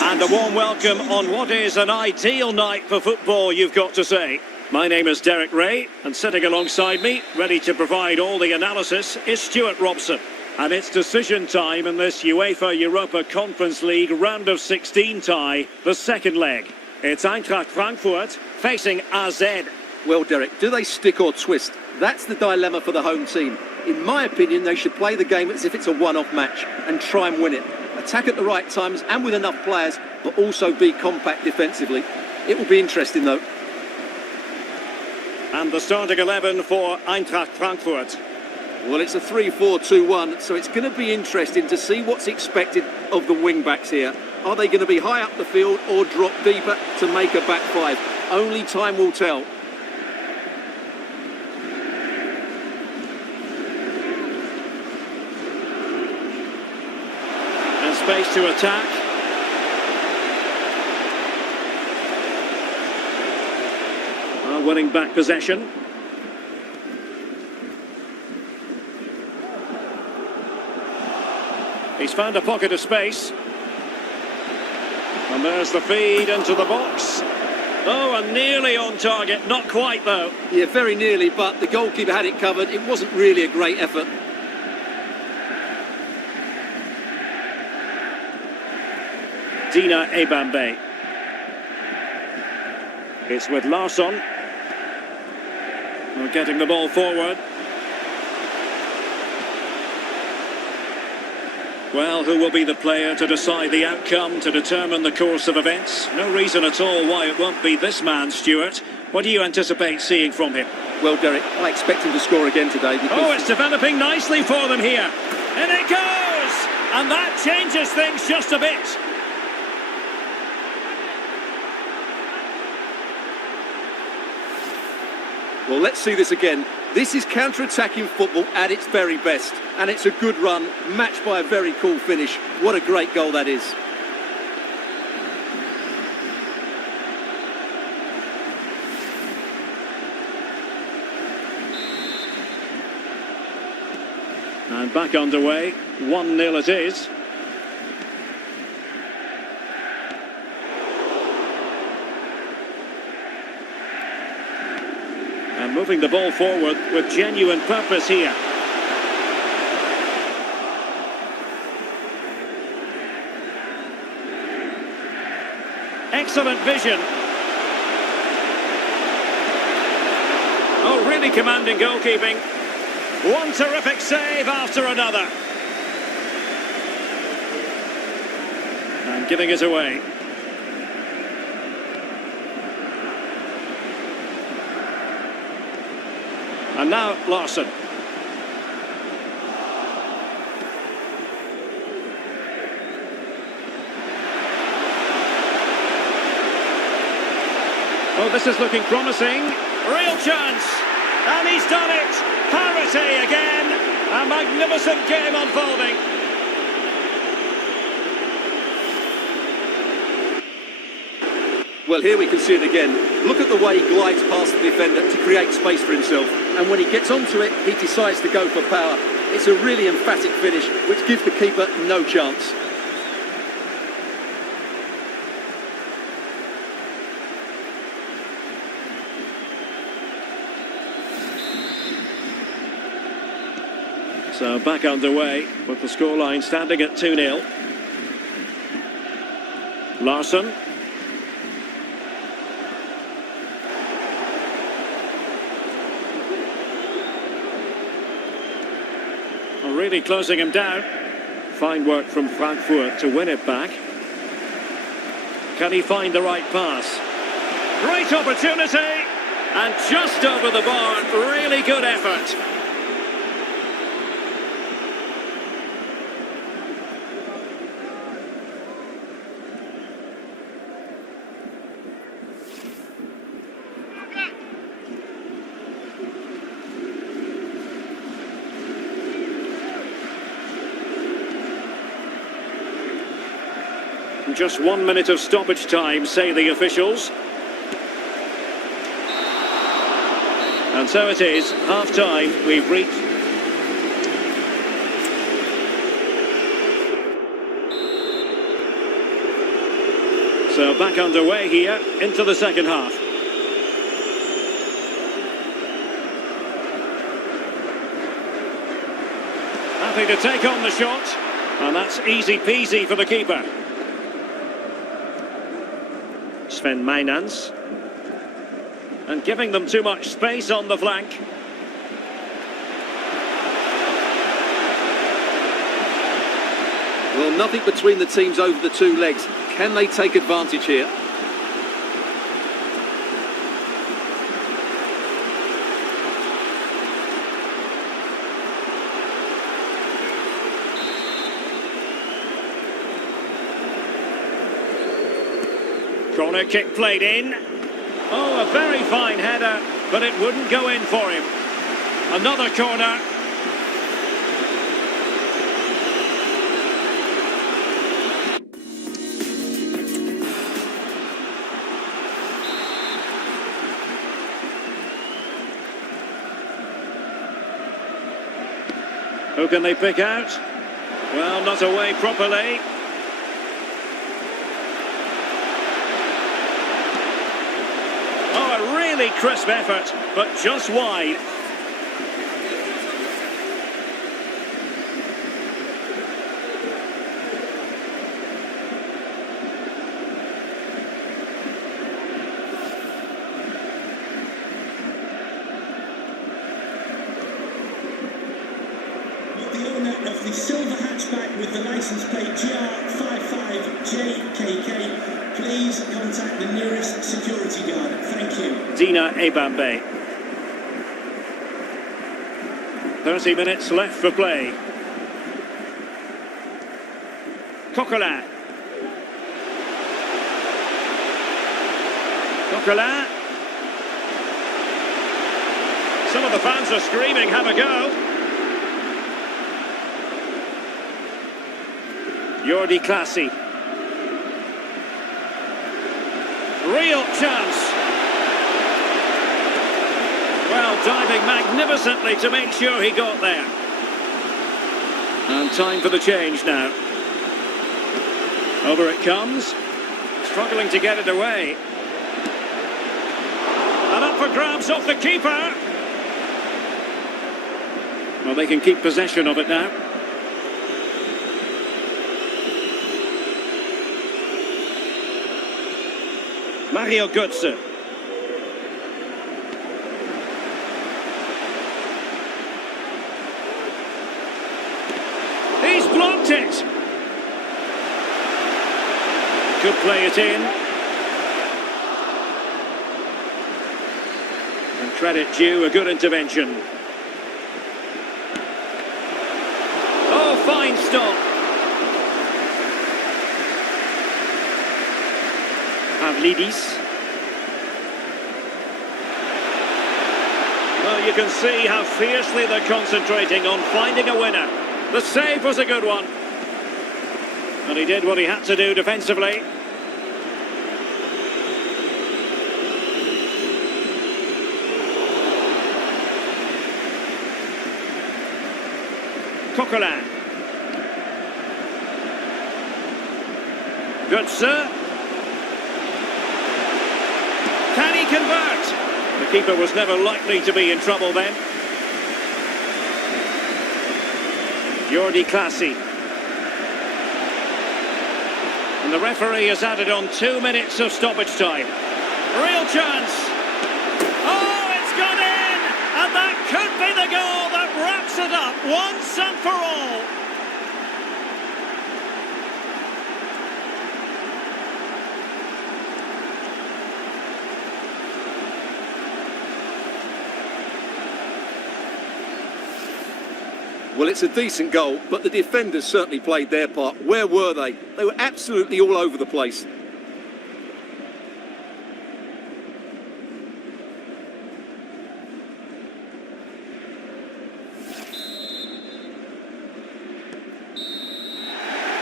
And a warm welcome on what is an ideal night for football, you've got to say. My name is Derek Ray, and sitting alongside me, ready to provide all the analysis, is Stuart Robson. And it's decision time in this UEFA Europa Conference League round of 16 tie, the second leg. It's Eintracht Frankfurt facing AZ. Well, Derek, do they stick or twist? That's the dilemma for the home team. In my opinion, they should play the game as if it's a one-off match and try and win it. Attack at the right times and with enough players, but also be compact defensively. It will be interesting, though. And the starting 11 for Eintracht Frankfurt. Well, it's a 3-4-2-1, so it's going to be interesting to see what's expected of the wing-backs here. Are they going to be high up the field or drop deeper to make a back five? Only time will tell. And space to attack. Winning back possession. He's found a pocket of space. And there's the feed into the box. Oh, and nearly on target. Not quite, though. Yeah, very nearly, but the goalkeeper had it covered. It wasn't really a great effort. Dina Ebambe. It's with Larsson. We're getting the ball forward. Well, who will be the player to decide the outcome, to determine the course of events? No reason at all why it won't be this man, Stuart. What do you anticipate seeing from him? Well, Derek, I expect him to score again today because... Oh, it's developing nicely for them here. And it goes! And that changes things just a bit. Well, let's see this again. This is counter-attacking football at its very best. And it's a good run, matched by a very cool finish. What a great goal that is. And back underway. 1-0 it is. And moving the ball forward with genuine purpose here. Excellent vision. Oh, really commanding goalkeeping. One terrific save after another. And giving it away. And now Larsson. Oh, this is looking promising. Real chance. And he's done it. Parity again. A magnificent game unfolding. Well, here we can see it again. Look at the way he glides past the defender to create space for himself. And when he gets onto it, he decides to go for power. It's a really emphatic finish, which gives the keeper no chance. So back underway with the scoreline standing at 2-0. Larsson. Really closing him down. Fine work from Frankfurt to win it back. Can he find the right pass? Great opportunity! And just over the bar, really good effort. Just 1 minute of stoppage time, say the officials. And so it is, half-time, we've reached. So back underway here, into the second half. Happy to take on the shot, and that's easy peasy for the keeper. Sven Mijnans. And giving them too much space on the flank. Well, nothing between the teams over the two legs. Can they take advantage here? Corner kick played in. Oh, a very fine header, but it wouldn't go in for him. Another corner. Who can they pick out? Well, not away properly. Oh, a really crisp effort, but just wide. The owner of the silver hatchback with the license plate GR55JKK, please contact the nearest security guard. Thank you. Dina Ebambe. 30 minutes left for play. Coquelin. Coquelin. Some of the fans are screaming, have a go. Jordi Clasie. Real chance. Well, diving magnificently to make sure he got there. And time for the change now. Over it comes. Struggling to get it away. And up for grabs off the keeper. Well, they can keep possession of it now. Mario Götze. He's blocked it. Could play it in. And credit due, a good intervention. Oh, fine stop. Pavlidis. Well, you can see how fiercely they're concentrating on finding a winner. The save was a good one. And he did what he had to do defensively. Coquelin. Götze. Can he convert? The keeper was never likely to be in trouble then. Jordi Clasie. And the referee has added on 2 minutes of stoppage time. Real chance. Oh, it's gone in! And that could be the goal that wraps it up once and for all. Well, it's a decent goal, but the defenders certainly played their part. Where were they? They were absolutely all over the place.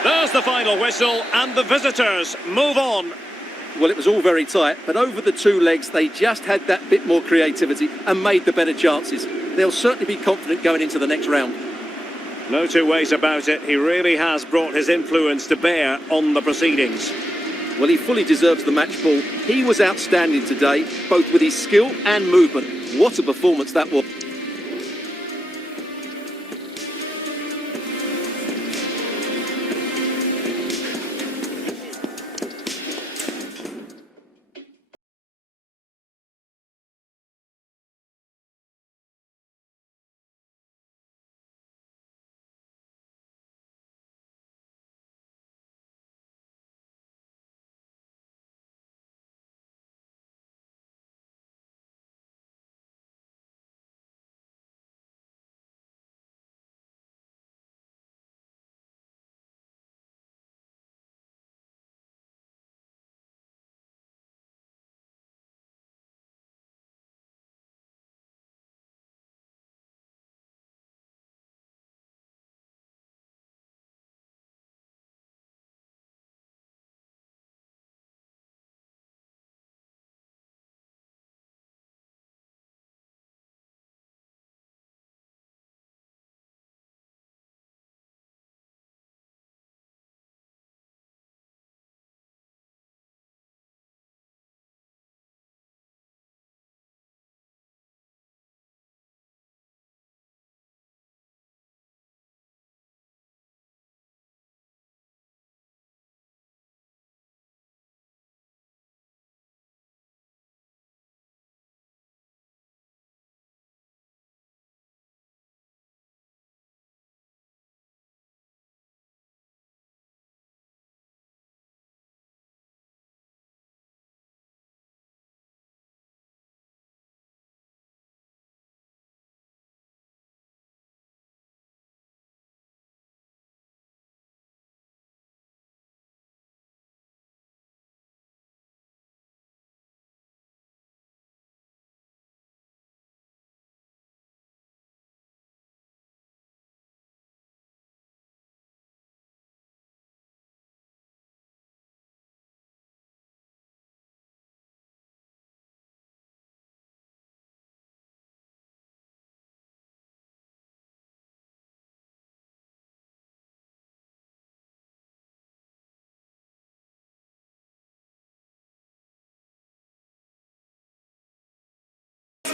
The There's the final whistle, and the visitors move on. Well, it was all very tight, but over the two legs, they just had that bit more creativity and made the better chances. They'll certainly be confident going into the next round. No two ways about it. He really has brought his influence to bear on the proceedings. Well, he fully deserves the match ball. He was outstanding today, both with his skill and movement. What a performance that was.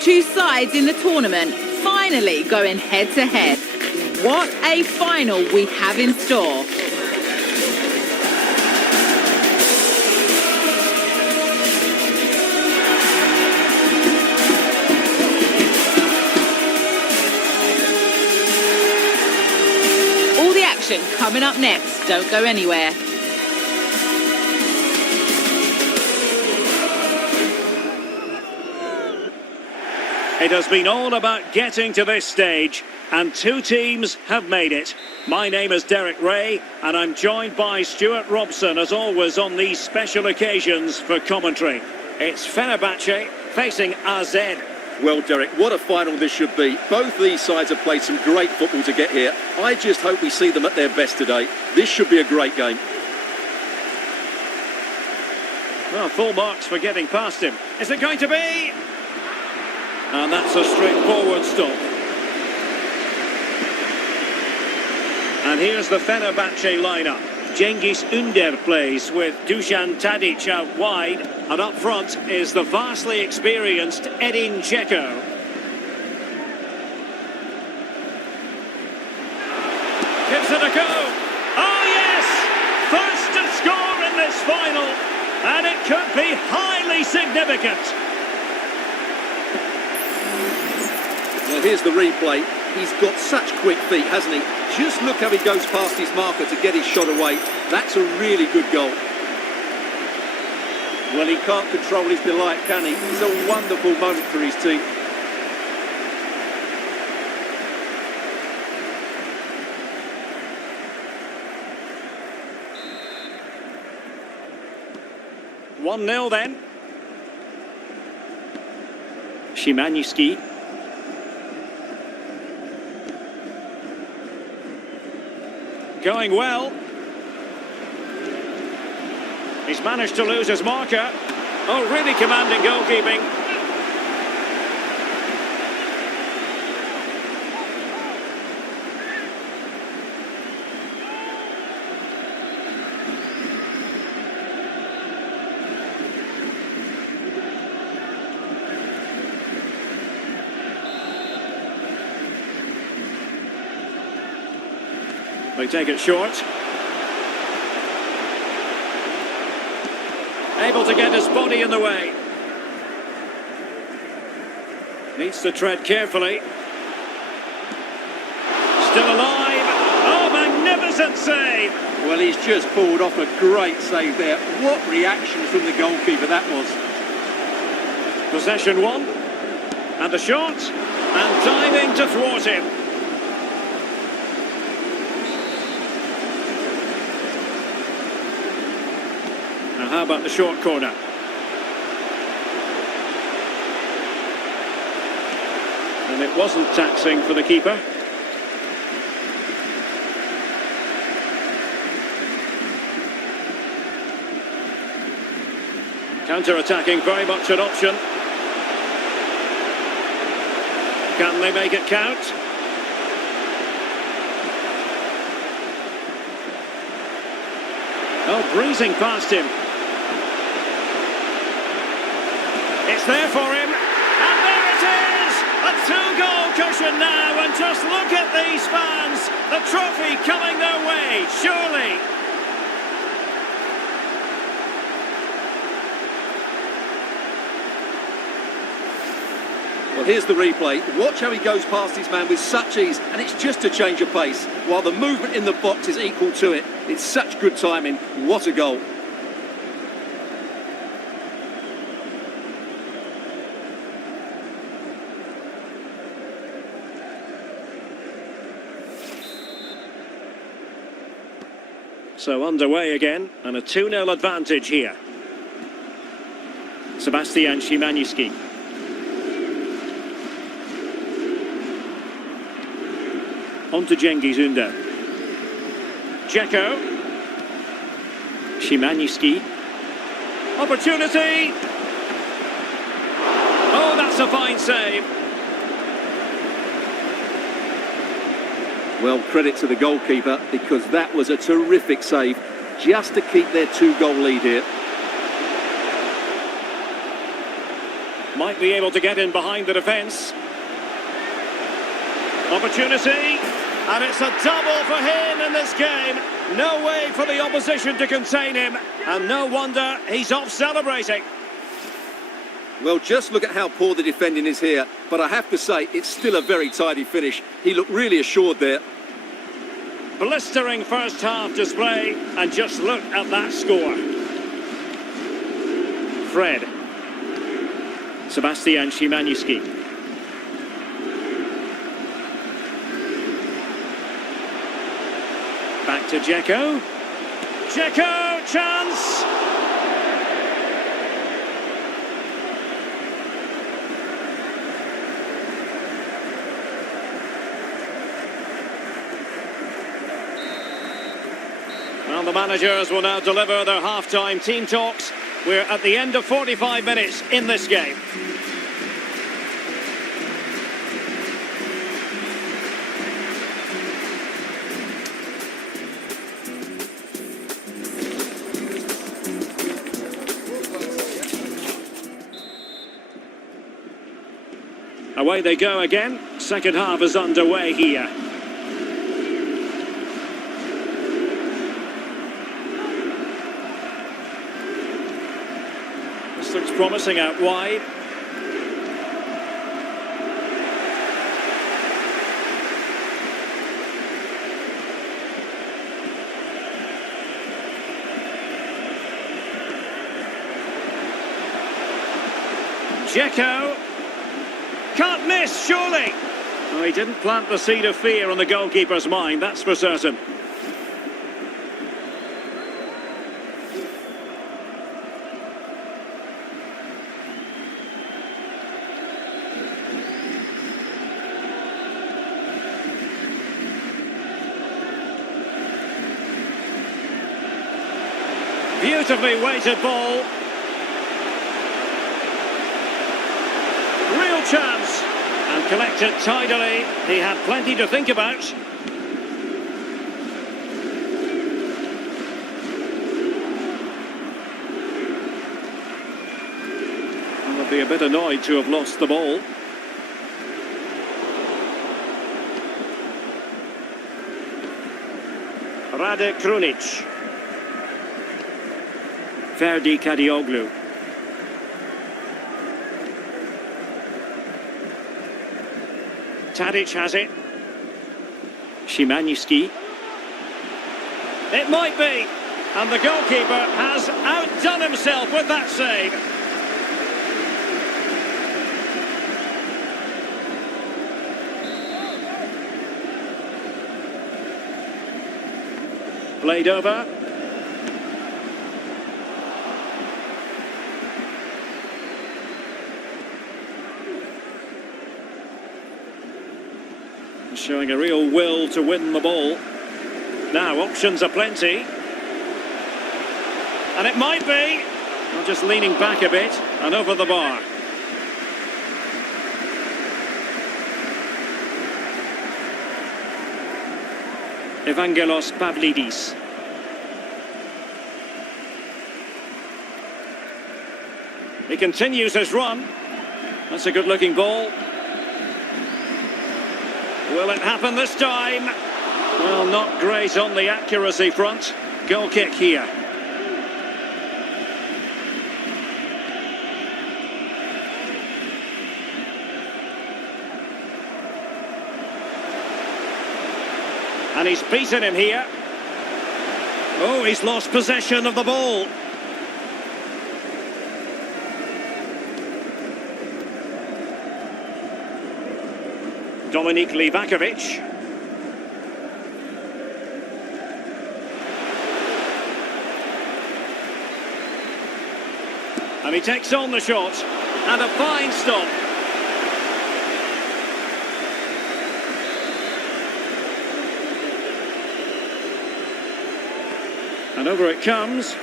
Two sides in the tournament finally going head to head. What a final we have in store. All the action coming up next. Don't go anywhere. It has been all about getting to this stage, and two teams have made it. My name is Derek Ray, and I'm joined by Stuart Robson, as always, on these special occasions for commentary. It's Fenerbahce facing AZ. Well, Derek, what a final this should be. Both these sides have played some great football to get here. I just hope we see them at their best today. This should be a great game. Well, full marks for getting past him. Is it going to be? And that's a straightforward stop. And here's the Fenerbahce lineup. Cengiz Ünder plays with Dusan Tadic out wide, and up front is the vastly experienced Edin Dzeko. Gives it a go. Oh yes! First to score in this final, and it could be highly significant. Well, here's the replay. He's got such quick feet, hasn't he? Just look how he goes past his marker to get his shot away. That's a really good goal. Well, he can't control his delight, can he? It's a wonderful moment for his team. One 0 then. Szymanski. Going well. He's managed to lose his marker. Oh, really commanding goalkeeping. They take it short. Able to get his body in the way. Needs to tread carefully. Still alive. Oh, magnificent save. Well, he's just pulled off a great save there. What reaction from the goalkeeper that was. Possession won. And the shot. And diving to thwart him. Now, how about the short corner? And it wasn't taxing for the keeper. Counter-attacking, very much an option. Can they make it count? Oh, breezing past him. It's there for him. And there it is! A two-goal cushion now, and just look at these fans. The trophy coming their way, surely. Well, here's the replay. Watch how he goes past his man with such ease, and it's just a change of pace, while the movement in the box is equal to it. It's such good timing. What a goal. So underway again, and a 2-0 advantage here. Sebastian Szymanski. On to Cengiz Ünder. Dzeko. Szymanski. Opportunity. Oh, that's a fine save. Well, credit to the goalkeeper, because that was a terrific save, just to keep their two-goal lead here. Might be able to get in behind the defence. Opportunity. And it's a double for him in this game. No way for the opposition to contain him. And no wonder he's off celebrating. Well, just look at how poor the defending is here. But I have to say, it's still a very tidy finish. He looked really assured there. Blistering first half display. And just look at that score. Fred. Sebastian Szymanski. Back to Dzeko. Dzeko, chance! Well, the managers will now deliver their half-time team talks. We're at the end of 45 minutes in this game. Away they go again. Second half is underway here. This looks promising out wide. Dzeko. Can't miss, surely. Well, he didn't plant the seed of fear on the goalkeeper's mind, that's for certain. Beautifully weighted ball. Real chance. And collected tidily. He had plenty to think about. And would be a bit annoyed to have lost the ball. Rade Krunic. Ferdi Kadioglu. Tadic has it. Szymanski. It might be. And the goalkeeper has outdone himself with that save. Played over. Showing a real will to win the ball. Now options are plenty. And it might be. Well, just leaning back a bit and over the bar. Evangelos Pavlidis. He continues his run. That's a good-looking ball. Will it happen this time? Well, not great on the accuracy front. Goal kick here. And he's beaten him here. Oh, he's lost possession of the ball. Dominik Livakovic. And he takes on the shot. And a fine stop. And over it comes.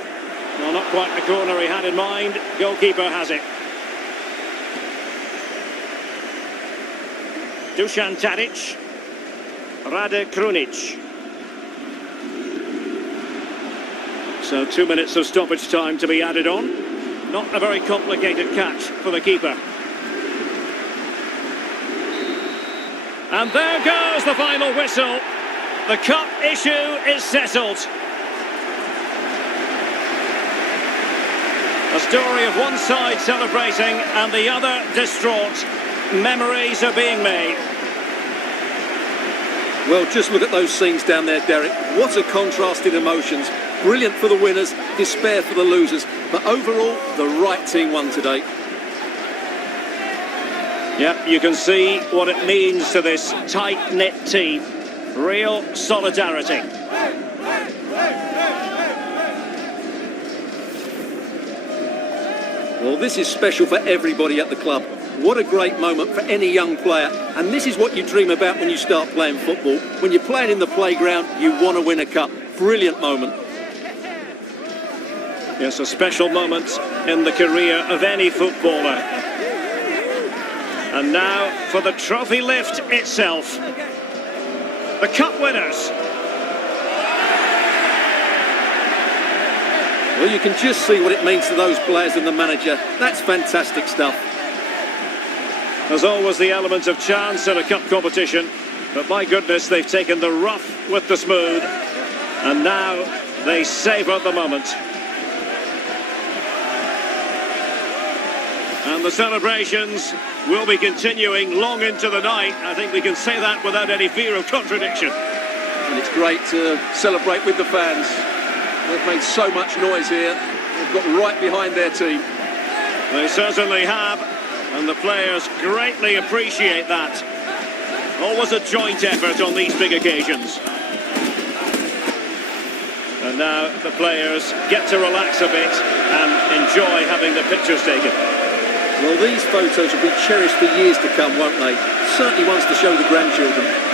Well, not quite the corner he had in mind. Goalkeeper has it. Dusan Tadic. Rade Krunic. So 2 minutes of stoppage time to be added on. Not a very complicated catch for the keeper. And there goes the final whistle. The cup issue is settled. A story of one side celebrating and the other distraught. Memories are being made. Well, just look at those scenes down there, Derek. What a contrast in emotions. Brilliant for the winners, despair for the losers. But overall, the right team won today. Yep, you can see what it means to this tight-knit team. Real solidarity. Well, this is special for everybody at the club. What a great moment for any young player. And this is what you dream about when you start playing football. When you're playing in the playground, you want to win a cup. Brilliant moment. Yes, a special moment in the career of any footballer. And now for the trophy lift itself. The cup winners. Well, you can just see what it means to those players and the manager. That's fantastic stuff. There's always the element of chance in a cup competition, but my goodness, they've taken the rough with the smooth, and now they savour the moment. And the celebrations will be continuing long into the night. I think we can say that without any fear of contradiction. And it's great to celebrate with the fans. They've made so much noise here. They've got right behind their team. They certainly have, and the players greatly appreciate that. Always a joint effort on these big occasions. And now the players get to relax a bit and enjoy having the pictures taken. Well, these photos will be cherished for years to come, won't they? Certainly ones to show the grandchildren.